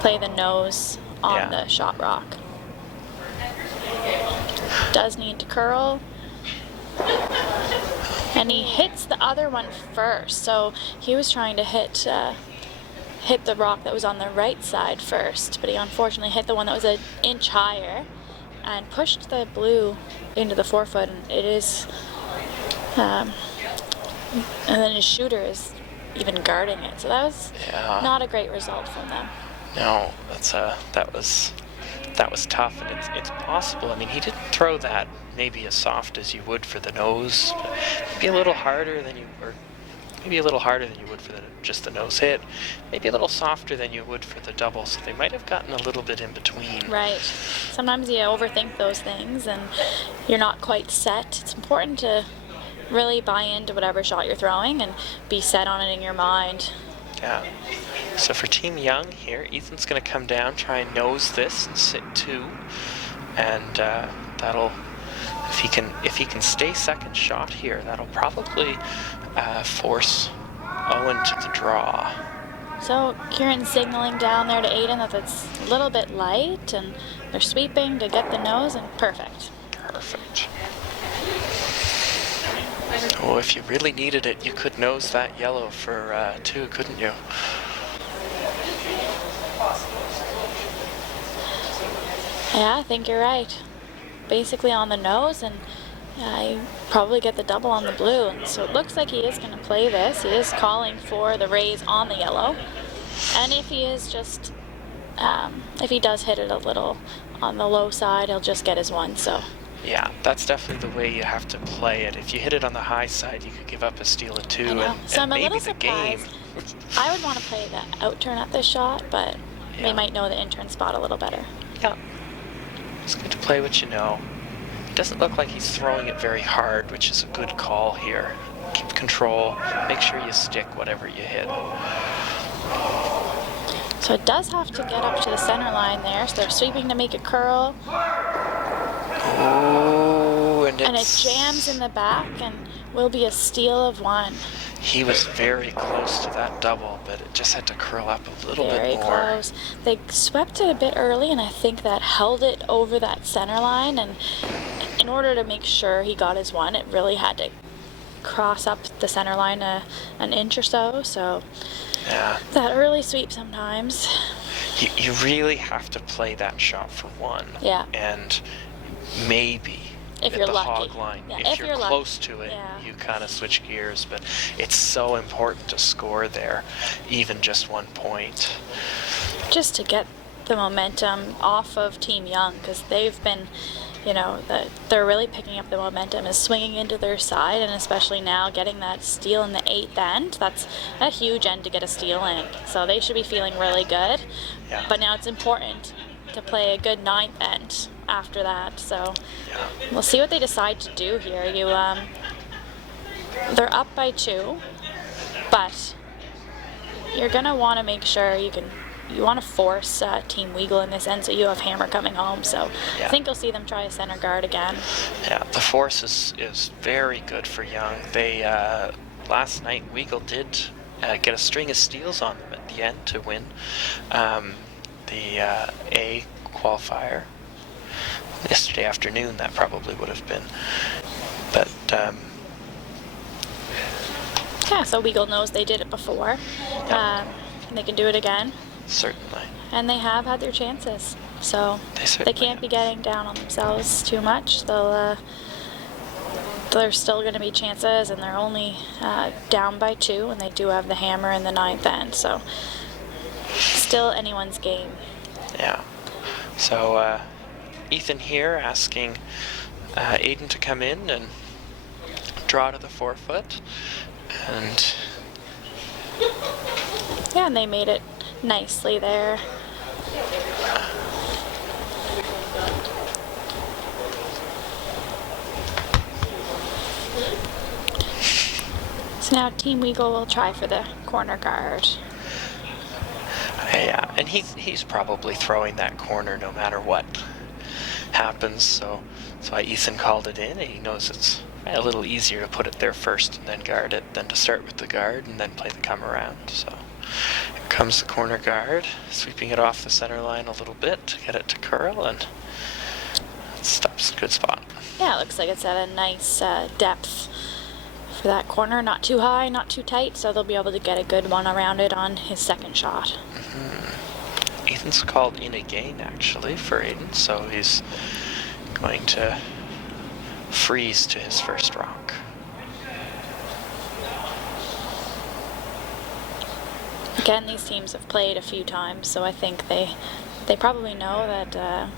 play the nose on Yeah. the shot rock. Does need to curl. And he hits the other one first, so he was trying to hit the rock that was on the right side first, but he unfortunately hit the one that was an inch higher and pushed the blue into the forefoot, and it is and then his shooter is even guarding it, so that was not a great result from them. No, that was tough, and it's possible. I mean, he didn't throw that maybe as soft as you would for the nose, but maybe a little harder than you would for just the nose hit, maybe a little softer than you would for the double, so they might have gotten a little bit in between. Right. Sometimes you overthink those things and you're not quite set. It's important to really buy into whatever shot you're throwing and be set on it in your mind. Yeah. So for Team Young here, Ethan's going to come down, try and nose this and sit 2, and that'll, if he can stay second shot here, that'll probably force Owen to the draw. So Kieran's signaling down there to Aiden that it's a little bit light, and they're sweeping to get the nose, and perfect. Perfect. Oh, if you really needed it, you could nose that yellow for 2, couldn't you? Yeah, I think you're right. Basically on the nose, and I probably get the double on the blue. And so it looks like he is going to play this. He is calling for the raise on the yellow. And if he is just, if he does hit it a little on the low side, he'll just get his 1. So. Yeah, that's definitely the way you have to play it. If you hit it on the high side, you could give up a steal of 2, I know. and, So I'm a maybe little the game. surprised. I would want to play the out turn at this shot, but they might know the in turn spot a little better. Yeah. It's good to play what you know. It doesn't look like he's throwing it very hard, which is a good call here. Keep control. Make sure you stick whatever you hit. So it does have to get up to the center line there. So they're sweeping to make a curl. Oh, and it jams in the back and will be a steal of 1. He was very close to that double, but it just had to curl up a little bit Very more. close. They swept it a bit early, and I think that held it over that center line. And in order to make sure he got his 1, it really had to cross up the center line an inch or so. So yeah, that early sweep sometimes. You really have to play that shot for 1. Yeah. And maybe if at you're the lucky. hog line, Yeah, if you're close lucky. to it, Yeah. you kind of switch gears. But it's so important to score there, even just 1 point. Just to get the momentum off of Team Young, because they've been, they're really picking up the momentum, is swinging into their side, and especially now getting that steal in the 8th end. That's a huge end to get a steal in, so they should be feeling really good. Yeah. But now it's important to play a good 9th end after that, so we'll see what they decide to do here. They're up by 2, but you're gonna want to make sure you want to force Team Weagle in this end, so you have Hammer coming home. So I think you'll see them try a center guard again. Yeah, the force is very good for Young. They last night Weagle did get a string of steals on them at the end to win the A qualifier. Yesterday afternoon that probably would have been, but yeah. So Weagle knows they did it before, and they can do it again. Certainly. And they have had their chances, so they can't be getting down on themselves too much. There's still going to be chances, and they're only down by 2, and they do have the hammer in the 9th end, so still anyone's game. Yeah. So Ethan here asking Aiden to come in and draw to the forefoot, and yeah, and they made it nicely there. So now Team Weagle will try for the corner guard. yeah, and he's probably throwing that corner no matter what happens. So that's why Ethan called it in, and he knows it's a little easier to put it there first and then guard it than to start with the guard and then play the come around. So Here comes the corner guard, sweeping it off the center line a little bit to get it to curl, and stops. Good spot. Yeah, it looks like it's at a nice depth for that corner. Not too high, not too tight, so they'll be able to get a good one around it on his second shot. Ethan's called in again, actually, for Aiden, so he's going to freeze to his first rock. Again, these teams have played a few times, so I think they probably know that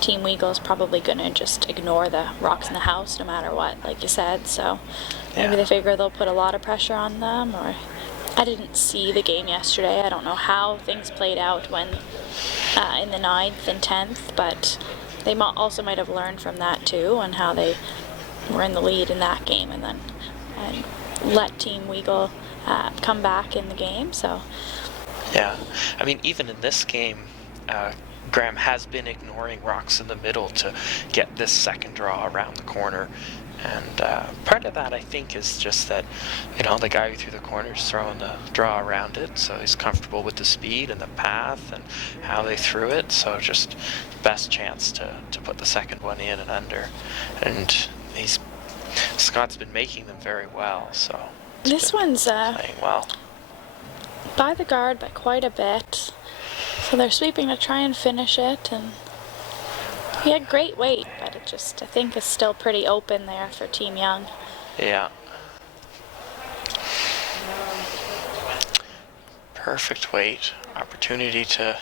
Team Weagle is probably going to just ignore the rocks in the house no matter what, like you said, so maybe they figure they'll put a lot of pressure on them, or I didn't see the game yesterday. I don't know how things played out when in the 9th and 10th, but they also might have learned from that too, and how they were in the lead in that game and then let Team Weagle come back in the game. So yeah, I mean, even in this game, Graham has been ignoring rocks in the middle to get this second draw around the corner. And part of that, I think, is just that, the guy who threw the corner is throwing the draw around it, so he's comfortable with the speed and the path and how they threw it, so just the best chance to put the second one in and under. And Scott's been making them very well, so this one's playing well. By the guard by quite a bit, so they're sweeping to try and finish it, and he had great weight, but it just, I think, is still pretty open there for Team Young. Yeah. Perfect weight. Opportunity to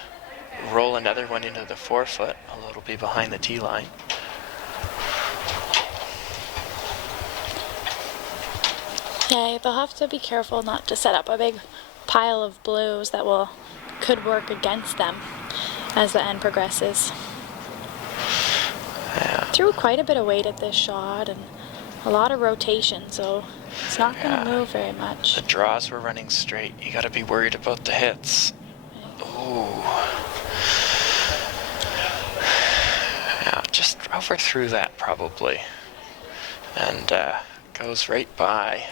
roll another one into the forefoot, although it'll be behind the tee line. Yeah, they'll have to be careful not to set up a big pile of blues that could work against them as the end progresses. Yeah. Threw quite a bit of weight at this shot and a lot of rotation, so it's not going to move very much. The draws were running straight. You got to be worried about the hits. Ooh. Yeah, just overthrew that probably, and goes right by.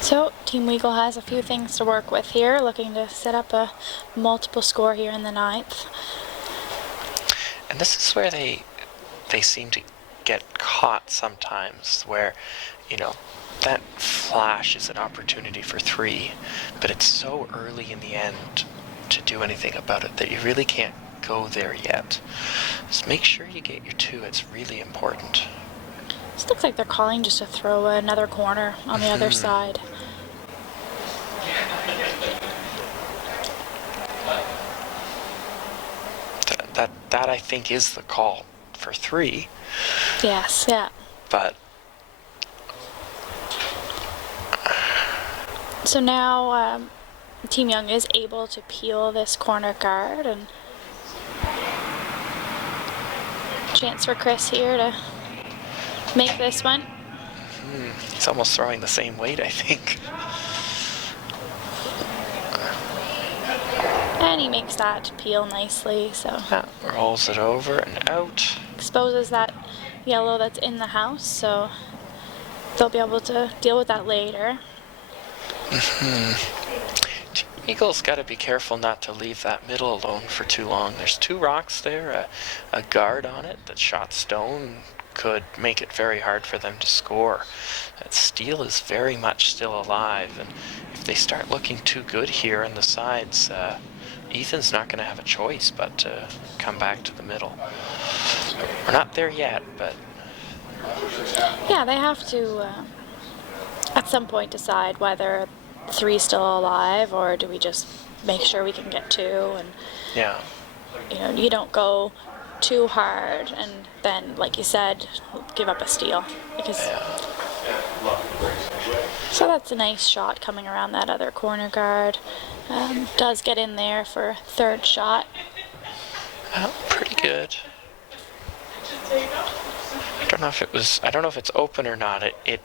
So Team Weagle has a few things to work with here, looking to set up a multiple score here in the 9th. And this is where they seem to get caught sometimes, where, that flash is an opportunity for 3, but it's so early in the end to do anything about it that you really can't go there yet. Just make sure you get your 2. It's really important. This looks like they're calling just to throw another corner on the other side. That I think is the call for 3. Yes, yeah. But so now Team Young is able to peel this corner guard, and chance for Chris here to make this one. He's almost throwing the same weight, I think. And he makes that peel nicely, so Rolls it over and out. exposes that yellow that's in the house, so they'll be able to deal with that later. Eagle's got to be careful not to leave that middle alone for too long. There's 2 rocks there, a guard on it that shot stone could make it very hard for them to score. That steel is very much still alive, and if they start looking too good here on the sides, Ethan's not going to have a choice but to come back to the middle. We're not there yet, but Yeah, they have to at some point decide whether 3's still alive, or do we just make sure we can get 2, and yeah. you don't go too hard and then, like you said, give up a steal, because so that's a nice shot coming around that other corner guard. Does get in there for 3rd shot. Pretty good. I don't know if it's open or not. It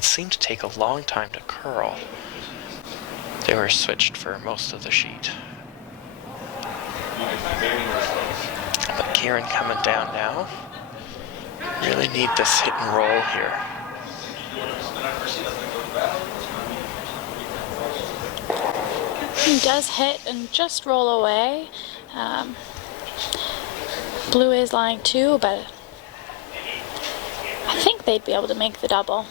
seemed to take a long time to curl. They were switched for most of the sheet. But Kieran coming down now. Really need this hit and roll here. He does hit and just roll away. Blue is lying 2, but I think they'd be able to make the double.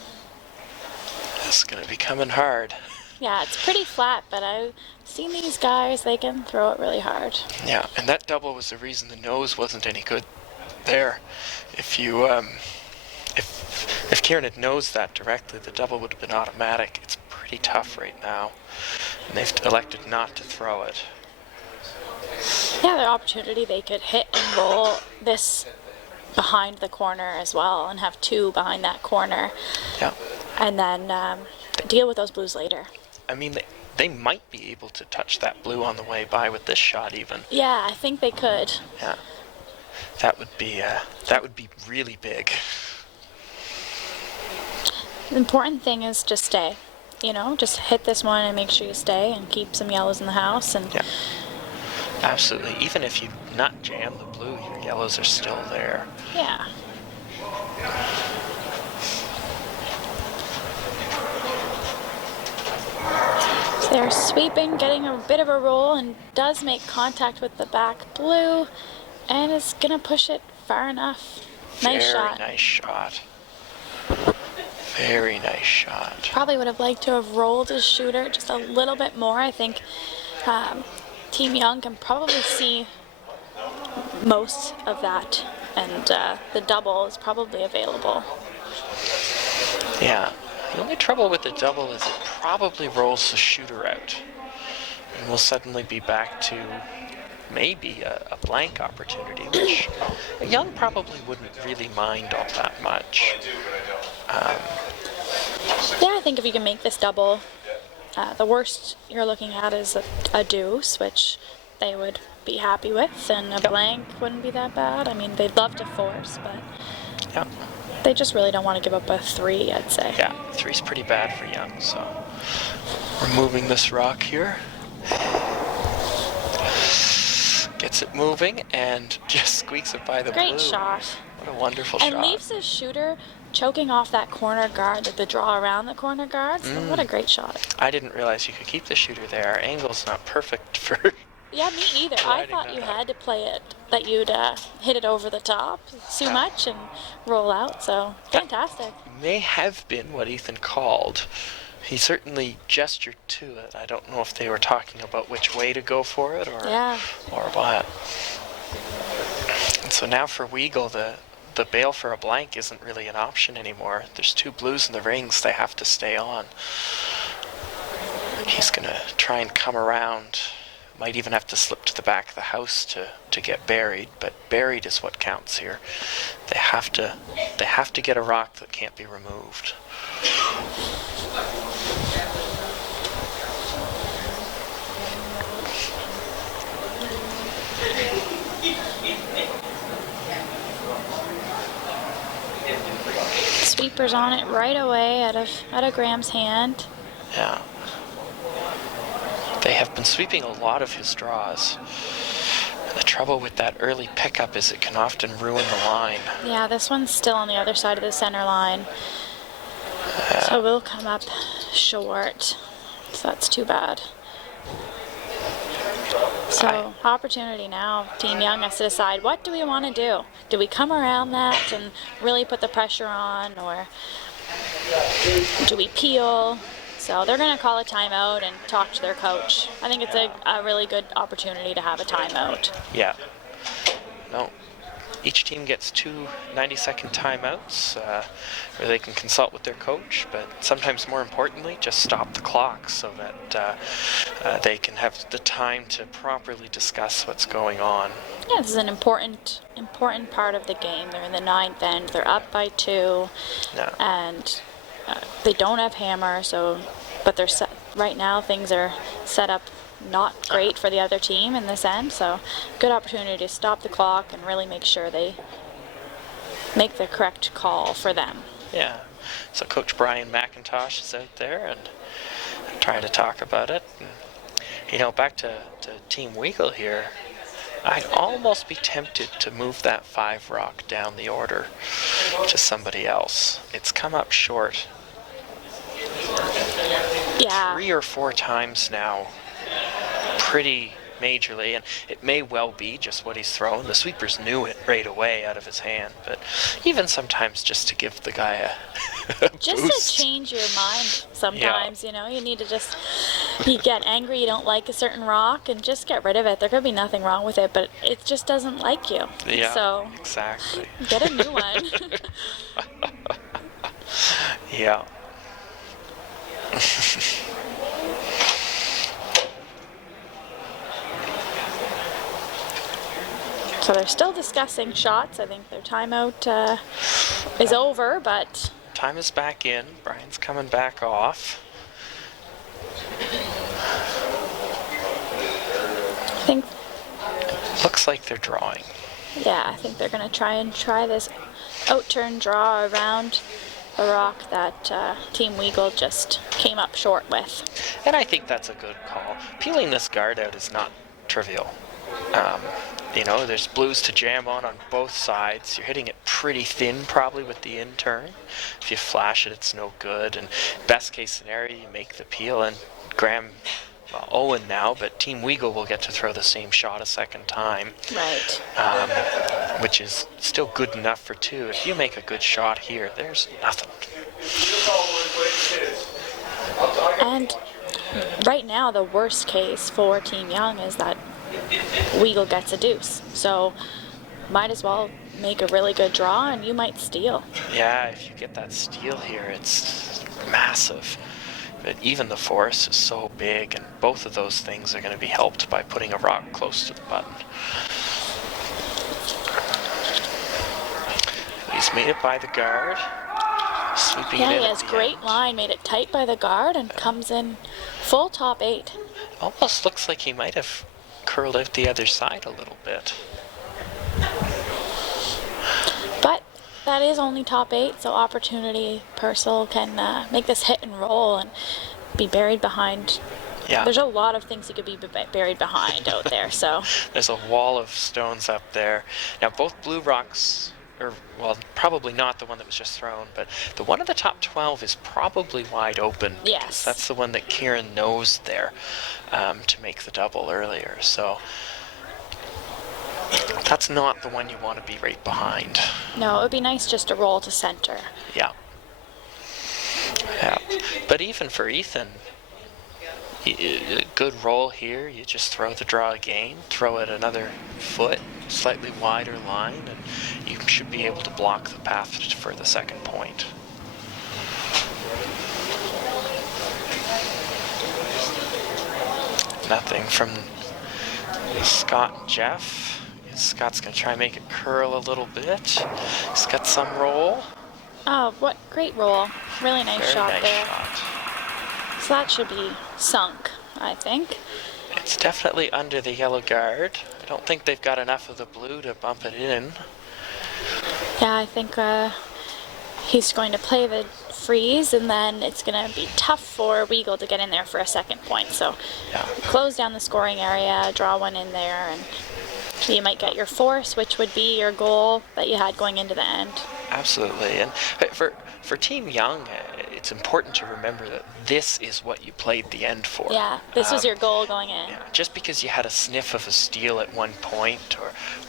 It's going to be coming hard. Yeah, it's pretty flat, but I've seen these guys, they can throw it really hard. Yeah, and that double was the reason the nose wasn't any good there. If you, if Kieran had nosed that directly, the double would have been automatic. It's pretty tough right now, and they've elected not to throw it. Yeah, their opportunity, they could hit and roll this behind the corner as well and have 2 behind that corner. Yeah. And then deal with those blues later. I mean, they might be able to touch that blue on the way by with this shot even. Yeah, I think they could. Yeah. That would be really big. The important thing is just stay. You know, just hit this one and make sure you stay and keep some yellows in the house. And Yeah. Absolutely. Even if you not jam the blue, your yellows are still there. yeah. So they're sweeping, getting a bit of a roll, and does make contact with the back blue, and is gonna push it far enough. Nice shot. Very nice shot. Very nice shot. Probably would have liked to have rolled his shooter just a little bit more. I think Team Young can probably see most of that, and the double is probably available. Yeah. The only trouble with the double is it probably rolls the shooter out. And we'll suddenly be back to maybe a blank opportunity, which Young probably wouldn't really mind all that much. Yeah, I think if you can make this double, the worst you're looking at is a deuce, which they would be happy with, and a blank wouldn't be that bad. I mean, they'd love to force, but Yeah. they just really don't want to give up a 3, I'd say. Yeah, 3's pretty bad for Young, so we're moving this rock here. Gets it moving and just squeaks it by the blue. Great shot. What a wonderful And shot. leaves his shooter choking off that corner guard, the draw around the corner guard. So what a great shot. I didn't realize you could keep the shooter there. Our angle's not perfect for... Yeah, me either. I Sliding thought that you up. had to play it, that you'd hit it over the top too much and roll out. So fantastic. May have been what Ethan called. He certainly gestured to it. I don't know if they were talking about which way to go for it or Yeah. or what. And so now for Weagle, the bail for a blank isn't really an option anymore. There's 2 blues in the rings. They have to stay on. He's going to try and come around. Might even have to slip to the back of the house to get buried, but buried is what counts here. They have to get a rock that can't be removed. Sweeper's on it right away out of Graham's hand. Yeah. They have been sweeping a lot of his draws. The trouble with that early pickup is it can often ruin the line. Yeah, this one's still on the other side of the center line. So we'll come up short. So that's too bad. So opportunity now. Team Young has to decide, what do we want to do? Do we come around that and really put the pressure on, or do we peel? So they're going to call a timeout and talk to their coach. I think it's a really good opportunity to have a timeout. Yeah. No. Each team gets 2 90-second timeouts where they can consult with their coach, but sometimes more importantly, just stop the clock so that they can have the time to properly discuss what's going on. Yeah, this is an important part of the game. They're in the 9th end. They're up by 2, Yeah. and they don't have hammer. But they're set right now. Things are set up not great for the other team in this end. So good opportunity to stop the clock and really make sure they make the correct call for them. Yeah. So Coach Brian McIntosh is out there and trying to talk about it. And, you know, back to Team Weagle here, I'd almost be tempted to move that 5 rock down the order to somebody else. It's come up short Yeah. 3 or 4 times now. pretty majorly, and it may well be just what he's thrown. The sweepers knew it right away out of his hand, but even sometimes just to give the guy a Just boost. to change your mind sometimes, you know, you need to just, you get angry, you don't like a certain rock, and just get rid of it. There could be nothing wrong with it, but it just doesn't like you. Yeah, So exactly. get a new one. Yeah. So they're still discussing shots. I think their timeout is over, but Time is back in. Brian's coming back off. I think, Looks like they're drawing. yeah, I think they're going to try this out-turn draw around the rock that Team Weagle just came up short with. And I think that's a good call. Peeling this guard out is not trivial. You know, there's blues to jam on both sides. You're hitting it pretty thin probably with the in-turn. If you flash it, it's no good. And best case scenario, you make the peel, and Graham, well, Owen now, but Team Weagle will get to throw the same shot a second time. Right. Which is still good enough for two. If you make a good shot here, there's nothing. And right now, the worst case for Team Young is that Weagle gets a deuce. So might as well make a really good draw, and you might steal. Yeah, if you get that steal here, it's massive. But even the force is so big, and both of those things are going to be helped by putting a rock close to the button. He's made it by the guard. Sweeping Yeah, it in he at has the great end. line, made it tight by the guard, and comes in full top 8. Almost looks like he might have curled out the other side a little bit. But that is only top 8, so opportunity Purcell can make this hit and roll and be buried behind. Yeah. There's a lot of things he could be buried behind out there, so. There's a wall of stones up there. Now both blue rocks, or well, probably not the one that was just thrown, but the one in the top 12 is probably wide open. Yes. That's the one that Kieran knows there to make the double earlier. So that's not the one you want to be right behind. No, it would be nice just to roll to center. Yeah. Yeah. But even for Ethan, a good roll here, you just throw the draw again, throw it another foot, slightly wider line, and you should be able to block the path for the second point. Nothing from Scott and Jeff. Scott's going to try and make it curl a little bit. He's got some roll. Oh, what great roll. Really nice Very shot nice there. shot. So that should be sunk, I think. It's definitely under the yellow guard. I don't think they've got enough of the blue to bump it in. Yeah, I think he's going to play the freeze, and then it's going to be tough for Weagle to get in there for a second point. So Yeah. close down the scoring area, draw one in there, and you might get your force, which would be your goal that you had going into the end. Absolutely. And for Team Young, it's important to remember that this is what you played the end for. Yeah, this was your goal going in. Yeah, just because you had a sniff of a steal at one point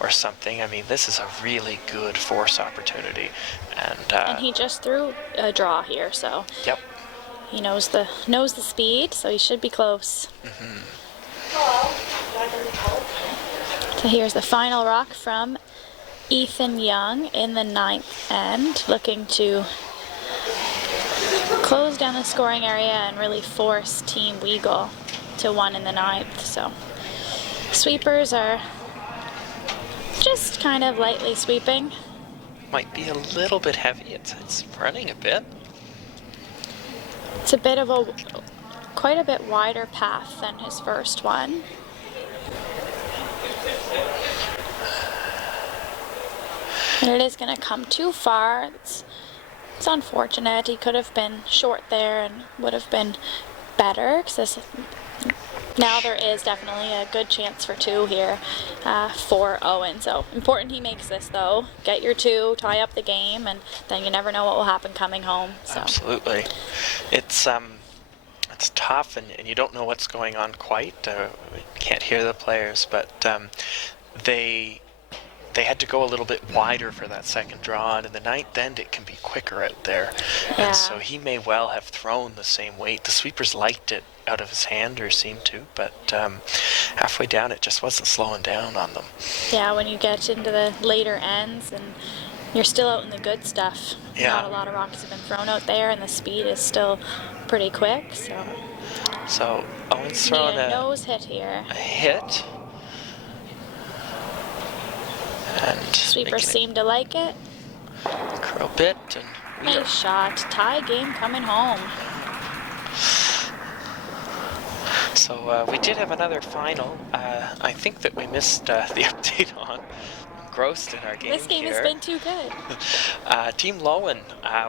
or something, I mean, this is a really good force opportunity. And he just threw a draw here, so Yep. he knows the speed, so he should be close. So here's the final rock from Ethan Young in the 9th end, looking to close down the scoring area and really force Team Weagle to 1 in the 9th. So sweepers are just kind of lightly sweeping. Might be a little bit heavy. It's running a bit. It's a bit of quite a bit wider path than his first one. And it is going to come too far. It's unfortunate. He could have been short there and would have been better. Because now there is definitely a good chance for 2 here for Owen. So important he makes this though. Get your 2, tie up the game, and then you never know what will happen coming home. So. Absolutely. It's it's tough, and you don't know what's going on quite. You can't hear the players, but they had to go a little bit wider for that second draw, and in the ninth end it can be quicker out there. Yeah. And so he may well have thrown the same weight. The sweepers liked it out of his hand, or seemed to, but halfway down it just wasn't slowing down on them. Yeah, when you get into the later ends and you're still out in the good stuff. Yeah. Not a lot of rocks have been thrown out there, and the speed is still pretty quick, So Owen's need throwing a nose hit here. a hit. And Sweepers seem to like it. curl bit, and we are Nice shot. Tie game coming home. So we did have another final. I think that we missed the update on. Engrossed in our game. This game has been too good. Team Lowen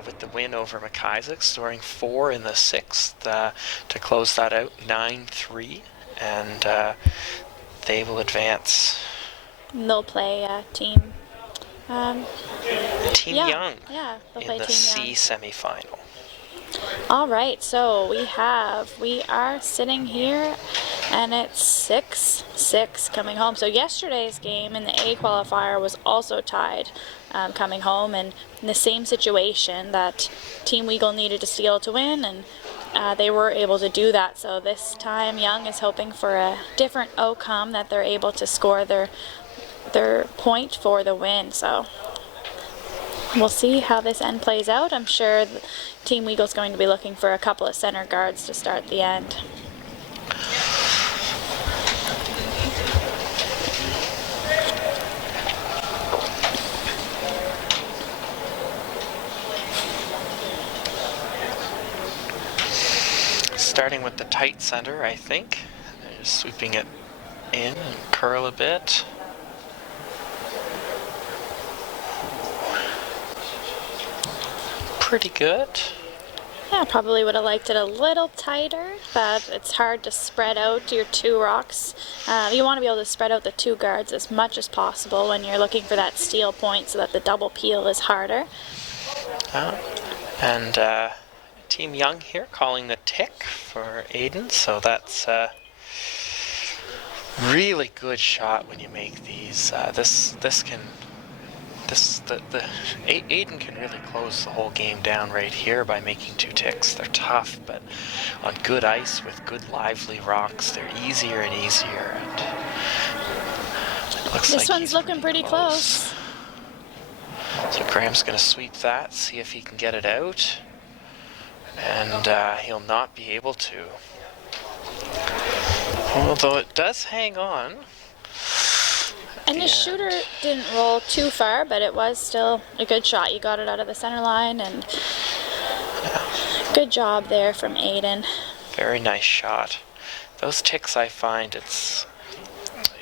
with the win over McIsaac, scoring 4 in the 6th to close that out, 9-3, and they will advance. And they'll play Team Team yeah, Young Yeah, they'll in play the Team C Young. semifinal. All right, so we are sitting here, and it's 6-6 coming home. So yesterday's game in the A qualifier was also tied coming home, and in the same situation that Team Weagle needed to steal to win, and they were able to do that. So this time Young is hoping for a different outcome, that they're able to score their point for the win. So we'll see how this end plays out. I'm sure Team Weagle's going to be looking for a couple of center guards to start the end. Starting with the tight center, I think. They're just sweeping it in and curl a bit. Pretty good. Yeah, probably would have liked it a little tighter, but it's hard to spread out your two rocks. You want to be able to spread out the two guards as much as possible when you're looking for that steal point, so that the double peel is harder. And Team Young here calling the tick for Aiden, so that's a really good shot when you make these. Aiden can really close the whole game down right here by making 2 ticks. They're tough, but on good ice with good lively rocks, they're easier and easier. And it looks This like one's he's looking pretty close. So Graham's going to sweep that, see if he can get it out. And he'll not be able to. Although it does hang on. And the shooter didn't roll too far, but it was still a good shot. You got it out of the center line, and good job there from Aiden. Very nice shot. Those ticks, I find,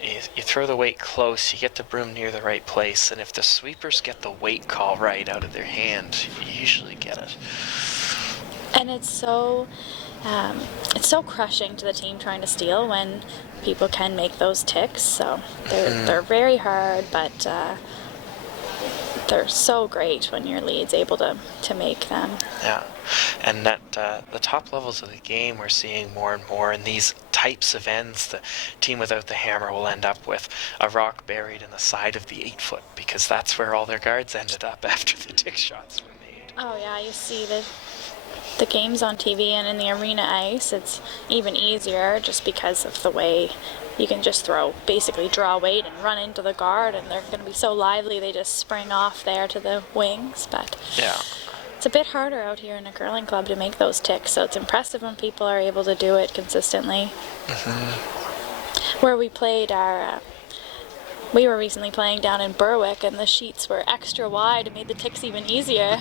you throw the weight close, you get the broom near the right place, and if the sweepers get the weight call right out of their hand, you usually get it. And it's so crushing to the team trying to steal when people can make those ticks. So they're very hard, but they're so great when your lead's able to make them. Yeah, and that the top levels of the game we're seeing more and more in these types of ends. The team without the hammer will end up with a rock buried in the side of the 8-foot, because that's where all their guards ended up after the tick shots were made. Oh yeah, you see the games on TV and in the arena ice, it's even easier just because of the way you can just basically draw weight and run into the guard, and they're going to be so lively they just spring off there to the wings. But Yeah. it's a bit harder out here in a curling club to make those ticks, so it's impressive when people are able to do it consistently. Where we played we were recently playing down in Berwick, and the sheets were extra wide and made the ticks even easier.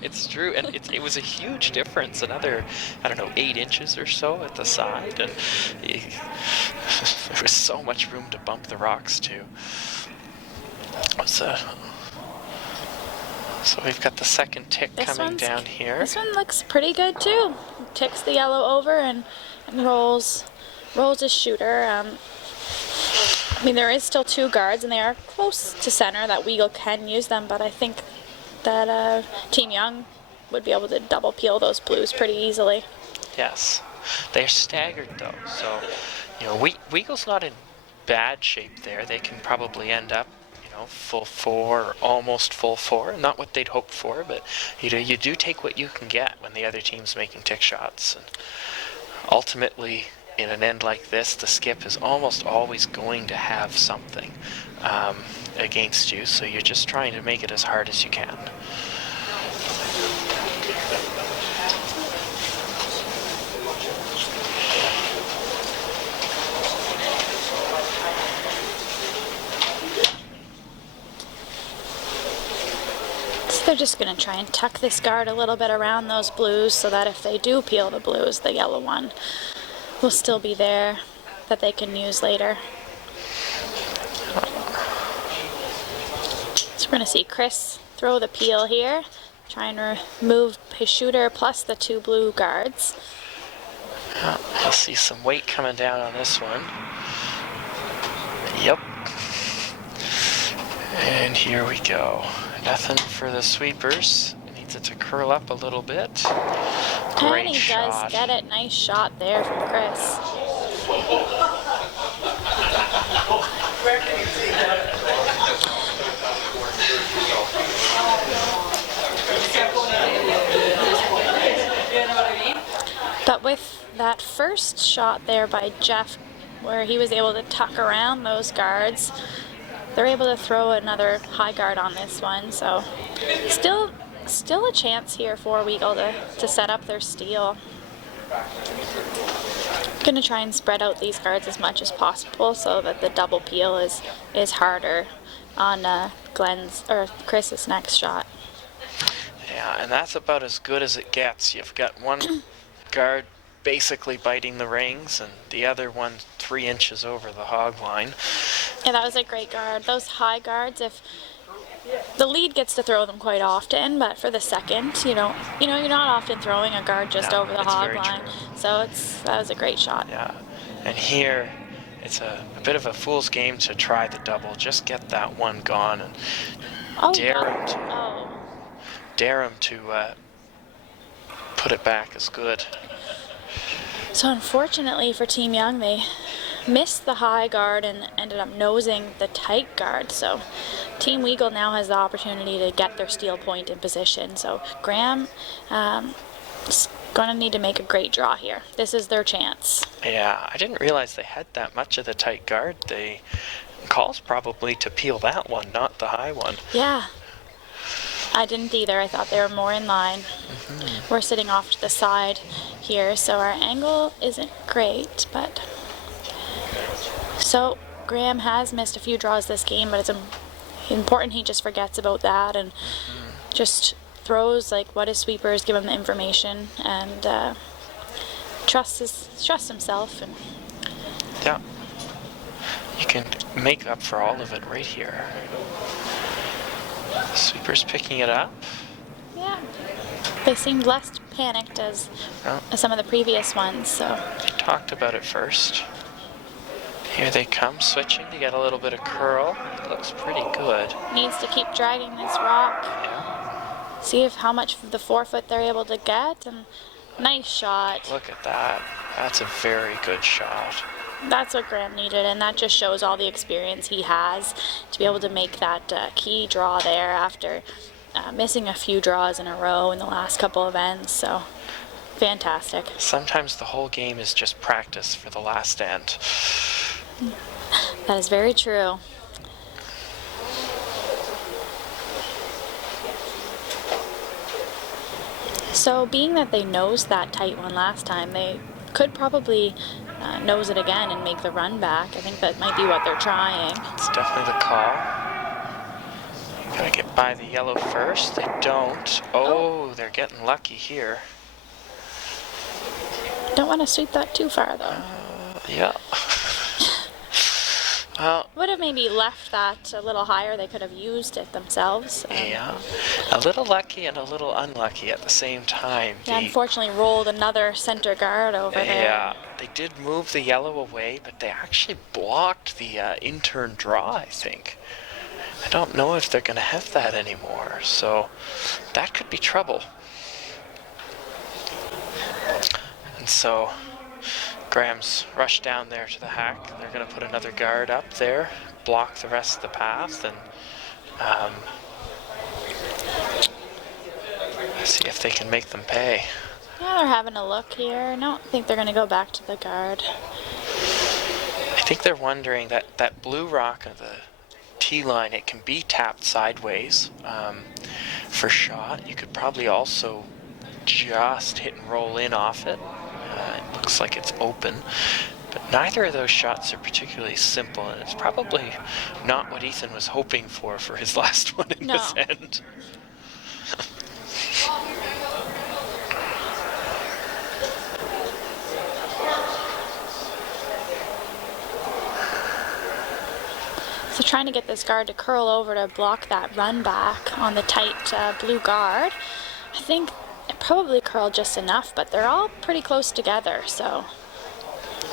It's true, and it was a huge difference. Another, 8 inches or so at the side, and there was so much room to bump the rocks to. So we've got the second tick coming down here. This one looks pretty good too. Ticks the yellow over and rolls his shooter. There is still 2 guards, and they are close to center that Weagle can use them, but I think that Team Young would be able to double peel those blues pretty easily. Yes. They're staggered though, so Weagle's not in bad shape there. They can probably end up full four or almost full four. Not what they'd hoped for, but you do take what you can get when the other team's making tick shots. And ultimately, in an end like this, the skip is almost always going to have something against you, so you're just trying to make it as hard as you can. They're just going to try and tuck this guard a little bit around those blues so that if they do peel the blues, the yellow one will still be there that they can use later. So we're going to see Chris throw the peel here, try and remove his shooter plus the 2 blue guards. You'll see some weight coming down on this one. Yep. And here we go. Nothing for the sweepers. Needs it to curl up a little bit. Great and he shot. does get it. Nice shot there from Chris. But with that first shot there by Jeff, where he was able to tuck around those guards, they're able to throw another high guard on this one, so still a chance here for Weagle to set up their steal. Going to try and spread out these guards as much as possible so that the double peel is harder on Chris's next shot. Yeah, and that's about as good as it gets. You've got one guard basically biting the rings and the other one 3 inches over the hog line. Yeah, that was a great guard. Those high guards, if the lead gets to throw them quite often, but for the second, you're not often throwing a guard just over the hog line. True. So that was a great shot. Yeah, and here it's a bit of a fool's game to try the double. Just get that one gone and dare him to put it back is good. So unfortunately for Team Young, they missed the high guard and ended up nosing the tight guard. So Team Weagle now has the opportunity to get their steal point in position. So Graham is going to need to make a great draw here. This is their chance. Yeah, I didn't realize they had that much of the tight guard. They calls probably to peel that one, not the high one. Yeah. I didn't either. I thought they were more in line. We're sitting off to the side here, so our angle isn't great, but so Graham has missed a few draws this game, but it's important he just forgets about that and just throws like what his sweepers give him the information and trusts himself. And yeah, you can make up for all of it right here. The sweeper's picking it up. yeah, they seemed less panicked as some of the previous ones. So They talked about it first. Here they come, switching to get a little bit of curl. Looks pretty good. needs to keep dragging this rock. Yeah. See how much of the 4-foot they're able to get, and nice shot. Look at that. That's a very good shot. That's what Graham needed, and that just shows all the experience he has to be able to make that key draw there after missing a few draws in a row in the last couple of ends. So fantastic. Sometimes the whole game is just practice for the last end. That is very true. So being that they nosed that tight one last time, they could probably nose it again and make the run back. I think that might be what they're trying. It's definitely the call. Gotta get by the yellow first. They don't. Oh, they're getting lucky here. Don't want to sweep that too far though. Yeah. Well, Would have maybe left that a little higher. They could have used it themselves. yeah. A little lucky and a little unlucky at the same time. Yeah, unfortunately rolled another center guard over there. Yeah, they did move the yellow away, but they actually blocked the intern draw, I think. I don't know if they're going to have that anymore, so that could be trouble. And so Graham's rushed down there to the hack. They're going to put another guard up there, block the rest of the path, and see if they can make them pay. Yeah, they're having a look here. I don't think they're going to go back to the guard. I think they're wondering that blue rock of the tee line, it can be tapped sideways for shot. You could probably also just hit and roll in off it. It looks like it's open. But neither of those shots are particularly simple, and it's probably not what Ethan was hoping for his last one in this end. So trying to get this guard to curl over to block that run back on the tight blue guard. I think it probably curled just enough, but they're all pretty close together, so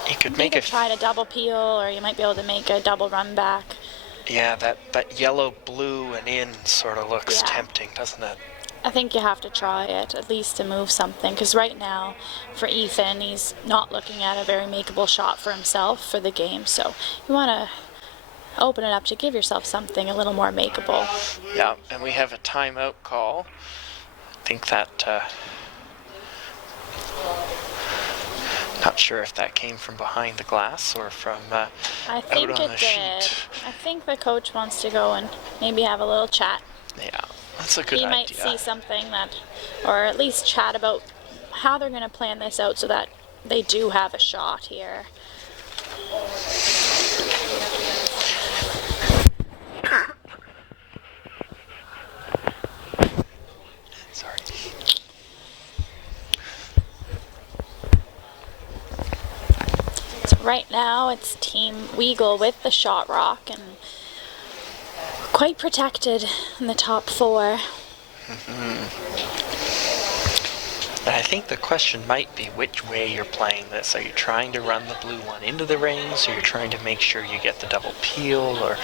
you could make a try to double peel, or you might be able to make a double run back. Yeah, that yellow, blue, and in sort of looks tempting, doesn't it? I think you have to try it, at least to move something, because right now, for Ethan, he's not looking at a very makeable shot for himself for the game, so you want to open it up to give yourself something a little more makeable. Yeah, and we have a timeout call. I think that, not sure if that came from behind the glass or from I think out on the did. sheet. I think the coach wants to go and maybe have a little chat. Yeah, that's a good idea. He might see something that, or at least chat about how they're going to plan this out so that they do have a shot here. Sorry. So right now it's Team Weagle with the shot rock and quite protected in the top four. And I think the question might be which way you're playing this. Are you trying to run the blue one into the rings, or you're trying to make sure you get the double peel, or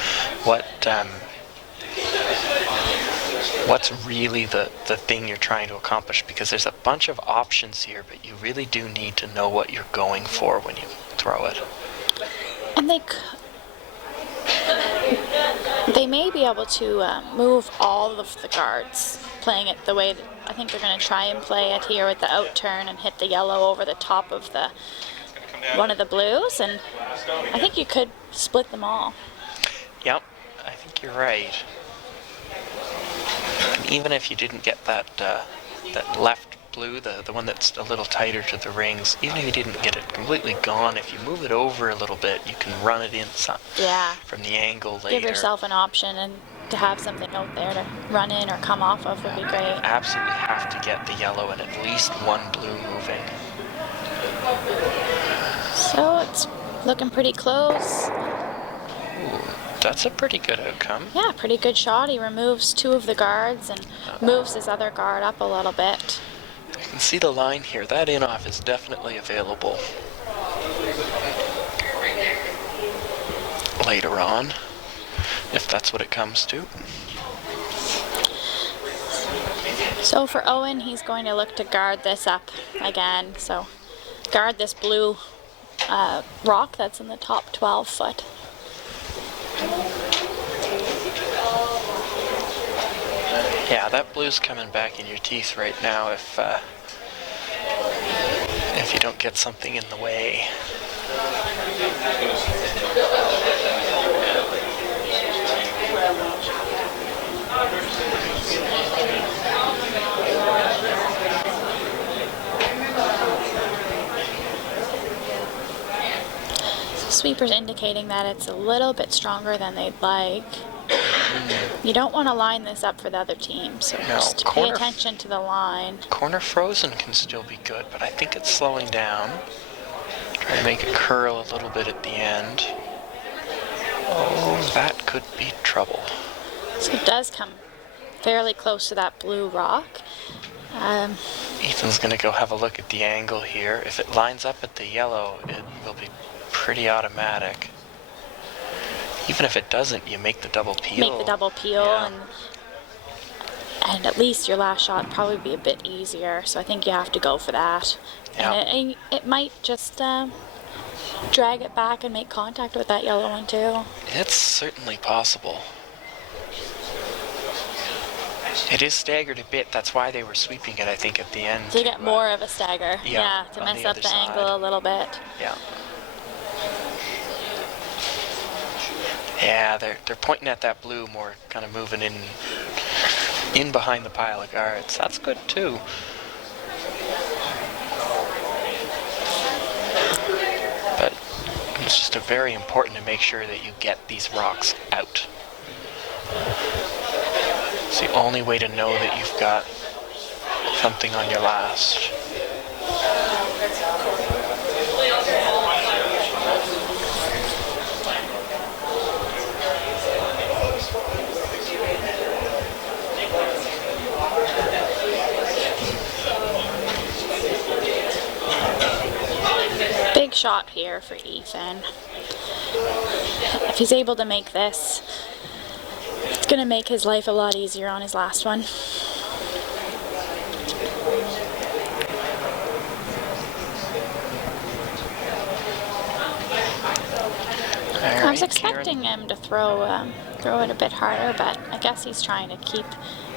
what's really the thing you're trying to accomplish? Because there's a bunch of options here, but you really do need to know what you're going for when you throw it. And they may be able to move all of the guards, playing it the way that I think they're going to try and play it here with the out turn and hit the yellow over the top of one of the blues, and I think you could split them all. Yep, I think you're right. And even if you didn't get that left blue, the one that's a little tighter to the rings, even if you didn't get it completely gone, if you move it over a little bit, you can run it in from the angle later. Give yourself an option, and to have something out there to run in or come off of would be great. Absolutely have to get the yellow and at least one blue moving. So it's looking pretty close. Ooh, that's a pretty good outcome. Yeah, pretty good shot. He removes two of the guards and moves his other guard up a little bit. You can see the line here. That in-off is definitely available later on, if that's what it comes to. So for Owen, he's going to look to guard this up again. So guard this blue rock that's in the top 12 foot. Yeah, that blue's coming back in your teeth right now if you don't get something in the way. So sweeper's indicating that it's a little bit stronger than they'd like. You don't want to line this up for the other team, so just pay attention to the line. Corner frozen can still be good, but I think it's slowing down. Try to make it curl a little bit at the end. Oh, that could be trouble. So it does come fairly close to that blue rock. Ethan's going to go have a look at the angle here. If it lines up at the yellow, it will be pretty automatic. Even if it doesn't, you make the double peel. Make the double peel, yeah. and at least your last shot would probably be a bit easier. So I think you have to go for that. Yeah. And it might just drag it back and make contact with that yellow one too. It's certainly possible. It is staggered a bit. That's why they were sweeping it, I think, at the end. To get more of a stagger. Yeah, to on mess the up other the side. angle a little bit. Yeah. Yeah, they're pointing at that blue more, kind of moving in behind the pile of guards. That's good too. But it's just very important to make sure that you get these rocks out. It's the only way to know that you've got something on your last. Big shot here for Ethan. If he's able to make this, it's going to make his life a lot easier on his last one. I was expecting him to throw it a bit harder, but I guess he's trying to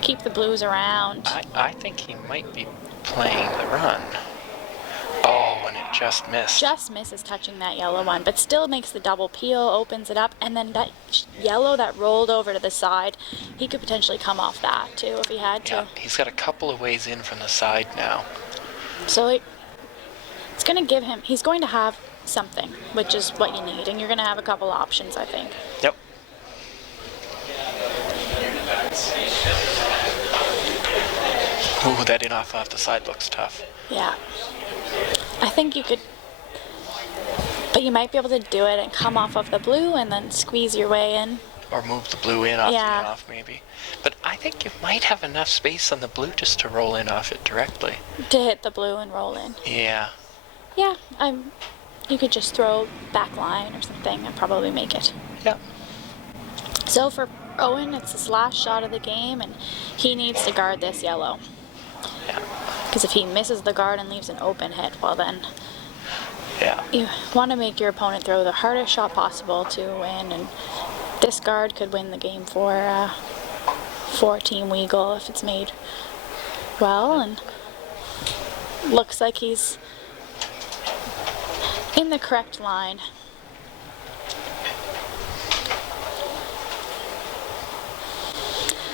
keep the blues around. I think he might be playing the run. Oh, and it just missed. Just misses touching that yellow one, but still makes the double peel, opens it up, and then that yellow that rolled over to the side, he could potentially come off that too if he had to. Yeah, he's got a couple of ways in from the side now. So it's going to give him, he's going to have something, which is what you need, and you're going to have a couple options, I think. Yep. Ooh, that in off the side looks tough. Yeah. I think you could, but you might be able to do it and come off of the blue and then squeeze your way in. Or move the blue in off Yeah. the in off maybe. But I think you might have enough space on the blue just to roll in off it directly. To hit the blue and roll in. Yeah. Yeah, you could just throw back line or something and probably make it. Yep. So for Owen, it's his last shot of the game, and he needs to guard this yellow. Yeah. Because if he misses the guard and leaves an open hit, well then Yeah. you want to make your opponent throw the hardest shot possible to win, and this guard could win the game for Team Weagle if it's made well, and looks like he's in the correct line.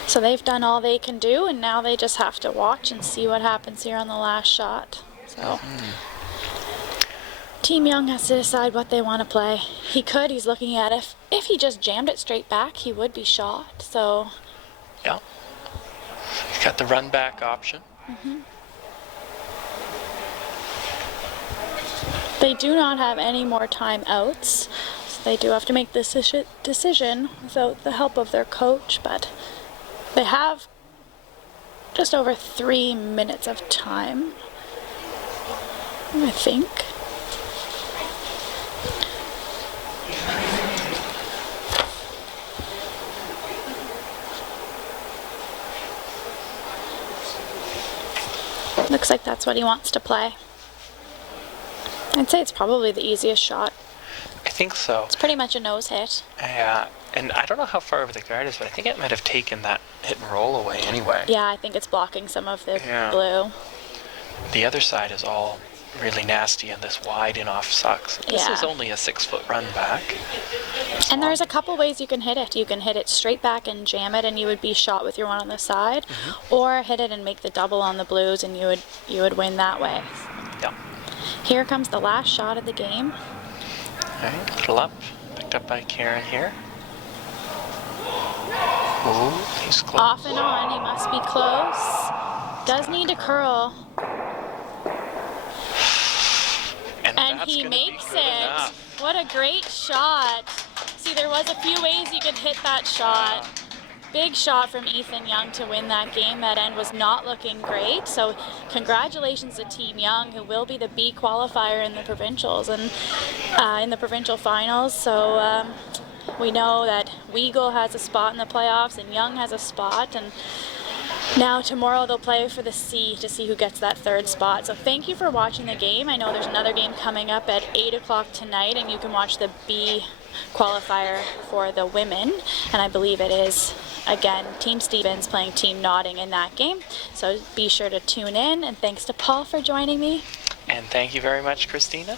So they've done all they can do, and now they just have to watch and see what happens here on the last shot. So Team Young has to decide what they want to play. He's looking at if he just jammed it straight back, he would be shot. So Yeah. He's got the run back option. they do not have any more timeouts. So they do have to make this decision without the help of their coach, but they have just over 3 minutes of time, I think. Looks like that's what he wants to play. I'd say it's probably the easiest shot. I think so. It's pretty much a nose hit. Yeah. And I don't know how far over the guard is, but I think it might have taken that hit and roll away anyway. Yeah, I think it's blocking some of the Yeah. blue. The other side is all really nasty, and this wide and off sucks. This Yeah. is only a 6-foot run back. And there's a couple ways you can hit it. You can hit it straight back and jam it, and you would be shot with your one on the side, or hit it and make the double on the blues, and you would win that way. Yeah. Here comes the last shot of the game. All right, little up, picked up by Karen here. Ooh, he's close. Off and on, he must be close. Does need to curl, and that's he gonna be makes good it. enough. What a great shot. See, there was a few ways you could hit that shot. Big shot from Ethan Young to win that game. That end was not looking great. So congratulations to Team Young, who will be the B qualifier in the provincials and in the provincial finals. So we know that Weagle has a spot in the playoffs and Young has a spot. And Now tomorrow they'll play for the C to see who gets that third spot. So thank you for watching the game. I know there's another game coming up at 8 o'clock tonight, and you can watch the B qualifier for the women. And I believe it is, again, Team Stevens playing Team Notting in that game. So be sure to tune in, and thanks to Paul for joining me. And thank you very much, Christina.